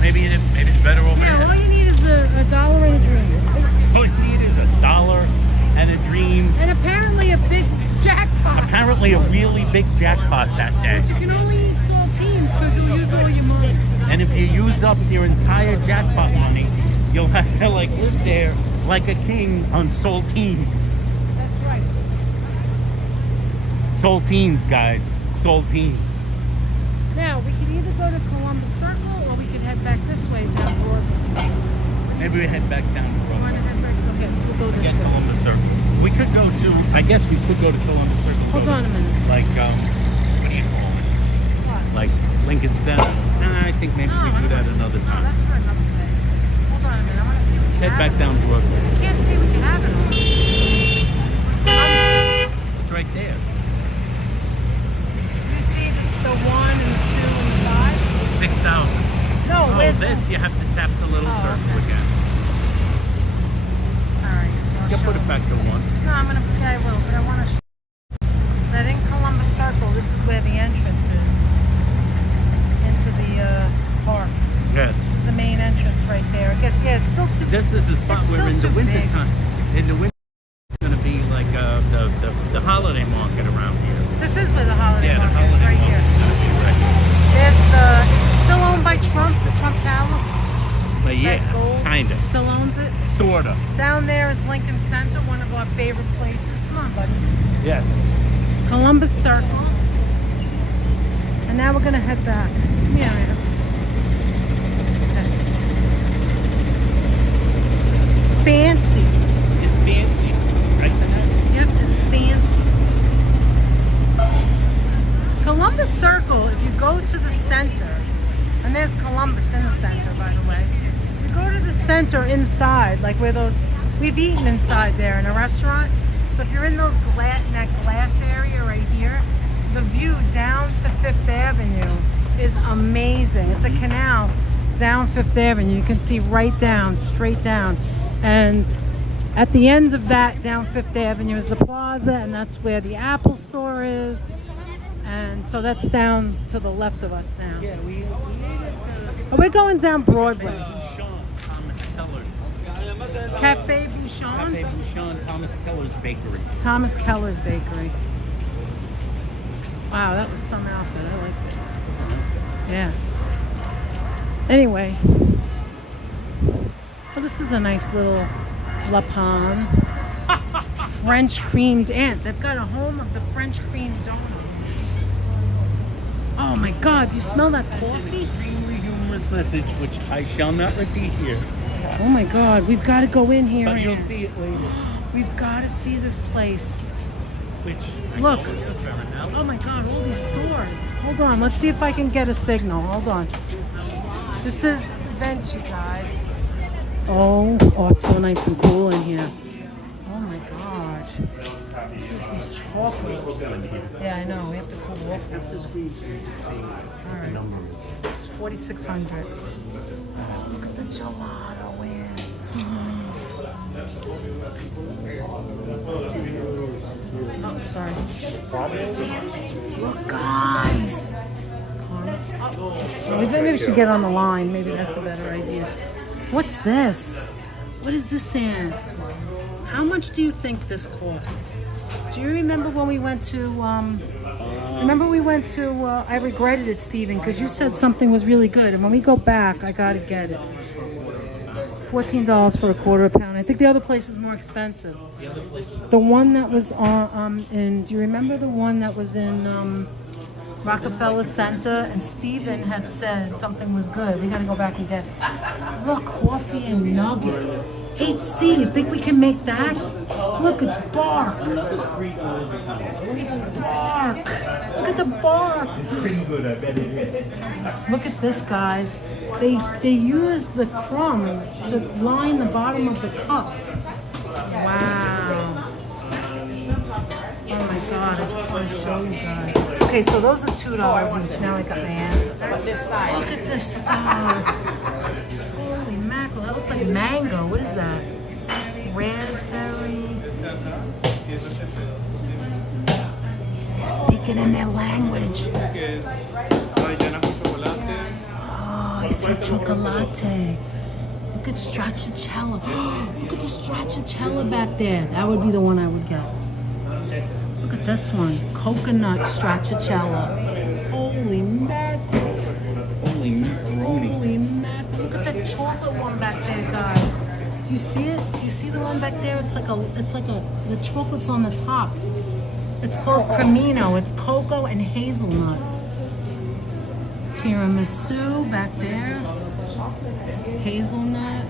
Maybe it's better over Yeah, all there. you need is a dollar and a dream. All you need is $1 and a dream. And apparently a big jackpot. Apparently a really big jackpot that day. But you can only eat saltines because you'll use all your money. And if you use up your entire jackpot money, you'll have to live there like a king on saltines. That's right. Saltines, guys. Saltines. Now, we can either go to Columbus Circle or we can head back this way down Broadway. Maybe we head back down the You want road. to head back? Okay, so we'll go this Get way. Columbus Circle. We could go to, I guess we could go to Columbus Circle. Hold on a minute. Like, what do you call it? What? Like Lincoln Center. Nah, I think maybe we do that another No, time. that's for another day. Hold on a minute. I want to see what you Head have. back down Broadway. I can't see what you have in all. It's right there. You see the 1 and the 2 and the 5? 6,000. No, Oh, where's this, the... you have to tap the little Oh, circle okay. again. Alright, so I'll You show put it you. back to 1. No, I will, but I want to show you that in Columbus Circle, this is where the entrance is into the park. Yes. This is the main entrance right there. I guess, yeah, it's still too... This is the spot It's where in still the too winter big. time, in the winter, it's going to be like the holiday market around here. This is where the holiday Yeah, the market is, holiday right market's here. going to be right. There's the... Is it still owned by Trump, the Trump Tower? But yeah, That gold kind of. still owns it? Sort of. Down there is Lincoln Center, one of our favorite places. Come on, buddy. Yes. Columbus Circle. And now we're gonna head back. Come here, Rita. Okay. It's fancy. It's fancy. Right, Danette? Yep, it's fancy. Columbus Circle, if you go to the center, and there's Columbus in the center, by the way. You go to the center inside, like where those, we've eaten inside there in a restaurant. So if you're in those in that glass area right here, the view down to Fifth Avenue is amazing. It's a canal down Fifth Avenue. You can see right down, straight down. And at the end of that, down Fifth Avenue, is the plaza, and that's where the Apple store is. And so that's down to the left of us now. Yeah, we ate at Oh, we're going down Broadway. Bouchon, Thomas Keller's. Cafe Bouchon. Cafe Bouchon, Thomas Keller's Bakery. Thomas Keller's Bakery. Wow, that was some outfit. I liked it. Yeah. Anyway. Well, this is a nice little La Pomme. French creamed ant. They've got a home of the French cream donut. Oh my God, do you smell that An coffee? extremely humorous message, which I shall not repeat here. Oh my God, we've got to go in here. But you'll Ann. see it later. We've got to see this place. Which Look. now. Oh my God, all these stores. Hold on, let's see if I can get a signal. Hold on. This is Venchi, guys. Oh, it's so nice and cool in here. Oh my gosh. This is these chocolates. Yeah, I know. We have to cool off. All right. It's 4,600. Look at the gelato, man. Oh, sorry. Look, guys. Maybe we should get on the line. Maybe that's a better idea. What's this? What is this, Ann? How much do you think this costs? Do you remember when we went to, I regretted it, Steven, because you said something was really good. And when we go back, I got to get it. $14 for a quarter a pound. I think the other place is more expensive. The one that was do you remember the one that was in Rockefeller Center? And Steven had said something was good. We got to go back and get it. Look, coffee and nugget. HC, you think we can make that? Look, it's bark. It's bark. Look at the bark. It's pretty good, I bet it is. Look at this, guys. They use the crumb to line the bottom of the cup. Wow. Oh my God, I just want to show you guys. Okay, so those are $2 each. Now I got my answer. Look at this stuff. Holy mackerel, that looks like mango. What is that? Raspberry. They're speaking in their language. Oh, I said chocolate. Look at stracciatella. Look at the stracciatella back there. That would be the one I would get. Look at this one. Coconut stracciatella. Holy mackerel. Holy macaroni. Holy mackerel. Look at that chocolate one back there, guys. Do you see it? Do you see the one back there? It's like the chocolate's on the top. It's called Cremino. It's cocoa and hazelnut. Tiramisu back there. Hazelnut.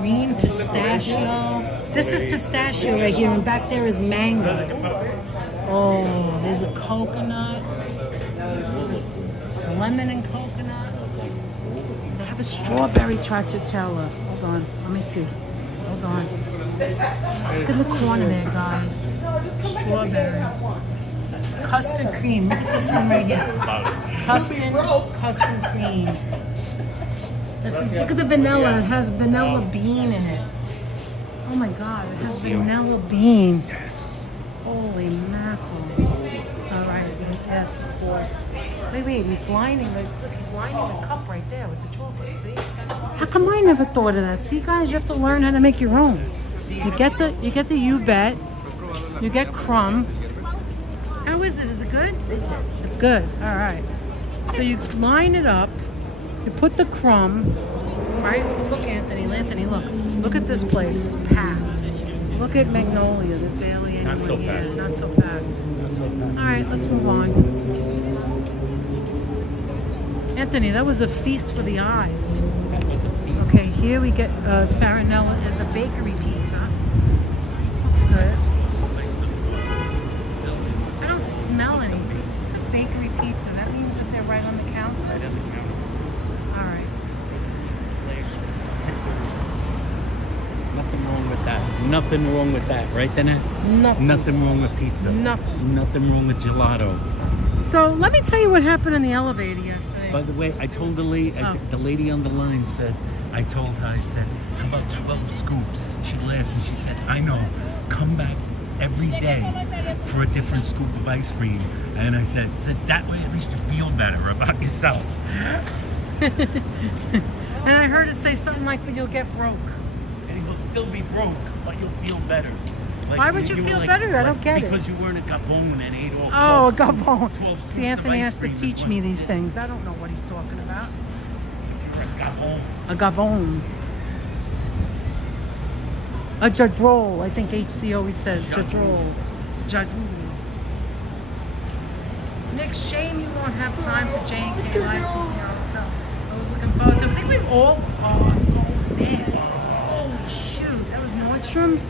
Green pistachio. This is pistachio right here, and back there is mango. Oh, there's a coconut. Lemon and coconut. They have a strawberry stracciatella. Hold on, let me see. Hold on. Look in the corner there, guys. Strawberry. Custard cream. Look at this one right here. Tuscan custard cream. This is, look at the vanilla. It has vanilla bean in it. Oh my god, it has vanilla bean. Holy mackerel. Alright, yes, of course. Wait, he's lining the, look, he's lining the cup right there with the chocolate, see? How come I never thought of that? See guys, you have to learn how to make your own. You get the you bet, you get crumb. How is it? Is it good? It's good. Alright. So you line it up, you put the crumb, right? Look, Anthony, look. Look at this place, it's packed. Look at Magnolia, there's barely anyone Not so here. packed. Not so packed. Alright, let's move on. Anthony, that was a feast for the eyes. That was a feast. Okay, here we get Farinella is a bakery pizza. Looks good. I don't smell anything. Bakery pizza, that means that they're right on the counter? Right on the counter. Alright. Nothing wrong with that. Nothing wrong with that, right, Danette? Nothing. Nothing wrong with pizza. Nothing. Nothing wrong with gelato. So let me tell you what happened in the elevator yesterday. By the way, I told the lady on the line said, I told her, I said, how about 12 scoops? She laughed and she said, I know, come back every day for a different scoop of ice cream. And I said that way at least you feel better about yourself. And I heard it say something like, but you'll get broke. And you'll still be broke, but you'll feel better. Like, Why would you feel better? I don't get it. Because you weren't a gavone and ate all Oh, 12 gavone. 12 scoops See, of Anthony ice has to cream in teach one me these sit. things. I don't know what he's talking about. You're a gavone. A gavone. A jadrol. I think HC always says jadrol. Jadrol. Nick, shame you won't have time for J&K live stream here on hotel. I was looking forward to it. I think we've all... Oh, it's cold man. Holy shoot. That was Nordstrom's?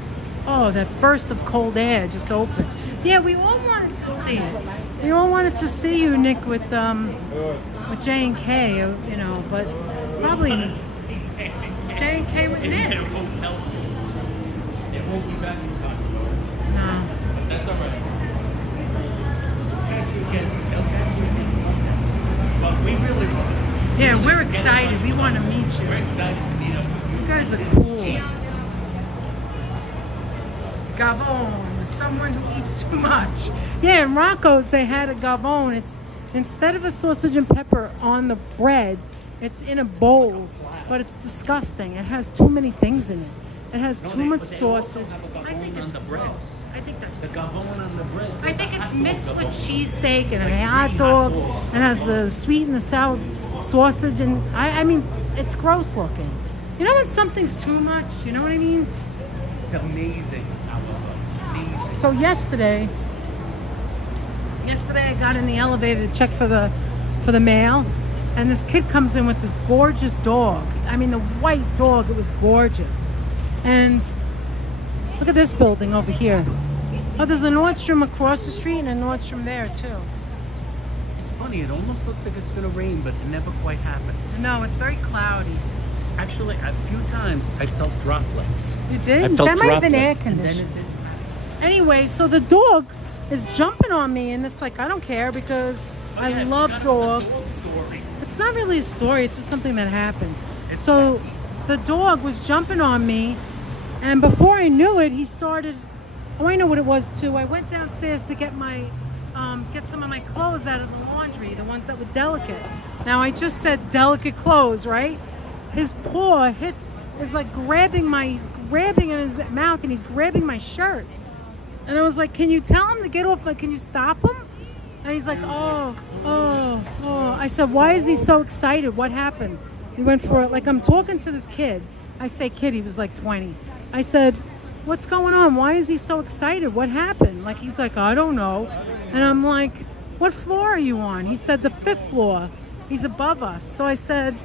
Oh, that burst of cold air just opened. Yeah, we all wanted to see it. We all wanted to see you, Nick, with J&K, you know, but probably J&K with Nick. It won't be back in time. No. That's all right. But we really want. Yeah, we're excited. We want to meet you. We're excited to meet up with you. You guys are cool. Gavone, someone who eats too much. Yeah, in Rocco's they had a gavone. It's instead of a sausage and pepper on the bread, it's in a bowl, but it's disgusting. It has too many things in it. It has too much sausage. I think it's gross. I think that's The gavone on the bread. I think it's mixed with cheesesteak and a hot dog, and has the sweet and the sour sausage, and I mean, it's gross looking. You know when something's too much? You know what I mean? It's amazing. Amazing. So yesterday I got in the elevator to check for the mail, and this kid comes in with this gorgeous dog. I mean, the white dog, it was gorgeous. And look at this building over here. Oh, there's a Nordstrom across the street and a Nordstrom there too. It's funny, it almost looks like it's going to rain, but it never quite happens. No, it's very cloudy. Actually, a few times I felt droplets. You did? I felt That might have been air droplets, and then conditioning. it didn't happen. Anyway, so the dog is jumping on me, and it's like, I don't care because I Yeah, love that's dogs. the whole story. It's not really a story, it's just something that happened. It's So the dog was jumping on me, and before I knew it, he started, oh, I know what it was too. I went downstairs to get my, get some of my clothes out of the laundry, the ones that were delicate. Now I just said delicate clothes, right? His paw is like he's grabbing in his mouth and he's grabbing my shirt. And I was like, can you tell him to get off, can you stop him? And he's like, oh. I said, why is he so excited? What happened? He went for it. Like, I'm talking to this kid. I say kid, he was like 20. I said, what's going on? Why is he so excited? What happened? Like, he's like, I don't know. And I'm like, what floor are you on? He said, the 5th floor. He's above us. So I said,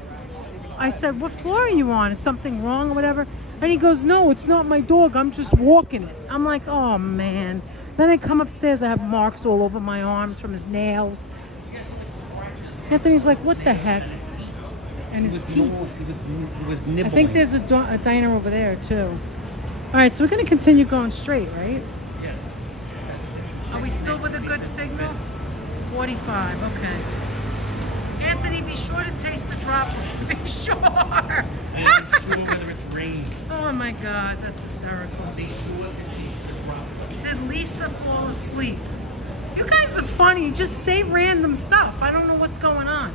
I said, what floor are you on? Is something wrong or whatever? And he goes, no, it's not my dog. I'm just walking it. I'm like, oh, man. Then I come upstairs. I have marks all over my arms from his nails. Anthony's like, what the heck? And his teeth. He was nibbling. I think there's a diner over there, too. All right, so we're going to continue going straight, right? Yes. Are we still with a good signal? 45, okay. Anthony, be sure to taste the droplets to be sure. And I'm sure whether it's rain. Oh my God, that's hysterical. Be sure to taste the droplets. Did Lisa fall asleep? You guys are funny. Just say random stuff. I don't know what's going on.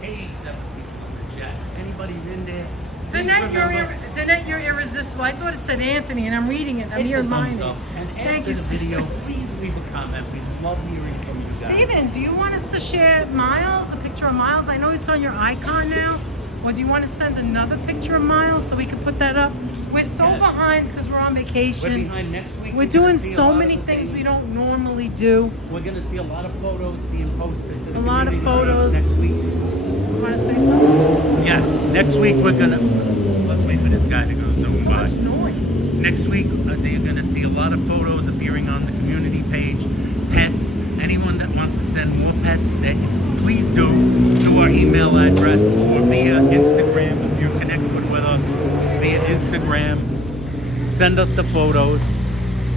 Hey, 7 people in the chat. Anybody's in there? Danette, you're irresistible. I thought it said Anthony, and I'm reading it. I'm here mine. And Thank after you, the video, please leave a comment. We love hearing from you guys. Steven, do you want us to share Miles, a picture of Miles? I know it's on your icon now. Or do you want to send another picture of Miles so we can put that up? We're so Yes. behind because we're on vacation. We're behind next week. We're doing so many things we don't normally do. We're going to see a lot of photos being posted. To the A lot of community page photos. next week. You want to say something? Yes, next week we're going to... Let's wait for this guy to go zoom So by. much noise. Next week, they're going to see a lot of photos appearing on the community page. Pets, anyone that wants to send more pets, that please do to our email address or via Instagram. If you're connected with us via Instagram, send us the photos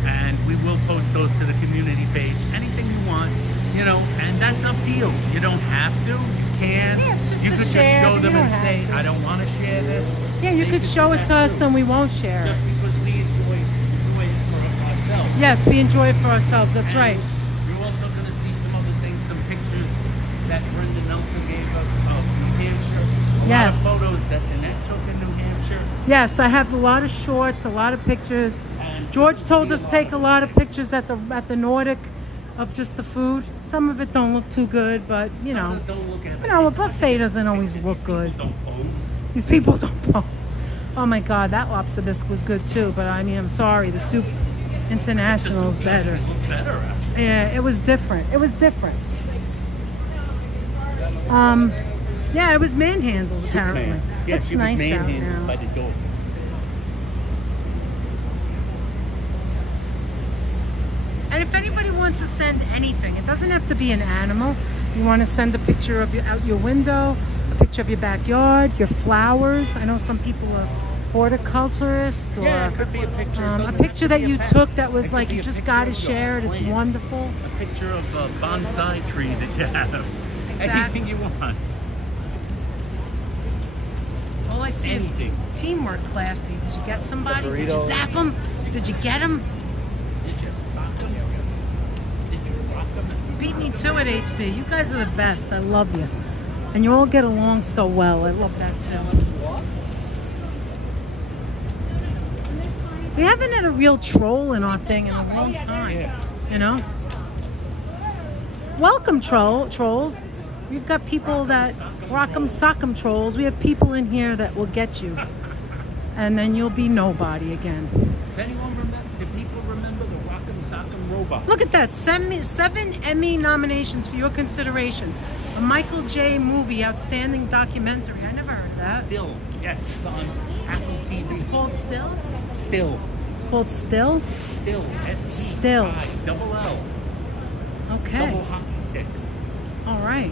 and we will post those to the community page. Anything you want, you know, and that's up to you. You don't have to. You can. Yeah, it's just you to could share, just show but them you and don't say, have to. I don't want to share this. Yeah, you They could can show do it that to us too. and we won't share Just it. because we enjoy it for ourselves. Yes, we enjoy it for ourselves. That's And right. You're also going to see some other things, some pictures that Brenda Nelson gave us of New Hampshire. A Yes. lot of photos that Danette took in New Hampshire. Yes, I have a lot of shorts, a lot of pictures. And George you'll told see us to take a lot of pictures at the Nordic of just the food. Some of it don't look too good, but you Some know, of them don't look at you know, a buffet doesn't always look good. Don't pose. These people don't pose. Oh my God, that lobster bisque was good too. But I mean, I'm sorry, the soup international is better. Look better, actually. Yeah, it was different. It was different. Yeah, it was manhandled apparently. Superman. Yeah, It's she was nice out manhandled now. by the dog. And if anybody wants to send anything, it doesn't have to be an animal. You want to send a picture of out your window, a picture of your backyard, your flowers. I know some people are horticulturists, or Yeah, it could be a picture. It a doesn't picture have to that be a you pet. took that It was could like be you a just picture got to of the share it. It's plant. wonderful. A picture of a bonsai tree that you have. Exactly. Anything you want. All I see Anything. is teamwork, classy. Did you get somebody? Did you burrito. zap them? Did you get them? Did you sock them? Did you rock them? Beat me to it, HC. You guys are the best. I love you. And you all get along so well. I love that too. We haven't had a real troll in our thing in a long time. Yeah. You know? Welcome, trolls. We've got people that rock'em sock'em trolls. We have people in here that will get you. And then you'll be nobody again. Does anyone remember? Do people remember the Rock'em Sock'em Robot? Look at that. Seven Emmy nominations for your consideration. A Michael J. movie, outstanding documentary. I never heard of that. Still, yes, it's on Apple TV. It's called Still? Still, It's called Still? Still, S-T-I, Still. double L, Okay. double hockey sticks. All right.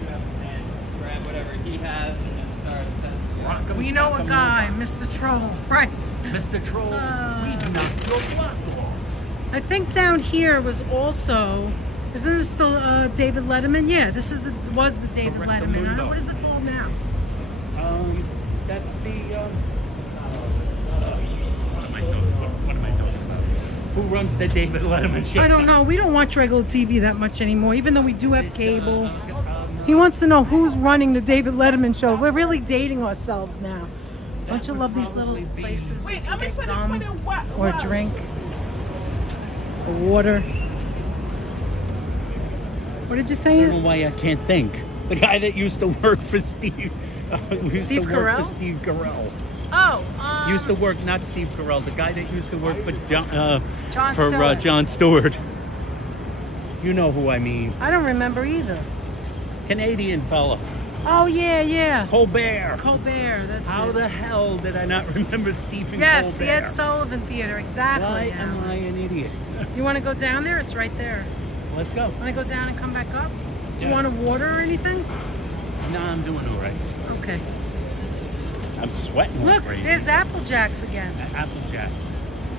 And grab whatever he has and then start sending. Rock'em We know a Sock'em guy, Robot. Mr. Troll, right? Mr. Troll, we knocked your block off. I think down here was also, isn't this the David Letterman? Yeah, this is was the David Correctamundo. Letterman. I don't know, what is it called now? That's the, what am I talking about? Who runs the David Letterman show? I don't know. We don't watch regular TV that much anymore, even though we do have cable. He wants to know who's running the David Letterman show. We're really dating ourselves now. Don't you love these little places where you can get gum or a drink or water? What did you I say? don't know why I can't think. The guy that used to work for Steve. Steve Carell? Steve Carell. Oh, Used to work, not Steve Carell, the guy that used to work for Jon Jon Stewart. Stewart. You know who I mean. I don't remember either. Canadian fella. Oh yeah, yeah. Colbert. Colbert. That's How it. the hell did I not remember Stephen Yes, Colbert? the Ed Sullivan Theater. Exactly. Why yeah. am I an idiot? You want to go down there? It's right there. Let's go. Want to go down and come back up? Do you Yeah. want a water or anything? No, I'm doing all right. Okay. I'm sweating Look, like crazy. there's Apple Jacks again. Apple Jacks.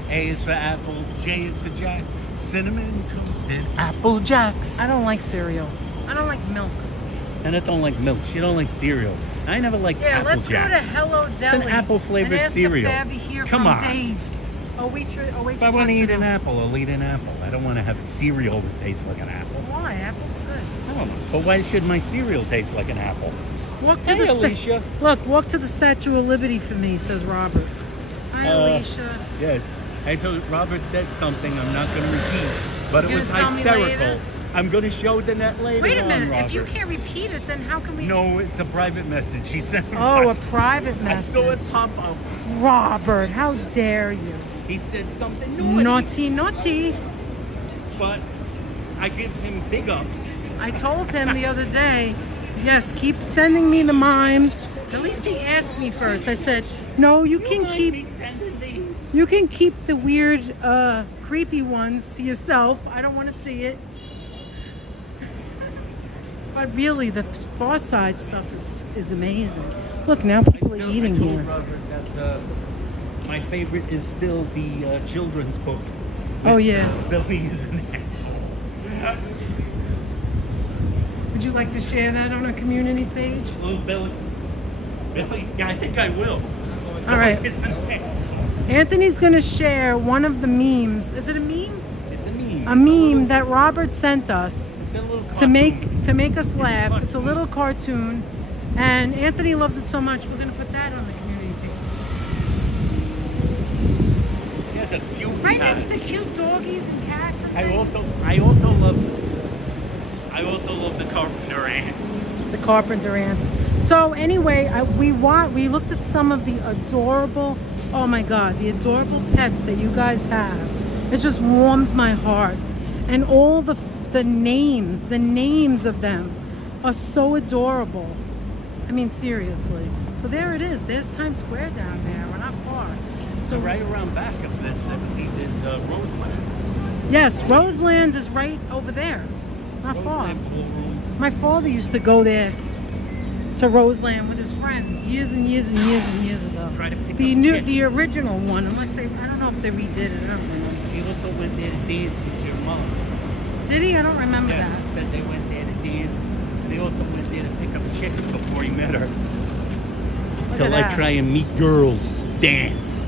A is for apple, J is for Jack. Cinnamon toasted Apple Jacks. I don't like cereal. I don't like milk. And I don't like milk. She don't like cereal. I never liked Yeah, Apple let's Jacks. go to Hello Deli. It's an apple-flavored and ask cereal. If Abby here Come from on. Dave. Waitress If I wants want to eat know. an apple, I'll eat an apple. I don't want to have cereal that tastes like an apple. Why? Apple's good. I don't know. But why should my cereal taste like an apple? Walk to Hey, the Alicia. Look, walk to the Statue of Liberty for me, says Robert. Hi, Alicia. Yes. I told Robert said something I'm not going to repeat, but it You're was gonna tell me hysterical. later? I'm going to show Danette later Wait a on, minute. Robert. If you can't repeat it, then how can we? No, it's a private message. He sent me. Oh, a private I saw message. it pop up. Robert, how dare you? He said something naughty, Naughty, naughty. but I give him big ups. I told him the other day, yes, keep sending me the mimes. At least he asked me first. I said, no, you can mind keep me sending these? you can keep the weird, creepy ones to yourself. I don't want to see it. But really, the Far Side stuff is amazing. Look, now people are eating I told here. Robert that my favorite is still the children's book. Oh, yeah. Billy is an asshole. Would you like to share that on our community page? Little Billy. Billy, yeah, I think I will. All right. Billy is an asshole. Anthony's going to share one of the memes. Is it a meme? It's a meme. A meme that Robert sent us It's a little to cartoon. make us laugh. It's a little cartoon, and Anthony loves it so much. We're going to put that on the community page. He has a few Right behind. next to cute doggies and cats and I things. also love the carpenter ants. The carpenter ants. So anyway, we looked at some of the adorable, oh my God, the adorable pets that you guys have. It just warms my heart. And all the names of them are so adorable. I mean, seriously. So there it is. There's Times Square down there. We're not far. So right around back of this, I believe, is Roseland. Yes, Roseland is right over there. Not far. Roseland Ballroom. My father used to go there to Roseland with his friends years and years and years and years ago. Try to pick The up new, chicks. the original one, unless they, I don't know if they redid it. I don't remember. He also went there to dance with your mom. Did he? I don't remember Yes, that. he said they went there to dance. They also went there to pick up chicks before he met her. Look To at like that. try and meet girls, dance.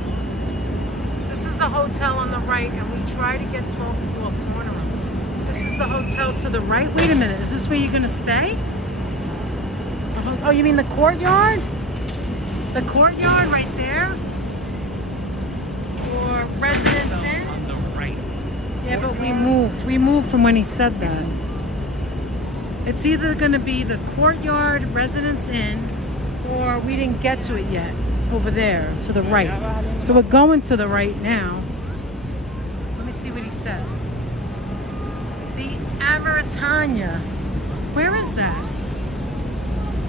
This is the hotel on the right, and we try to get 12th floor corner. This is the hotel to the right. Wait a minute. Is this where you're gonna stay? Oh, you mean the courtyard? The courtyard right there? Or Residence Inn? On the right. Yeah, but we moved. We moved from when he said that. It's either going to be the Courtyard Residence Inn, or we didn't get to it yet, over there, to the right. So we're going to the right now. Let me see what he says. The Ameritania. Where is that?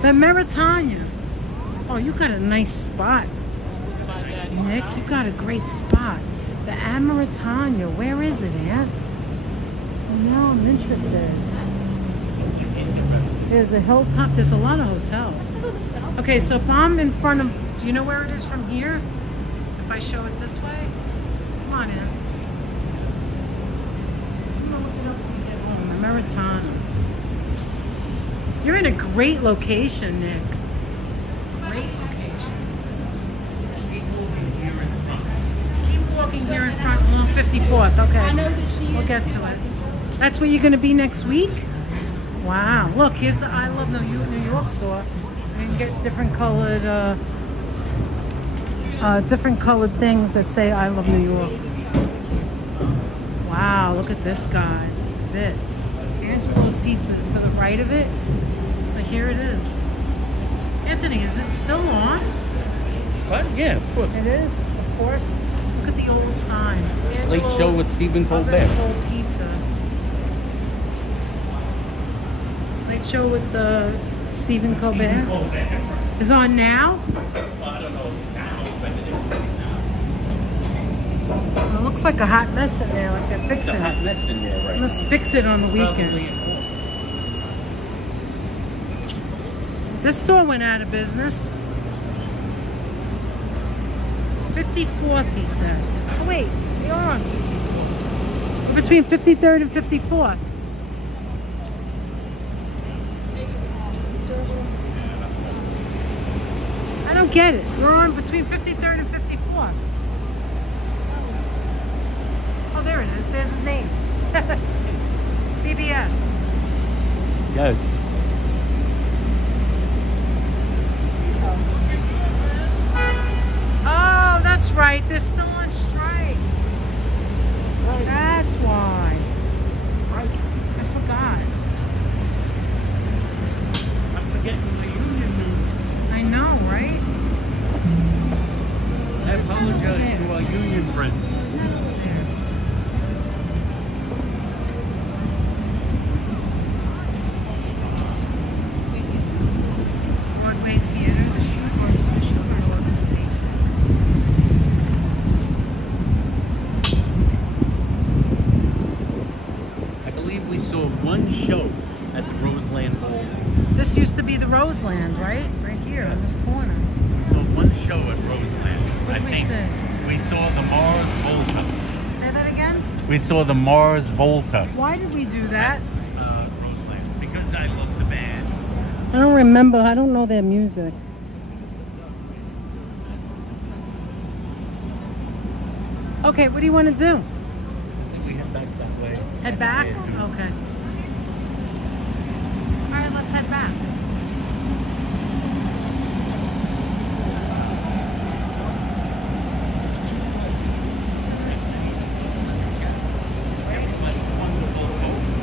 The Ameritania. Oh, you got a nice spot, Nick. You got a great spot. The Ameritania. Where is it, Aunt? Now I'm interested. There's a hilltop. There's a lot of hotels. Okay, so if I'm in front of, do you know where it is from here? If I show it this way? Come on, Aunt. I'm gonna look it up when we get home. The Ameritana. You're in a great location, Nick. Great location. Keep moving here in front. Keep walking here in front along 54th. Okay. We'll get to it. That's where you're going to be next week? Wow. Look, here's the I Love New York store. You can get different colored things that say I Love New York. Wow, look at this, guys. This is it. Angelo's Pizzas to the right of it. But here it is. Anthony, is it still on? What? Yeah, of course. It is, of course. Look at the old sign. Late show with Stephen Colbert. Cold Pizza. Late Late Show with the Stephen Colbert. Stephen Colbert. Is on now? Well, I don't know if it's now, but it is right now. Well, it looks like a hot mess in there, like they're It's fixing a hot it. mess in there right Let's now. fix it on the weekend. Probably important. This store went out of business. 54th, he said. Oh, wait, they are on 54th. Between 53rd and 54th. I don't get it. We're on between 53rd and 54th. Oh, there it is. There's his name. CBS. Yes. Oh, that's right. They're still on strike. That's why. I forgot. I'm forgetting my union news. I know, right? I apologize to our union friends. It's not over there. Broadway Theater, the Shubert Organization. I believe we saw one show at the Roseland Bowl. This used to be the Roseland, right? Right here on this corner. We saw one show at Roseland. What did we say? We saw the Mars Volta. Say that again? We saw the Mars Volta Why did we do that? at Roseland because I love the band. I don't remember. I don't know their music. Okay, what do you want to do? I think we head back that way. Head back? Yeah, too. Okay. All right, let's head back. Wonderful folks.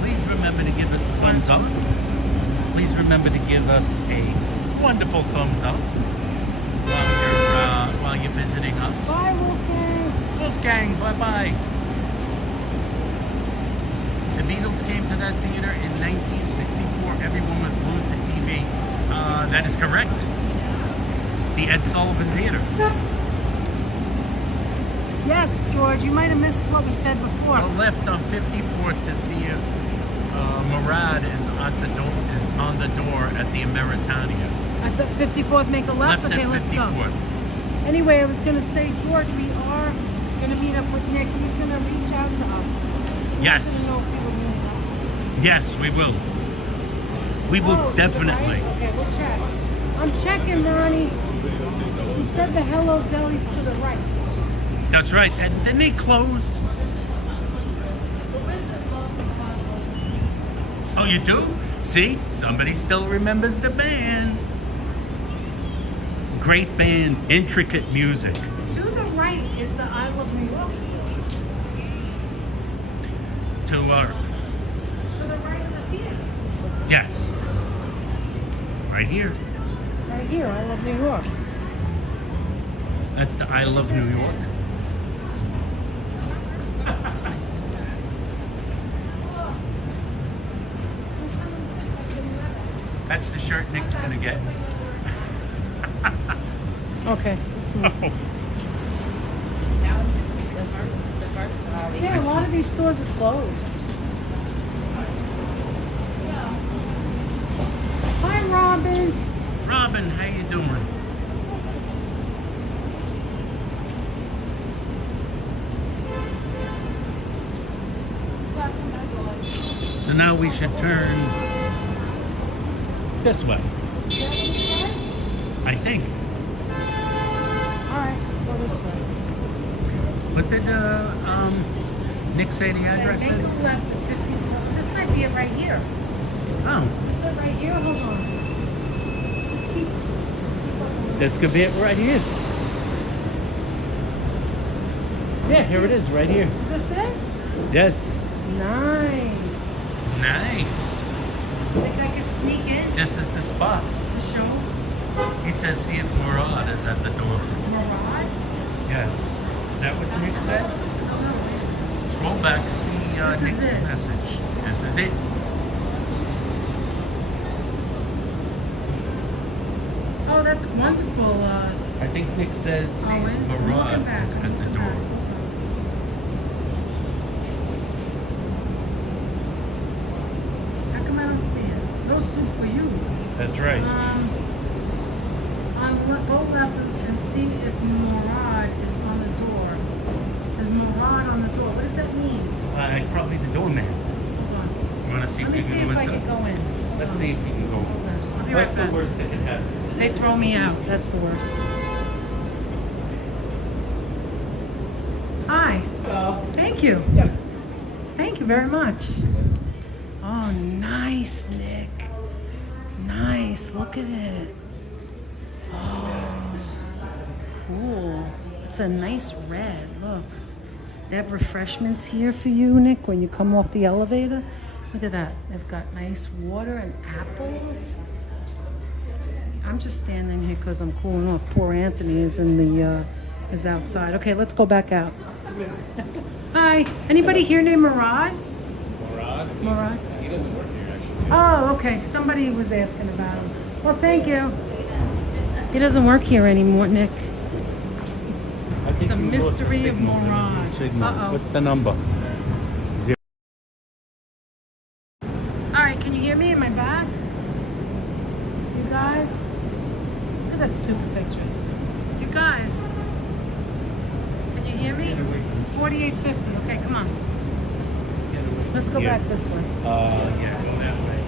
Please remember to give us a thumbs up. Please remember to give us a wonderful thumbs up while you're visiting us. Bye, Wolfgang. Wolfgang, bye bye. The Beatles came to that theater in 1964. Everyone was glued to TV. That is correct. The Ed Sullivan Theater. Yes, George, you might have missed what we said before. I left on 54th to see if Murad is at the door. Is on the door at the Ameritania. At the 54th, make a left? Left Okay, at let's 54th. go. Anyway, I was going to say, George, we are going to meet up with Nick. He's going to reach out to us. Yes. I don't know if he will meet up. Yes, we will. We will Oh, to the definitely. right? Okay, we'll check. I'm checking, Ronnie. He said the Hello Deli's to the right. That's right. And then they close. Oh, you do? See, somebody still remembers the band. Great band, intricate music. To the right is the I Love New York store. To To the right of the theater. yes, right here. Right here, I Love New York. That's the I Love New York. That's the shirt Nick's gonna get. Okay, let's move. Oh, Yeah, a lot of these stores are closed. Hi, Robin. Robin, how you doing? So now we should turn this way, I think. Alright, go this way. What did Nick say the address Make is? a left at 54. This might be it right here. Oh, Is this it right here? Hold on. Just keep up. this could be it right here. Yeah, here it is, right here. Is this it? Yes. Nice. Nice. Think I could sneak in This is the spot. to show He says, see if Murad is at the door. Murad? Yes. Is that what Nick said? Scroll back, see This is Nick's it. message. This is it. that's wonderful. I think Nick said see Owen, Marad look was at the door. How come I don't see it? No soup for you. That's right. Go left and see if Murad is on the door. Is Murad on the door? What does that mean? Probably the doorman. Hold on. You want to see Let me if we see can if go I inside? can go in. Hold Let's on. see if we can go. Hold on. I'll be What's right the back. worst that could happen? They throw me out. That's the worst. Hi. Thank you. Thank you very much. Oh, nice, Nick. Nice. Look at it. Oh, cool. It's a nice red. Look. They have refreshments here for you, Nick, when you come off the elevator. Look at that. They've got nice water and apples. I'm just standing here because I'm cooling off. Poor Anthony is is outside. Okay, let's go back out. Hi. Anybody here named Murad? Murad? He doesn't work here, actually. Oh, okay. Somebody was asking about him. Well, thank you. He doesn't work here anymore, Nick. I think The you lost mystery of signal. There was no Marad. signal. Uh-oh. What's the number? All right, can you hear me? Am I back? You guys? Look at that stupid picture. You guys, can you hear me? 4850. Okay, come on. Let's go back this way. Yeah, go that way.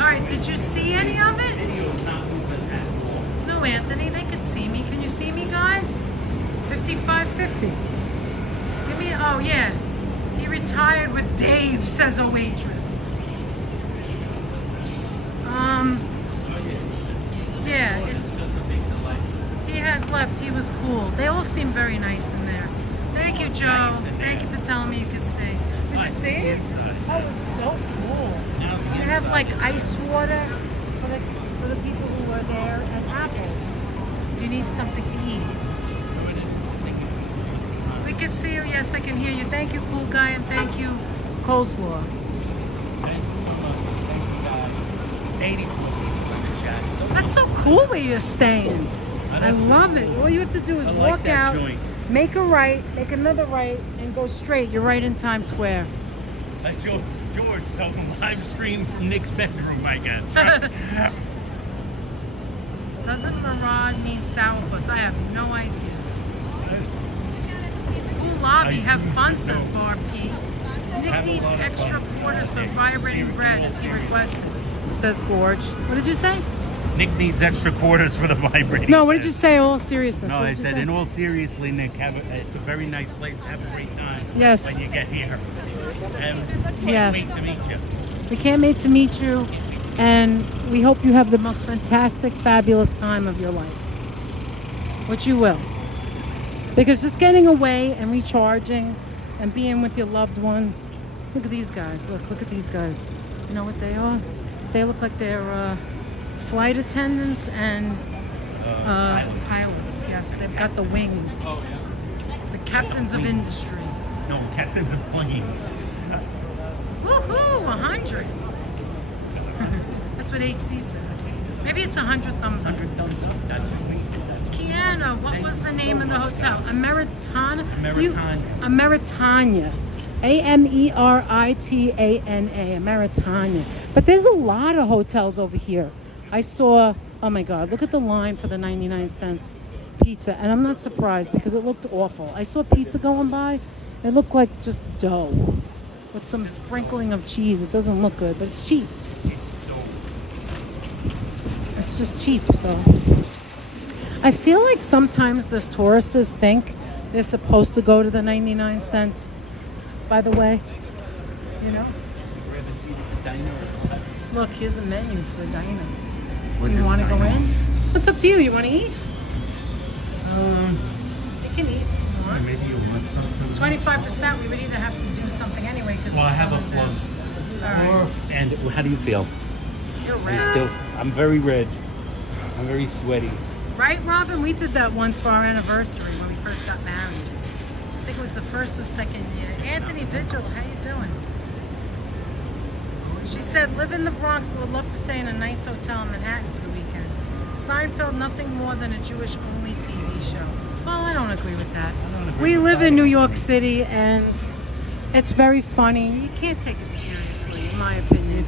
All right, did you see any of it? Video's not moving at all. No, Anthony, they could see me. Can you see me, guys? 5550. Give me, oh yeah. He retired with Dave, says a waitress. Yeah, he has left. He was cool. They all seem very nice in there. Thank you, Joe. Thank you for telling me you could see. Did you see it? Oh, it was so cool. They have like ice water for the people who are there and apples. If you need something to eat. We can see you. Yes, I can hear you. Thank you, cool guy, and thank you, coleslaw. Thank you so much. Thank you, guys. 84 people in the chat. So That's so cool where you're staying. I that's love it. All you have to do is I like walk that out, joint. make a right, make another right, and go straight. You're right in Times Square. George talking live stream from Nick's bedroom, I guess. Right? Doesn't Murad mean sourpuss? I have no idea. Cool lobby, have fun, says Barb P. Nick needs extra quarters for vibrating bread as he requested, says Gorge. What did you say? Nick needs extra quarters for the vibrating. No, what did you say? All seriousness. No, what I did you said, say? in all seriously, Nick, it's a very nice place. Have a great time Yes. when you get here. And Yes. can't wait to meet you. We can't wait to meet you, and we hope you have the most fantastic, fabulous time of your life, which you will. Because just getting away and recharging and being with your loved one. Look at these guys. Look at these guys. You know what they are? They look like they're flight attendants and pilots. Yes, they've got the wings. Oh, yeah. The captains of industry. No, captains of planes. Woohoo! 100. That's what HC says. Maybe it's 100 thumbs up. 100 thumbs up. That's what we. Kiana, what was the name of the hotel? Ameritana? Ameritana. Ameritana. Ameritana. Ameritana. But there's a lot of hotels over here. I saw, oh my God, look at the line for the 99 cents pizza. And I'm not surprised because it looked awful. I saw pizza going by. It looked like just dough with some sprinkling of cheese. It doesn't look good, but it's cheap. It's just cheap, so. I feel like sometimes the tourists think they're supposed to go to the 99 cent, by the way. You know? Look, here's the menu for the diner. Do you want to go in? What's up to you? You want to eat? You can eat if you want. Maybe you want something. It's 25%. We would either have to do something anyway because Well, I have a plug. All right. And how do you feel? You're I'm red. I'm very red. I'm very sweaty. Right, Robin? We did that once for our anniversary when we first got married. I think it was the first or second year. Anthony Vigil, how you doing? She said, live in the Bronx, but would love to stay in a nice hotel in Manhattan for the weekend. Seinfeld, nothing more than a Jewish-only TV show. Well, I don't agree with that. We live in New York City, and it's very funny. You can't take it seriously, in my opinion.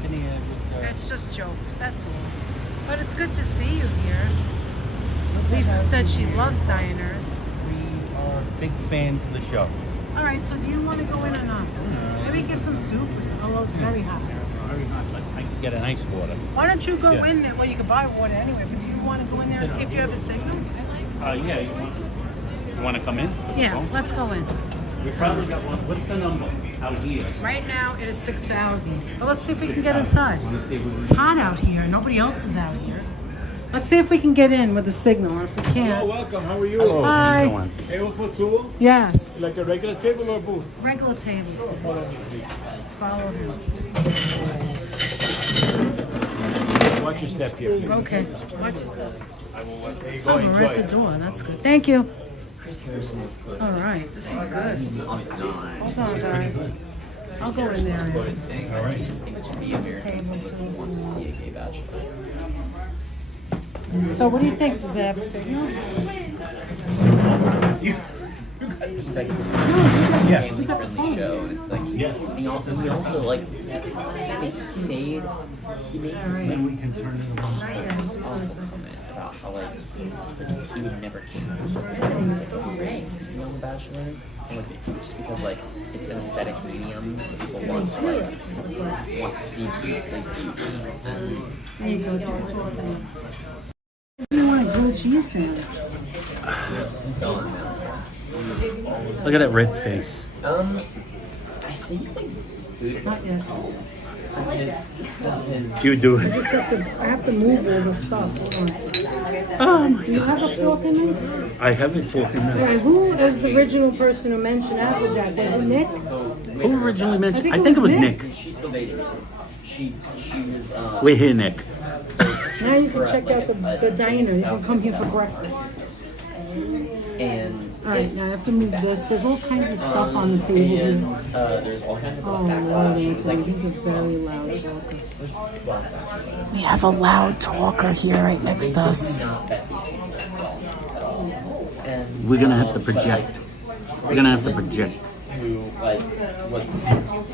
It's just jokes, that's all. But it's good to see you here. Lisa said she loves diners. We are big fans of the show. All right, so do you want to go in or not? Maybe get some soup or something. Although it's very hot. Very hot, but I can get an ice water. Why don't you go Yeah. in there? Well, you can buy water anyway, but do you want to go in there and see if you have a signal? Yeah, you want to come in? Yeah, let's go in. We probably got one. What's the number out here? Right now it is 6,000. But let's see if we can get inside. It's hot out here. Nobody else is out here. Let's see if we can get in with a signal. And if we Hello, can't, welcome. How are you? Hello, Hi. how you doing? Table for two? yes, Like a regular table or booth? regular table. Follow me, please. Follow him. Watch your step here, please. Okay. Watch your stuff. There you Oh, go. we're Enjoy at the it. door. That's good. Thank you. All right, this is good. Hold on, guys. I'll go in there. All right. Table too. So, what do you think? Does it have a signal? It's like Yeah. a family-friendly show. It's like Yes. and also like he made this like We can turn it around. comment about how like he would never cancel. You know The Bachelor? And like just because like it's an aesthetic medium, people want to see beauty. There you go. Talk to him. You want a grilled cheese sandwich? Look at that red face. I think like Not yet. his You do it. I have to move all this stuff. Hold on. Do you have a fork in there? I have it for him. Okay, who is the original person who mentioned Applejack? Was it Nick? Who originally mentioned? I I think think it it was was Nick. Nick. she's still dating him. She was We're here, Nick. Now you can check out the diner. You can come here for breakfast. and All right, now I have to move this. There's all kinds of stuff on the table here. and there's all kinds of Oh, Lord, backlash. It was like Anthony, he's a very loud talker. We have a loud talker here right next to us. and We're gonna have to project. We're gonna have to project. who like was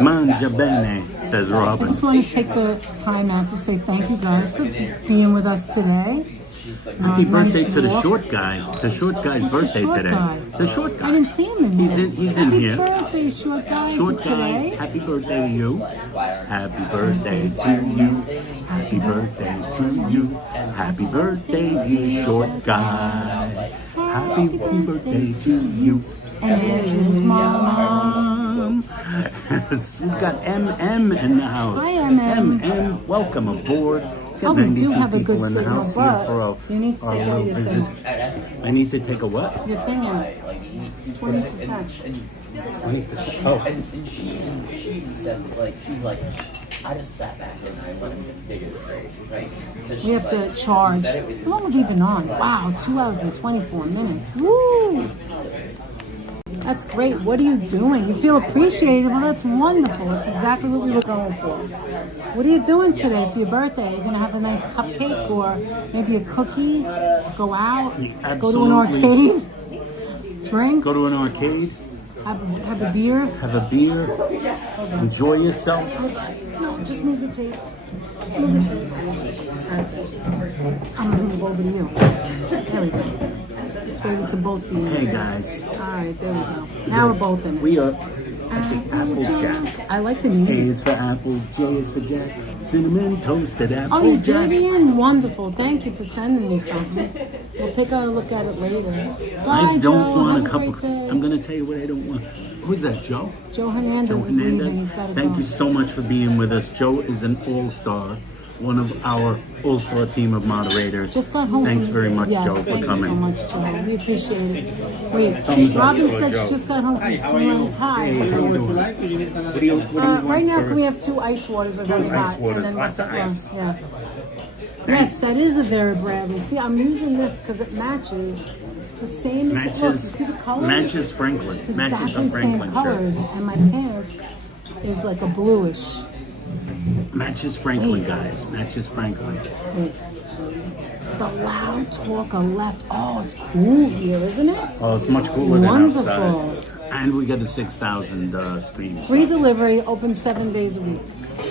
Mangia bene, says I Robin. just want to take the time out to say thank you guys for being with us today. she's like Happy Nice birthday to the walk. short guy. The short guy's Who's the birthday short today. guy? The short I guy. didn't see him in He's here. in- he's in Happy here. birthday, short guy. Is Short it guy, today? happy birthday to you. Happy birthday to you. Happy birthday to you. Happy birthday, you short guy. Happy birthday to you. And Andrew's mom. We've got MM in the house. Hi, MM. MM, welcome aboard. Oh, we do 92 have a good people in the signal, house here but for you need to our take out little your visit. thing. I need to take a what? Your thing out. 20%. 20%. Oh, and she even said like she's like I just sat back and I let him dig his grave, right? And We she's have to like, charge. said it with How long have you been on? Wow, 2 hours and 24 minutes. Woo! That's great. What are you doing? You feel appreciated. Well, that's wonderful. That's exactly what we were going for. What are you doing today for your birthday? You're going to have a nice cupcake or maybe a cookie? Go out? Go to an Absolutely. arcade? Drink? go to an arcade, Have a beer? have a beer, enjoy yourself. No, just move the tape. Move the tape. That's it. I'm going to move over to you. There we go. This way we can both be in Hey it. guys, All right, there we go. Now we're both in it. we are at the Applejack. I like the A music. is for apple, J is for Jack. Cinnamon toasted apple Oh, you jack. did, Ian? Wonderful. Thank you for sending me something. We'll take a look at it later. Bye, I Joe. don't want Have a cup of. great day. I'm gonna tell you what I don't want. Who's that, Joe? Joe Hernandez Joe is leaving. Hernandez. He's got to Thank go. you so much for being with us. Joe is an all-star, one of our all-star team of moderators. Just got home. Thanks from- very much, yes, Joe, for thank coming. you so much, Joe. We appreciate it. Wait, Thumbs up Robin for said Joe. she just got home from Stone and Tie. Hey, how you doing? What do you want Right now, for- can we have 2 ice waters? We're very ice hot. waters, And then lots of ice. Yeah. Yes, that is a very Bradley. See, I'm using this because it matches the same. Look, you see the colors? Matches Franklin. It's Matches exactly a the same Franklin colors, shirt. and my pants is like a bluish. Matches Franklin, guys. Matches Franklin. Wait. the loud talker left. Oh, it's cool here, isn't it? Oh, it's much cooler than Wonderful. outside. And we got a 6,000 screen. Free delivery, open 7 days a week.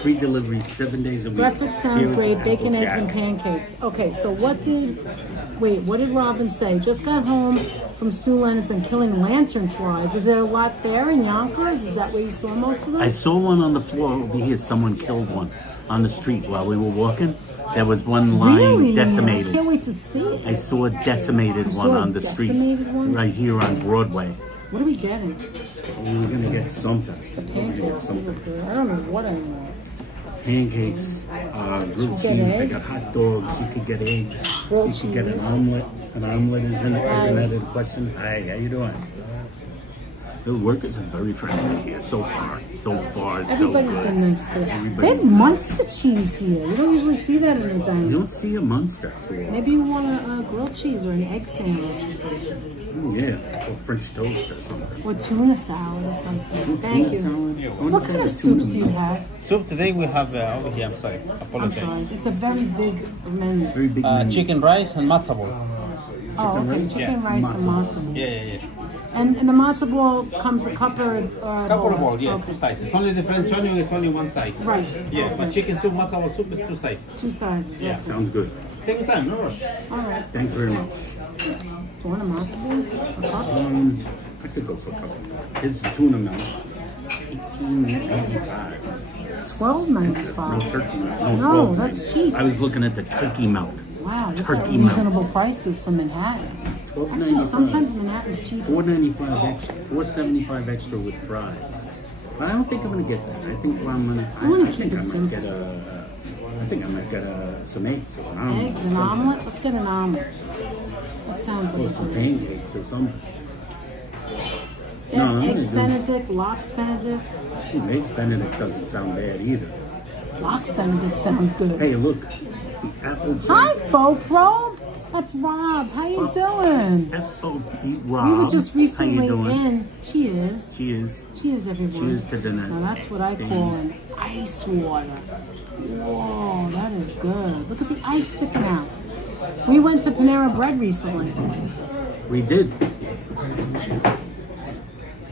Free delivery 7 days a week. Breakfast sounds Here great. at Bacon, eggs, Applejack. and pancakes. Okay, so what did Robin say? Just got home from Stu Leonard's and killing lantern flies. Was there a lot there in Yonkers? Is that where you saw most of them? I saw one on the floor over here. Someone killed one on the street while we were walking. There was one lying Really? decimated. I can't wait to see it. I saw a decimated You one saw a on the street. decimated one? Right here on Broadway. What are we getting? We're gonna get something. The pancakes. Look good. I don't know what I want. Pancakes, grilled cheese, Get they got eggs? hot dogs, you could get eggs, Grilled you could get an cheese. omelet. An omelet isn't Hi. that a question? Hi, how you doing? The workers are very friendly here so far. Everybody's good. been nice too. They Everybody's have Munster cheese here. You don't usually see that in the You dining. don't see a monster here. Maybe you want a grilled cheese or an egg sandwich or something. Oh, yeah, or French toast or something. Or tuna salad or something. Thank you. What What kind of soups do you have? Soup today we have over here. I'm sorry, I'm apologize. sorry. It's a very big menu. Very big menu. Chicken rice and matzo ball. Oh, okay. Chicken rice and matzo ball. Yeah. And the matzo ball comes a cup or a Couple of bowl? balls, yeah, Okay. 2 sizes. Only the French onion is only 1 size. Right. Yeah, but chicken soup, matzo ball soup is 2 sizes. 2 sizes. Yeah. Sounds good. Take your time, no rush. All right. Thanks very much. Do you want a matzo ball? A cup? I could go for a couple. Here's the tuna melt. $18.85. $12.95. No, 13. No, 12. that's cheap. I was looking at the turkey melt. Wow, look at Turkey melt. reasonable prices for Manhattan. Actually, sometimes Manhattan's cheaper. $4.95 extra, $4.75 extra with fries. But I don't think I'm gonna get that. I think what I'm gonna. wanna I keep think it I might simple. get I think I might get some eggs or an omelet. Eggs, an omelet? Let's get an omelet. That sounds Or like some a pancakes or something. No, I'm Eggs gonna do. Benedict, lox Benedict. Eggs Benedict doesn't sound bad either. Lox Benedict sounds good. Hey, look, the Applejack. Hi, Faux Probe. That's Rob. How you doing? F.O.P. Rob. We were just How you recently doing? in. Cheers. Cheers. Cheers, everyone. Cheers to Danette. Now that's what I call an ice water. Whoa, that is good. Look at the ice sticking out. We went to Panera Bread recently, We did.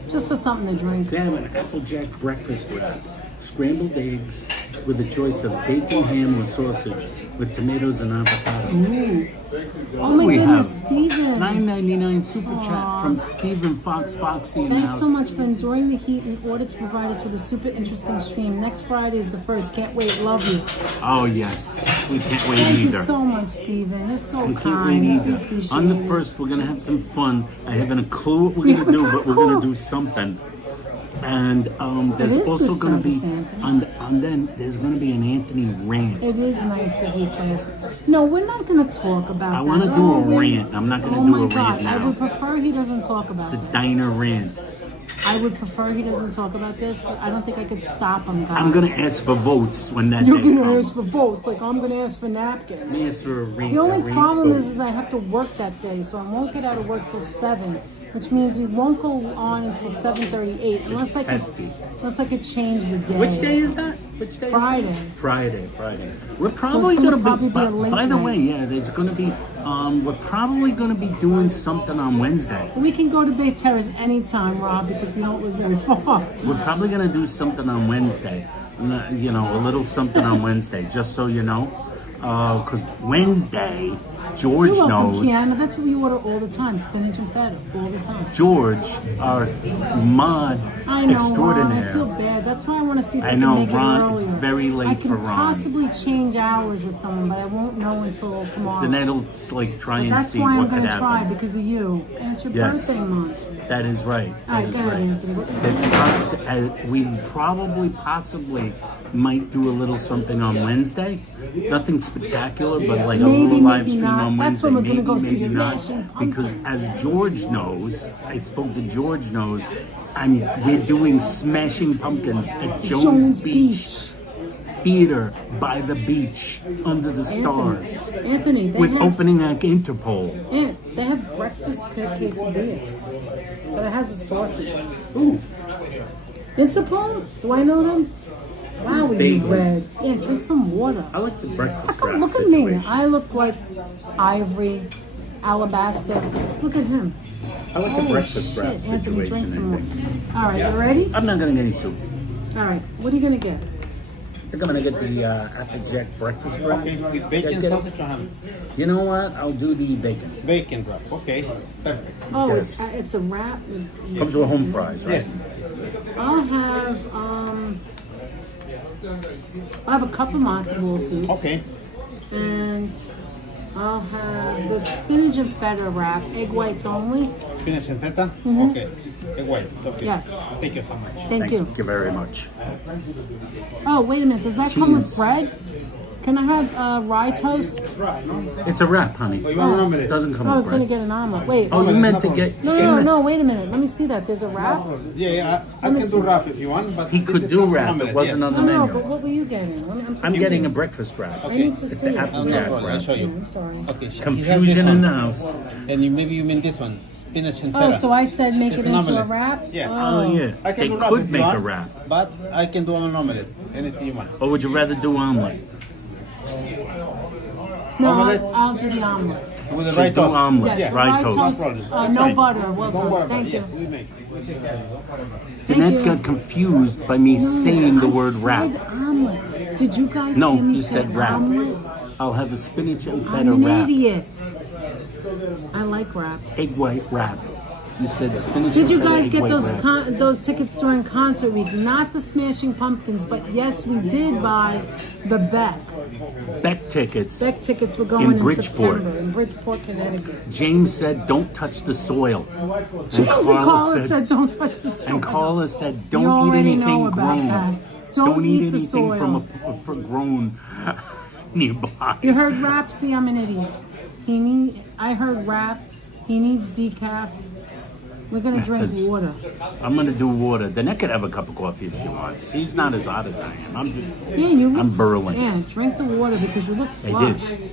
just for something to drink. They have an Applejack breakfast wrap. Scrambled eggs with a choice of bacon, ham, or sausage with tomatoes and avocado. Ooh. Oh my We goodness, have Steven. $9.99 super chat from Stephen Foxy in the Thanks house. so much for enjoying the heat in order to provide us with a super interesting stream. Next Friday is the first. Can't wait. Love you. Oh yes, we can't wait Thank either. you so much, Steven. You're so We can't kind. wait We either. appreciate On the it. first, we're gonna have some fun. I haven't a clue what we're Yeah, gonna do, what but we're kind of gonna do something. And It is there's also good gonna be, service, Anthony. and then there's gonna be an Anthony rant. It is nice of you, Class. No, we're not going to talk about I that. want to do a we- rant. I'm not gonna Oh do my a God, rant I now. would prefer he doesn't talk about It's a this. diner rant. I would prefer he doesn't talk about this, but I don't think I could stop him, guys. I'm gonna ask for votes when that You're day going to comes. ask for votes, like I'm going to ask for napkins. Let me ask for a rant. The only a rant problem vote. is I have to work that day, so I won't get out of work till 7, which means we won't go on until 7:38 unless I could change the day. Which day is that? Which day? Friday. Friday. We're probably gonna gonna probably be. be a late By the night. way, yeah, there's gonna be. We're probably gonna be doing something on Wednesday. We can go to Bay Terrace anytime, Rob, because we don't live very far. We're probably gonna do something on Wednesday. You know, a little something on Wednesday, just so you know. Because Wednesday, George You're welcome, knows. Kiana. That's what we order all the time, spinach and feta, all the time. George, our mod I know, Ron. I extraordinaire. feel bad. That's why I want to see if I I can know, make Ron, it earlier. it's very late I can for Ron. possibly change hours with someone, but I won't know until tomorrow. Danette'll like try But and that's see why I'm what going could to try happen. because of you. And it's your Yes. birthday month. That is right. All right, go ahead, Anthony. What was It's not, we probably, possibly might do a little something on Wednesday. Nothing spectacular, but like a Maybe, little live maybe stream not. on That's Wednesday. when we're gonna Maybe, go see maybe not. Smashing Because Pumpkins. as George knows, I spoke to George knows, we're doing Smashing Pumpkins at Jones Beach Theater by the beach under the stars Anthony, they with have, opening act Interpol. they have breakfast quesadilla, but it has a sausage. Ooh, Interpol? Do I know them? Wow, we Big. need red. Yeah, drink some water. I like the breakfast wrap Look at me. situation. I look like ivory, alabaster. Look at him. I like the Holy breakfast shit, wrap Anthony, drink situation. some I more. think. All right, you ready? I'm not gonna get any soup. All right, what are you gonna get? I think I'm gonna get the Applejack breakfast wrap. Okay, with bacon, Get it? sausage, or ham? You know what? I'll do the bacon. Bacon wrap. Okay, perfect. Oh, Yes. it's a wrap. with- Comes with home fries, right? Yes. I'll have a cup of matzo ball soup, Okay. and I'll have the spinach and feta wrap, egg whites only. Spinach and feta? Okay. Egg whites. Okay. Yes. Thank you so much. Thank you. Thank you very much. Oh, wait a minute. Does that come with Cheese. bread? Can I have rye toast? Right, no? It's a wrap, honey. Oh, you want an It omelette? doesn't come I was with gonna bread. get an omelet. Wait. Oh, you Omelette, meant to no get... No, wait a minute. Let me see that. There's a wrap. Yeah, I can do wrap if you want, but He this could is do not wrap. omelette, It wasn't yes. on the No, menu. but what were you getting? I'm getting a breakfast wrap. I need to It's see the it. Applejack I'll wrap. show you. I'm sorry. Okay, she has Confusion this in one. the house. And maybe you mean this one, spinach and Oh, feta. so I said make It's it an into a omelette. wrap? Yeah. Oh, yeah. I can They do wrap could if you make a want, wrap. but I can do an omelette. Anything you want. Or would you rather do omelet? No, Omelette? I'll do the omelet. With the So right do toast. omelet, Yes, rye rye toast. toast. No problem. That's No fine. butter. Well Don't worry done. about Thank it. you. Yeah, we make. We take care of it. Thank Danette you. got confused by me saying the word I wrap. said omelet. Did you guys No, hear me you say said wrap. omelet? I'll have a spinach and I'm feta an wrap. idiot. I like wraps. Egg white wrap. You said spinach Did and you feta guys egg get white those wrap. those tickets during concert week? Not the Smashing Pumpkins, but yes, we did buy the Beck. Beck tickets. Beck tickets were going in Bridgeport. September in Bridgeport, Connecticut. James said, "Don't touch the soil." James and Carla said, "Don't touch the soil." And Carla said, You "Don't eat already know anything about grown. that. Don't eat eat the anything soil." from grown nearby." You heard rap? See, I'm an idiot. I heard rap. He needs decaf. We're gonna drink water. I'm gonna do water. Danette could have a cup of coffee if she wants. She's not as hot as I am. Yeah, you look. I'm burrowing. Yeah, drink the water because you look I flushed. did.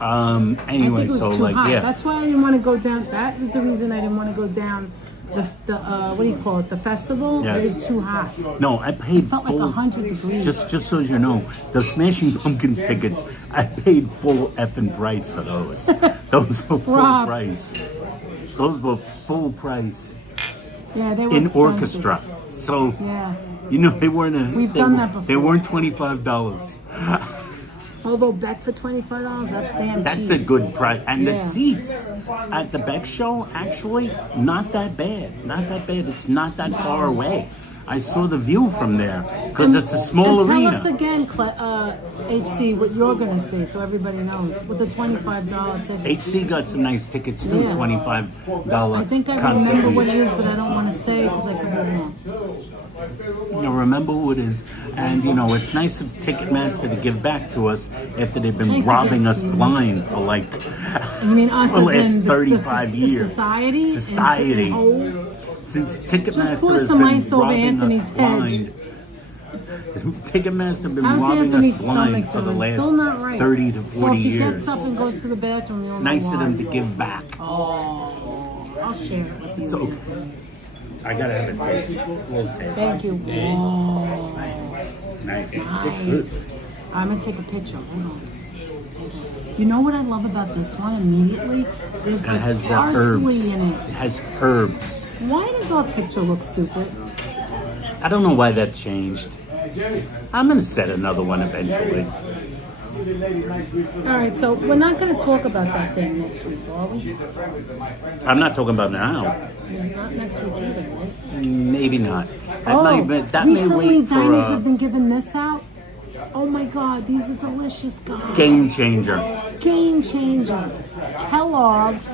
I Anyway, think it was so too like, hot. yeah. That's why I didn't want to go down. That was the reason I didn't want to go down the what do you call it? The festival. Yes. It was too hot. No, I paid Felt like full. 100 degrees. Just so you know, the Smashing Pumpkins tickets, I paid full effing price for those. Those were full Rob. price. Those were full price Yeah, they were in expensive. orchestra. So Yeah. you know they weren't. We've done that before. They weren't $25. Although Beck for $25, that's damn That's cheap. a good price. And the Yeah. seats at the Beck show, actually, not that bad. Not that bad. It's not that far away. I saw the view from there because it's a small and arena. tell us again, HC, what you're going to see so everybody knows. With the $25 ticket. HC got some nice tickets too, Yeah. $25 I think I concert remember what tickets. it is, but I don't want to say it because I could be wrong. You remember who it is, and it's nice of Ticketmaster to give back to us after they've been Nice to robbing get us Steve. blind for like You mean us the as last in 35 the years. society? Society. And whole? Since Ticketmaster pour has some been ice over robbing Anthony's us head. blind. Ticketmaster been How's robbing Anthony's us blind stomach for the doing? last Still not right. 30 to 40 So if he years. gets up and goes to the bathroom, you'll know Nice why. of them to give back. Oh, I'll share it with you. It's okay. I gotta have a taste. A little taste. Thank you. Oh, Nice. It's nice. good. I'm gonna take a picture. Hold on. You know what I love about this one immediately is the It has parsley herbs. in it. It has herbs. Why does our picture look stupid? I don't know why that changed. I'm gonna set another one eventually. All right, so we're not gonna talk about that thing next week, are we? I'm not talking about now. Not next week either, right? Maybe not. That recently may wait for diners have been giving this out. Oh my God, these are delicious, guys. game changer. Game changer. Kellogg's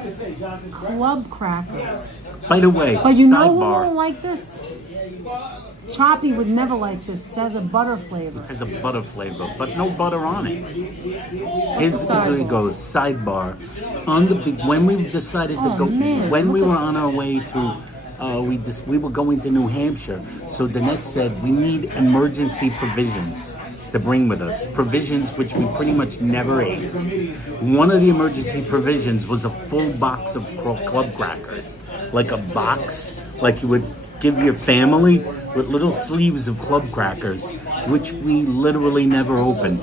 Club Crackers. By the way, But you know who sidebar won't like this? Choppy would never like this because it has a butter flavor. has a butter flavor, but no butter on it. Here's a where it goes. Sidebar. When we decided to Oh, go, man, when we look were at on our way to, we were going to New Hampshire. So Danette said we need emergency provisions to bring with us. Provisions which we pretty much never ate. One of the emergency provisions was a full box of club crackers, like a box, like you would give your family with little sleeves of club crackers. which we literally never opened.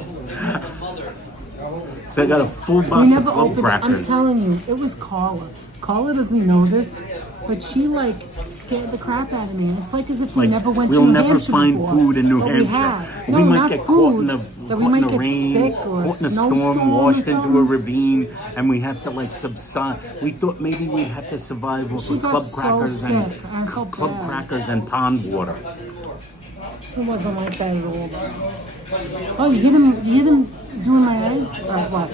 So I got a full We box never of club opened it. I'm crackers. telling you, it was Carla. Carla doesn't know this, but she like scared the crap out of me. It's like as if we Like, never went we'll to New never Hampshire find before. food in New But Hampshire. We have. We No, might not get food. caught in the That we might get rain, sick or caught in a snowstorm storm, or washed into a something. ravine, and we have to like subside. We thought maybe we'd have to survive off She of got club so crackers sick. I felt club bad. crackers and pond water. It wasn't like that at all. Oh, you hear them doing my eggs? All right, watch.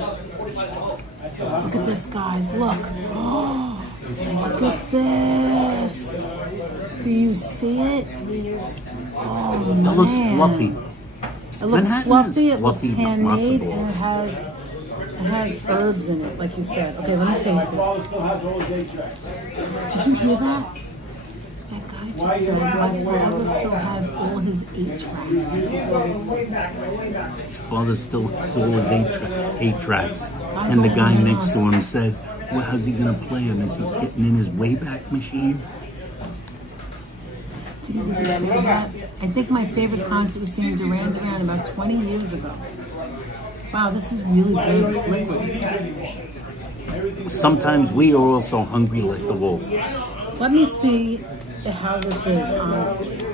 Look at this, guys. Look. Oh, look at this. Do you see it? Oh, It man. looks fluffy. It looks Manhattan fluffy. is It looks fluffy handmade, matzo and balls. it has herbs in it, like you said. Okay, let me taste it. Did you hear that? That guy just said my father still has all his 8 tracks. Father still all his 8 tracks. And the guy next to him said, well, how's he going to play him? Is he getting in his Wayback Machine? Did he really say that? I think my favorite concert was seeing Duran Duran about 20 years ago. Wow, this is really good. It's liquid. Sometimes we are also hungry like the wolf. Let me see how this is, honestly.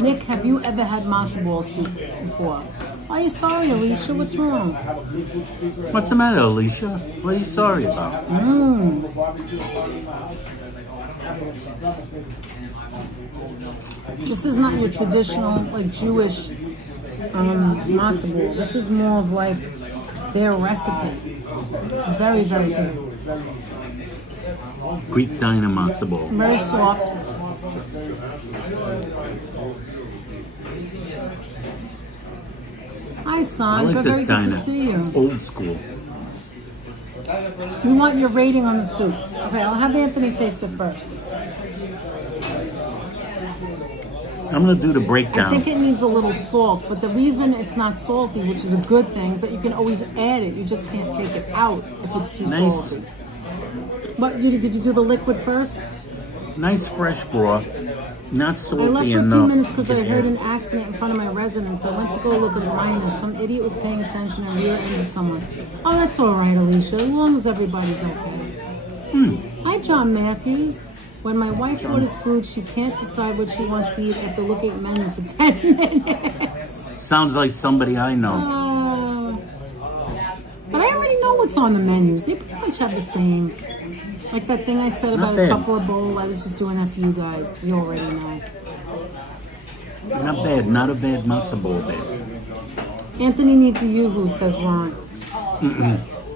Nick, have you ever had matzo ball soup before? Are you sorry, Alicia? What's wrong? What's the matter, Alicia? What are you sorry about? This is not your traditional, like, Jewish matzo ball. This is more of like their recipe. It's very, very good. Greek diner matzo ball. Very soft. Hi, I Sandra. like Very this good to diner. see you. Old school. We want your rating on the soup. Okay, I'll have Anthony taste it first. I'm going to do the I breakdown. think it needs a little salt, but the reason it's not salty, which is a good thing, is that you can always add it. You just can't take it out if it's too Nice. salty. But did you do the liquid first? Nice fresh broth. Not I salty left for a few enough. minutes because I heard an accident in front of my residence. I went to go look at minus. Some idiot was paying attention and rear-ended someone. Oh, that's all right, Alicia, as long as everybody's okay. Hi, John Matthews. When my wife orders food, she can't decide what she wants to eat after looking at menu for 10 minutes. Sounds like somebody I know. But I already know what's on the menus. They pretty much have the same. Like that thing I said about bad. a cup or a bowl. I was just doing that for you guys. You already know. Not bad. Not a bad matzo ball, babe. Anthony needs a yoo-hoo, says Ron.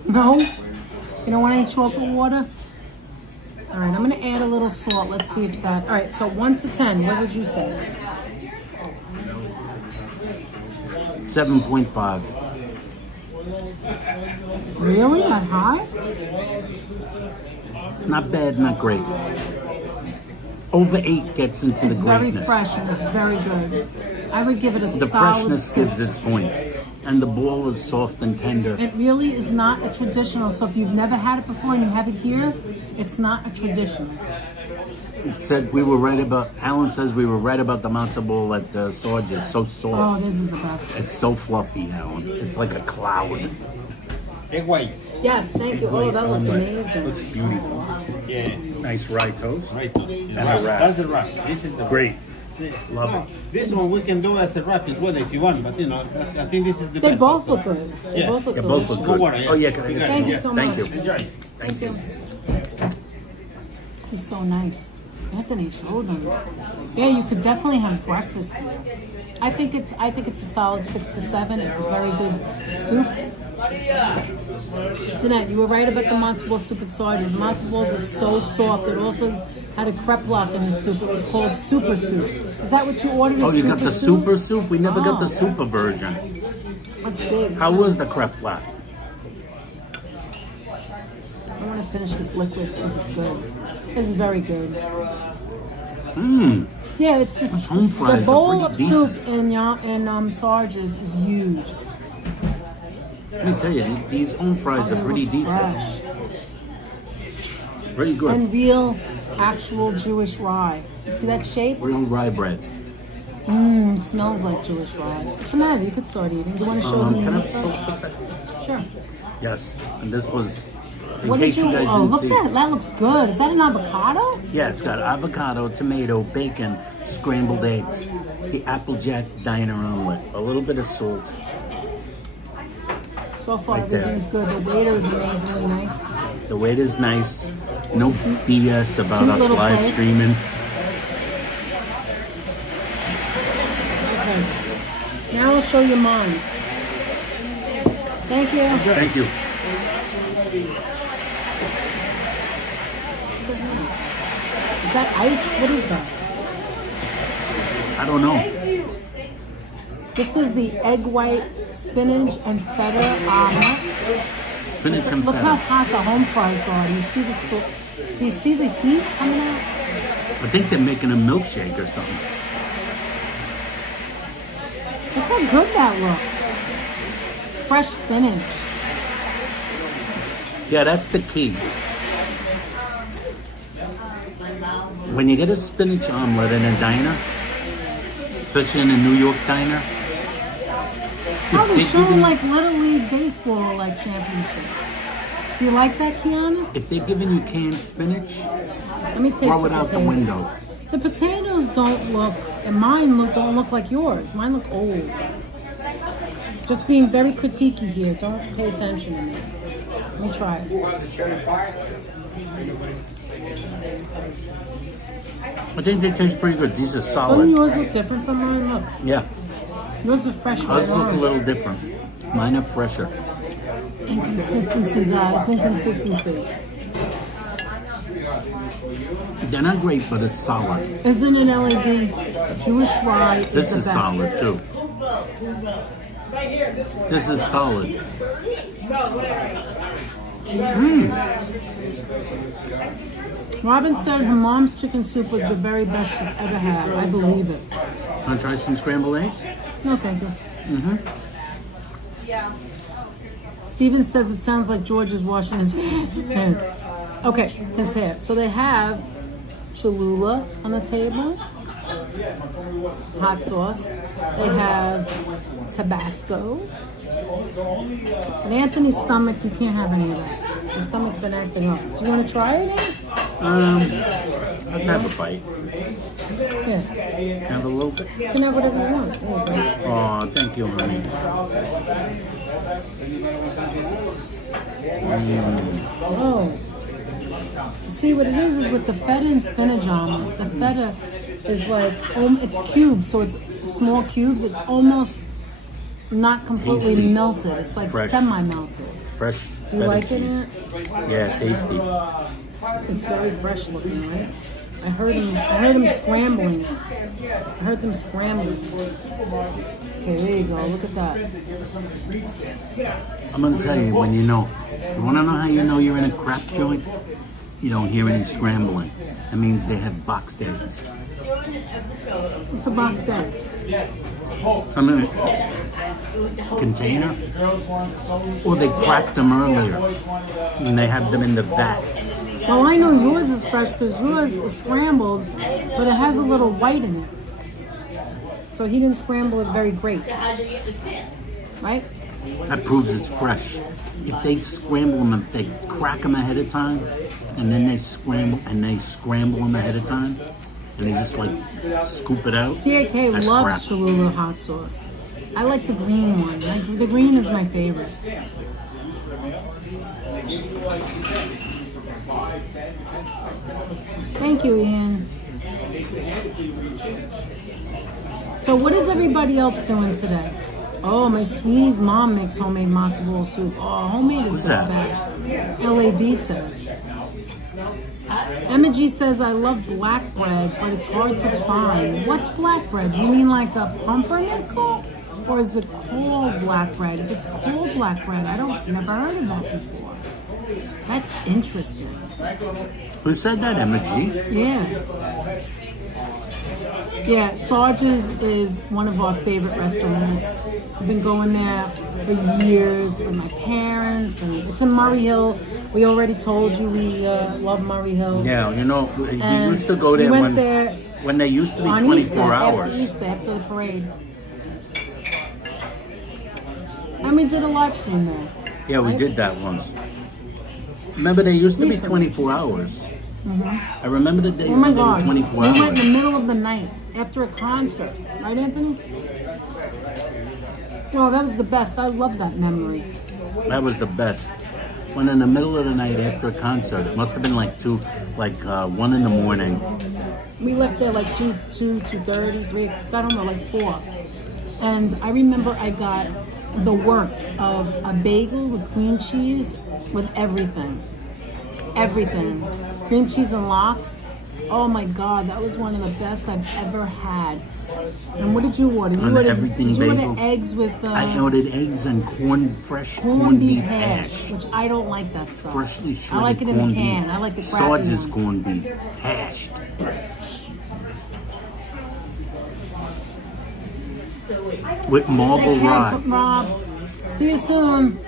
No? You don't want any chocolate water? All right, I'm going to add a little salt. Let's see if that... All right, so 1 to 10, what would you say? 7.5. Really? That high? Not bad, not great. Over 8 gets into It's the very greatness. fresh and it's very good. I would give it a The solid freshness 6. gives its points. And the ball is soft and tender. It really is not a traditional. So if you've never had it before and you have it here, it's not a traditional. It said we were right about, Alan says we were right about the matzo ball at Sarge. It's so Oh, soft. this is the best. It's so fluffy, Alan. It's like a cloud. Egg whites. Yes, thank you. Oh, that looks amazing. Looks beautiful. Yeah. Nice rye toast. Right. And a wrap. That's the wrap. This is the Great. Love it. This one we can do as a wrap as well if you want, but you know, I think this is the They best. both also. look good. They Yeah. both look Yeah, delicious. both look Go good. water, yeah. Oh, yeah, can I You get got Thank it. you so Thank much. you. Enjoy. Thank you. He's so nice. Anthony showed him. Yeah, you could definitely have breakfast here. I think it's a solid 6 to 7. It's a very good soup. Danette, you were right about the matzo ball soup at Sarge's. The matzo balls were so soft. It also had a crepe block in the soup. It was called super soup. Is that what you ordered? Oh, you got the super soup? We never got the Oh. super version. That's big. How was the crepe flat? I want to finish this liquid because it's good. This is very good. Mmm. Yeah, it's this. Those home fries The are bowl pretty of decent. soup in Sarge's is huge. Let me tell you, these home fries Oh, are they pretty look decent. fresh. Pretty good. And real, actual Jewish rye. You see that shape? Real rye bread. Mmm, smells like Jewish rye. What's the matter? You could start eating. Do you want to show them Can I the have salt inside? for a second? Sure. Yes, and this was. In What case did you? guys Oh, didn't look see. at that. That looks good. Is that an avocado? Yeah, it's got avocado, tomato, bacon, scrambled eggs, the Applejack diner omelet, a little bit of salt. So far, Like that. everything's good. The waiter is amazingly nice. The waiter's nice. No BS about Cute us little live place. streaming. Okay. Now I'll show you mine. Thank you. Thank you. Is that ice? What is that? I don't know. This is the egg white spinach and feta omelet. Spinach and Look how feta. hot the home fries are. Do you see the do you see the heat coming out? I think they're making a milkshake or something. Look how good that looks. Fresh spinach. Yeah, that's the key. When you get a spinach omelet in a diner, especially in a New York diner, Oh, they're they showing giving- like Little League Baseball like championship. Do you like that, Kiana? if they're giving you canned spinach, Let me taste throw the it out the potato. window. The potatoes don't look, and don't look like yours. Mine look old. Just being very critiquey here. Don't pay attention to me. Let me try it. I think they taste pretty good. These are Doesn't solid. yours look different from mine? Look. Yeah, Yours is fresh right ours look a on. little different. Mine are fresher. Inconsistency, guys. Inconsistency. They're not great, but it's solid. Isn't it LAB? Jewish rye This is the is best. solid too. This is solid. Robin said her mom's chicken soup was the very best she's ever had. I believe it. Want to try some scrambled eggs? No, thank you. Mm-hmm. Steven says it sounds like George is washing his hands. Okay, his hair. So they have Cholula on the table, hot sauce. They have Tabasco. And Anthony's stomach, you can't have any of that. His stomach's been acting up. Do you want to try it? I'd have a bite. Yeah, Have a little bit. you can have whatever you want. There you go. Oh, thank you, honey. Oh. You see what it is with the feta and spinach omelet. The feta is like, it's cubes, so it's small cubes. It's almost not completely Tasty. melted. It's like Fresh. semi-melted. Fresh. Do you feta like it? cheese. Aunt? Yeah, tasty. It's very fresh looking, right? I heard them scrambling it. I heard them scrambling. Okay, there you go. Look at that. I'm gonna tell you when you know. You wanna know how you know you're in a crap joint? You don't hear any scrambling. That means they have boxed eggs. It's a boxed egg. I'm in a container, or they cracked them earlier, and they have them in the vat. Well, I know yours is fresh because yours is scrambled, but it has a little white in it. So he didn't scramble it very great. Right? That proves it's fresh. If they scramble them, if they crack them ahead of time, and then they scramble them ahead of time, and they just like scoop it out. CAK that's loves crap. Cholula hot sauce. I like the green one. The green is my favorite. Thank you, Ian. So what is everybody else doing today? Oh, my Sweeney's mom makes homemade matzo ball soup. Oh, homemade is What's the that? best. LAB says. Emma G says, I love black bread, but it's hard to find. What's black bread? Do you mean like a pumpernickel? Or is it called black bread? If it's called black bread, never heard of that before. That's interesting. Who said that, Emma G? Yeah. Yeah, Sarge's is one of our favorite restaurants. I've been going there for years with my parents, and it's in Murray Hill. We already told you we love Murray Hill. Yeah, you know, we And used to go there we went there when they used to be on 24 Easter, hours. after Easter, after the parade. And we did a live stream there. Yeah, we right? did that once. Remember, they used to be Recently. 24 hours. I remember the days Oh my when they were God. 24 We hours. went in the middle of the night after a concert. Right, Anthony? Oh, that was the best. I love that memory. That was the best. When in the middle of the night after a concert, it must have been like 1 in the morning. We left there like 2:30, 3, I don't know, like 4. And I remember I got the works of a bagel with cream cheese with everything. Everything. Cream cheese and lox. Oh my God, that was one of the best I've ever had. And what did you order? On the everything did you bagel. order eggs with I ordered eggs and fresh corned beef hash, which I don't like that stuff. Freshly shredded I like it in a corned can. beef. I like the crappy Sarge's one. corned beef, hashed. With marble Take care, rye. Rob. See you soon.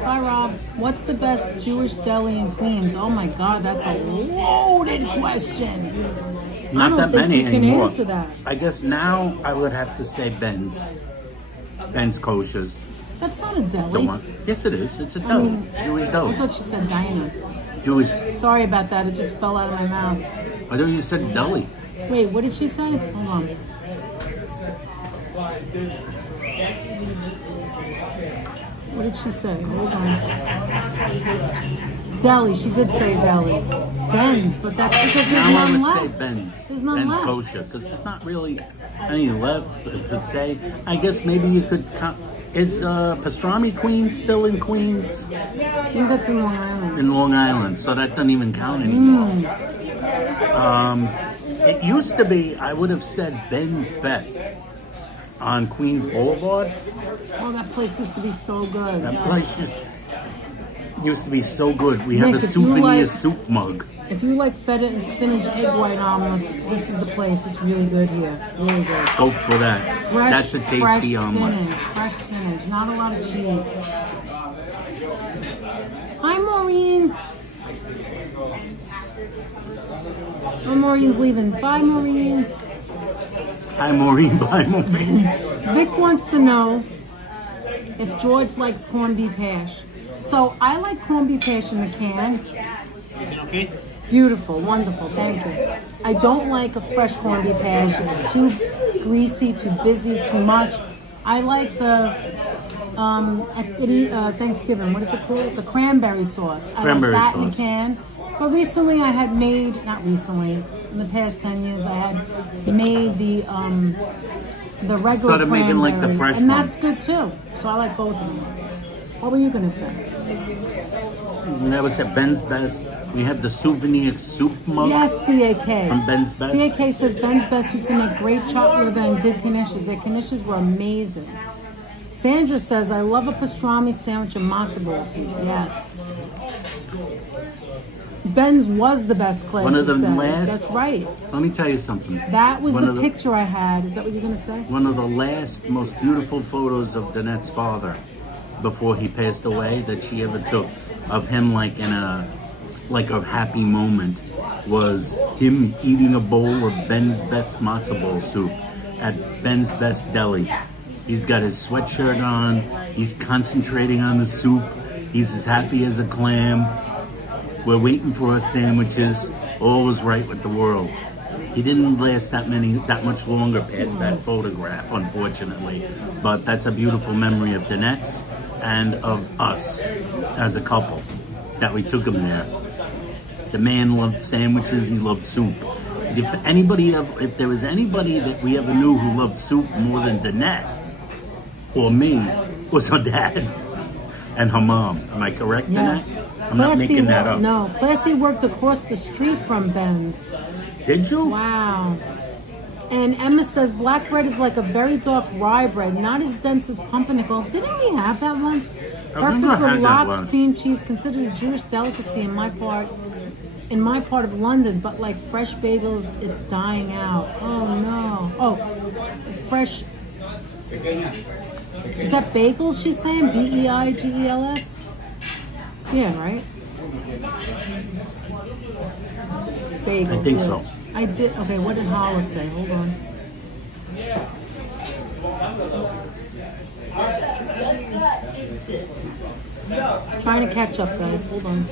Bye, Rob. What's the best Jewish deli in Queens? Oh my God, that's a loaded question. I Not don't that think many you can anymore. answer that. I guess now I would have to say Ben's. Ben's Koshers. That's not a The deli. one. Yes, it is. It's a deli. mean, Jewish I deli. thought you said diner. Jewish. Sorry about that. It just fell out of my mouth. I thought you said deli. Wait, what did she say? Hold on. What did she say? Hold on. Deli. She did say deli. Ben's, but that's because there's Now I none would say left. Ben's. There's none Ben's left. Kosher. Because there's not really any left per se. I guess maybe you could count. Is Pastrami Queens still in Queens? I think that's in Long Island. In Long Island. So that doesn't even count anymore. It used to be, I would have said Ben's Best on Queens Boulevard. Oh, that place used to be so good. That place just used to be so good. We Nick, have a if you souvenir like- soup mug. If you like feta and spinach egg white omelets, this is the place. It's really good here. Really good. Go for that. Fresh, That's a fresh tasty omelet. spinach. Fresh spinach. Not a lot of cheese. Hi, Maureen. Oh, Maureen's leaving. Bye, Maureen. Hi, Maureen. Bye, Maureen. Vic wants to know if George likes corned beef hash. So I like corned beef hash in the can. Beautiful, wonderful, thank you. I don't like a fresh corned beef hash. It's too greasy, too busy, too much. I like the at Thanksgiving. What is it called? The cranberry sauce. I Cranberry like that in sauce. a can. But recently, I had made not recently. In the past 10 years, I had made the regular Started making, like, the cranberry, fresh and one. that's good too. So I like both of them. What were you gonna say? And that was at Ben's Best. We have the souvenir soup mug. Yes, CAK. From Ben's Best. CAK says Ben's Best used to make great chocolate liver and good knishes. Their knishes were amazing. Sandra says, I love a pastrami sandwich and matzo ball soup. Yes. Ben's was the best place. One of the it said. last- That's right. Let me tell you something. That was One the of picture I had. Is that what you're going to say? One of the last, most beautiful photos of Danette's father before he passed away that she ever took of him like in a happy moment was him eating a bowl of Ben's Best matzo ball soup at Ben's Best Deli. He's got his sweatshirt on. He's concentrating on the soup. He's as happy as a clam. We're waiting for our sandwiches. All was right with the world. He didn't last that much longer past that photograph, unfortunately. But that's a beautiful memory of Danette's and of us as a couple that we took him there. The man loved sandwiches. He loved soup. If there was anybody that we ever knew who loved soup more than Danette or me, was her dad and her mom. Am I correct, Yes. Danette? I'm not making that up. No, Classy worked across the street from Ben's. Did you? Wow. And Emma says black bread is like a very dark rye bread, not as dense as pumpernickel. Didn't we have that once? I remember I Perfect had with that lox, once. cream cheese, considered a Jewish delicacy in my part. in my part of London, but like fresh bagels, it's dying out. Oh no. Oh, fresh. Is that bagels she's saying? Beigels? Yeah, right? Bagels. I think yeah. so. I did. Okay, what did Hollis say? Hold on. Trying to catch up, guys. Hold on.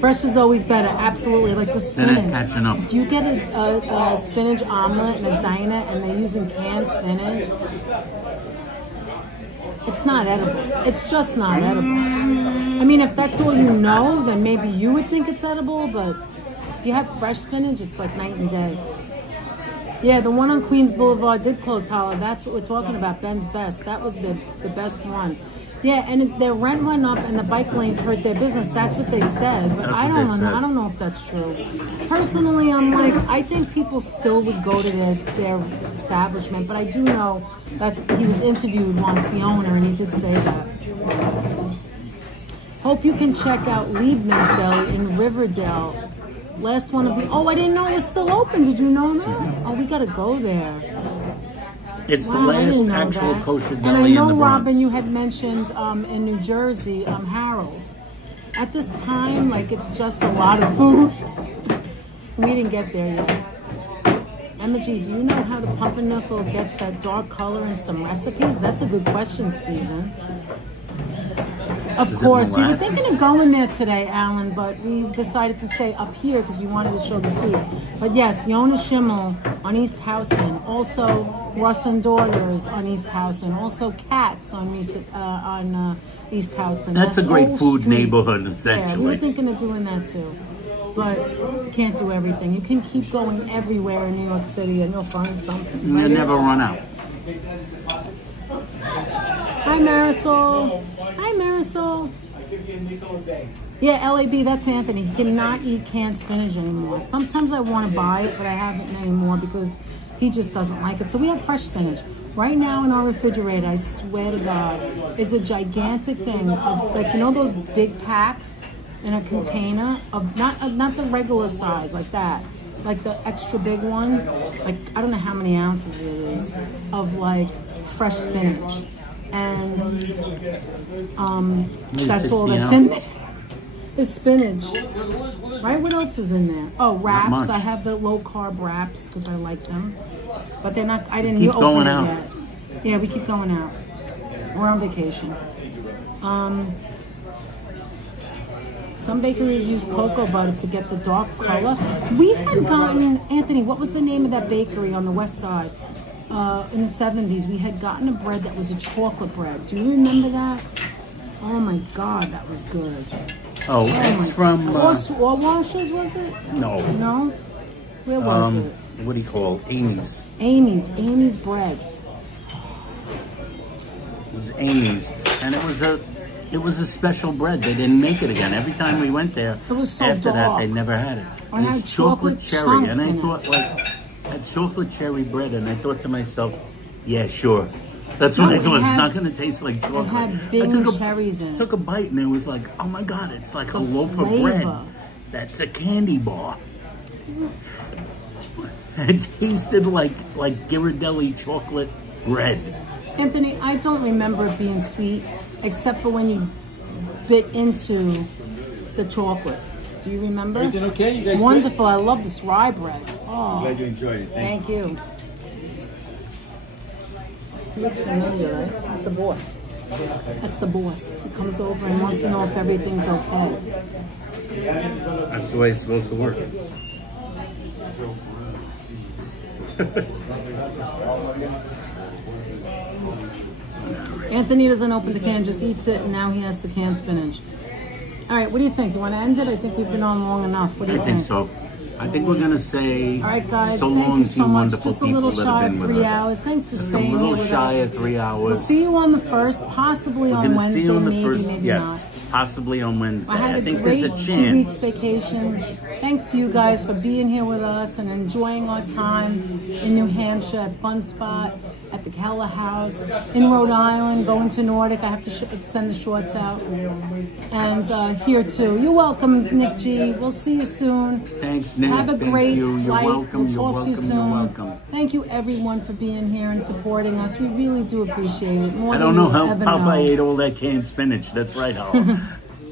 Fresh is always better. Absolutely. Like the spinach. catching up. If you get a spinach omelet and a diner and they're using canned spinach, it's not edible. It's just not edible. I mean, if that's all you know, then maybe you would think it's edible, but if you have fresh spinach, it's like night and day. Yeah, the one on Queens Boulevard did close, Holla. That's what we're talking about, Ben's Best. That was the best one. Yeah, and their rent went up and the bike lanes hurt their business. That's what they said, but I don't know if that's true. Personally, I'm like, I think people still would go to their establishment, but I do know that he was interviewed once, the owner, and he did say that. Hope you can check out Liebman's Deli in Riverdale. Last one of the. Oh, I didn't know it was still open. Did you know that? Oh, we gotta go there. It's the Wow, I last didn't know actual that. kosher And I deli in know, the Bronx. Robin, you had mentioned in New Jersey, Harold's. At this time, like, it's just a lot of food. We didn't get there yet. Emma G, do you know how the pumpernickel gets that dark color in some recipes? That's a good question, Stephen. Of course, we were thinking of going there today, Alan, but we decided to stay up here because we wanted to show the soup. But yes, Yona Schimmel on East Houston, also Russ and Daughters on East Houston, also Cats on East Houston. That's a That great whole food street. neighborhood, Yeah, we were essentially. thinking of doing that too. But you can't do everything. You can keep going everywhere in New York City and you'll find something. You never run out. Hi, Marisol. Hi, Marisol. Yeah, LAB, that's Anthony. He cannot eat canned spinach anymore. Sometimes I want to buy it, but I haven't anymore because he just doesn't like it. So we have fresh spinach. Right now in our refrigerator, I swear to God, is a gigantic thing of, like, you know those big packs in a container of not the regular size like that, like the extra big one, like I don't know how many ounces it is of like fresh spinach, and that's all that's in there. Is spinach, right? What else is in there? Oh, wraps. much. I have the low carb wraps because I like them, but they're not. I didn't Keep open going it out. yet. Yeah, we keep going out. We're on vacation. Some bakeries use cocoa butter to get the dark color. We had gotten, Anthony, what was the name of that bakery on the west side? In the 70s, we had gotten a bread that was a chocolate bread. Do you remember that? Oh my God, that was good. Oh, it's from... Or Washers, was it? no. No? Where was it? What do you call it? Amy's. Amy's bread. It was Amy's. And it was a special bread. They didn't make it again. Every time we went there, It was so after that, dark. they never had it. It And had it's chocolate cherry. chunks And I in it. thought, like, that chocolate cherry bread. And I thought to myself, yeah, sure. That's what No, I it thought. It's had- not going to taste like chocolate. had Bing I took cherries in it. took a bite and it was like, oh my God, it's like a The loaf of flavor. bread. That's a candy bar. It tasted like Ghirardelli chocolate bread. Anthony, I don't remember it being sweet, except for when you bit into the chocolate. Do you remember? Everything okay? You guys good? Wonderful. I love this rye bread. Oh, Glad you enjoyed it. Thank you. thank you. He looks familiar, right? That's the boss. That's the boss. He comes over and wants to know if everything's okay. That's the way it's supposed to work. Anthony doesn't open the can, just eats it, and now he has the canned spinach. All right, what do you think? You want to end it? I think we've been on long enough. What do you I think so. I think we're gonna say All right, guys, so thank long you to so you much. wonderful Just a people little that shy have of been 3 with us. hours. Thanks for Just a staying little here with shy us. of 3 We'll hours. see you on the 1st, possibly We're on gonna Wednesday, see you on the maybe, first. maybe Yes, not. possibly on Wednesday. I had a think great there's a 2 chance. weeks vacation. Thanks to you guys for being here with us and enjoying our time in New Hampshire at Fun Spot. at the Keller House, in Rhode Island, going to Nordic. I have to send the shorts out. And here too. You're welcome, Nick G. We'll see you soon. Thanks, Nick. Have a Thank great you. You're flight. welcome. We'll You're talk to you welcome. soon. You're welcome. Thank you everyone for being here and supporting us. We really do appreciate it. More I than don't know you'll how ever Popeye know. ate all that canned spinach. That's right, Howard.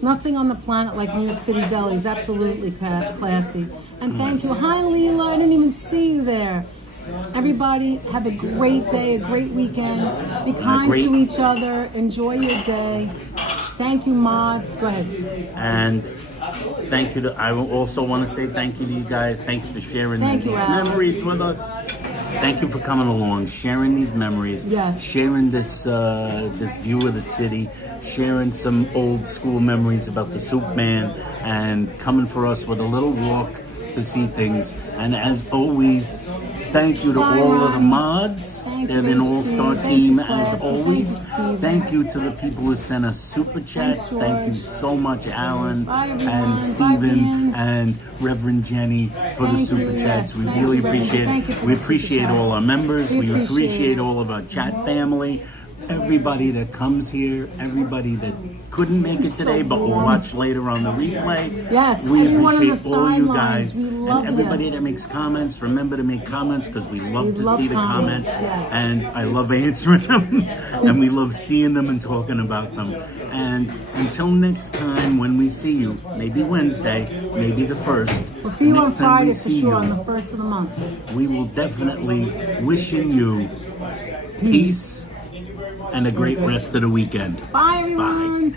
Nothing on the planet like New York City delis. Absolutely classy. And thank you. Hi, Leela. I didn't even see you there. Everybody, have a great day, a great weekend. Be kind to each other. Enjoy your day. Thank you, mods. Go ahead. And thank you. I also want to say thank you to you guys. Thanks for sharing Thank these you, Al. memories with us. Thank you for coming along, sharing these memories, Yes. sharing this this view of the city, sharing some old school memories about the Soup Man, and coming for us with a little walk to see things. And as always, thank you to Bye, all of the Ron. mods. Thank They're you, an all-star Steve. Thank team you, as Classy. always. Thank you, Steve. Thank you to the people who sent us super chats. Thanks, Thank you George. so much, Alan Bye, everyone. and Bye, Stephen Ian. and Reverend Jenny for the Thank super you, chats. yes. We Thank really you, Reverend. appreciate Thank you it. for We the super appreciate chats. all our members. We We appreciate appreciate it. all of our chat family. Everybody that comes here, everybody that couldn't make it So today but will warm. watch later on the replay. Yes, we everyone on the appreciate all you sidelines. guys We love and everybody you. that makes comments. Remember to make comments because we love We to love see the comments, comments, yes. and I love answering them, and we love seeing them and talking about them. And until next time, when we see you, maybe Wednesday, maybe the 1st. We'll see you on next time we Friday for see sure, you, on the 1st of the month. we will definitely wishing you peace and a great rest of the weekend. Bye, everyone.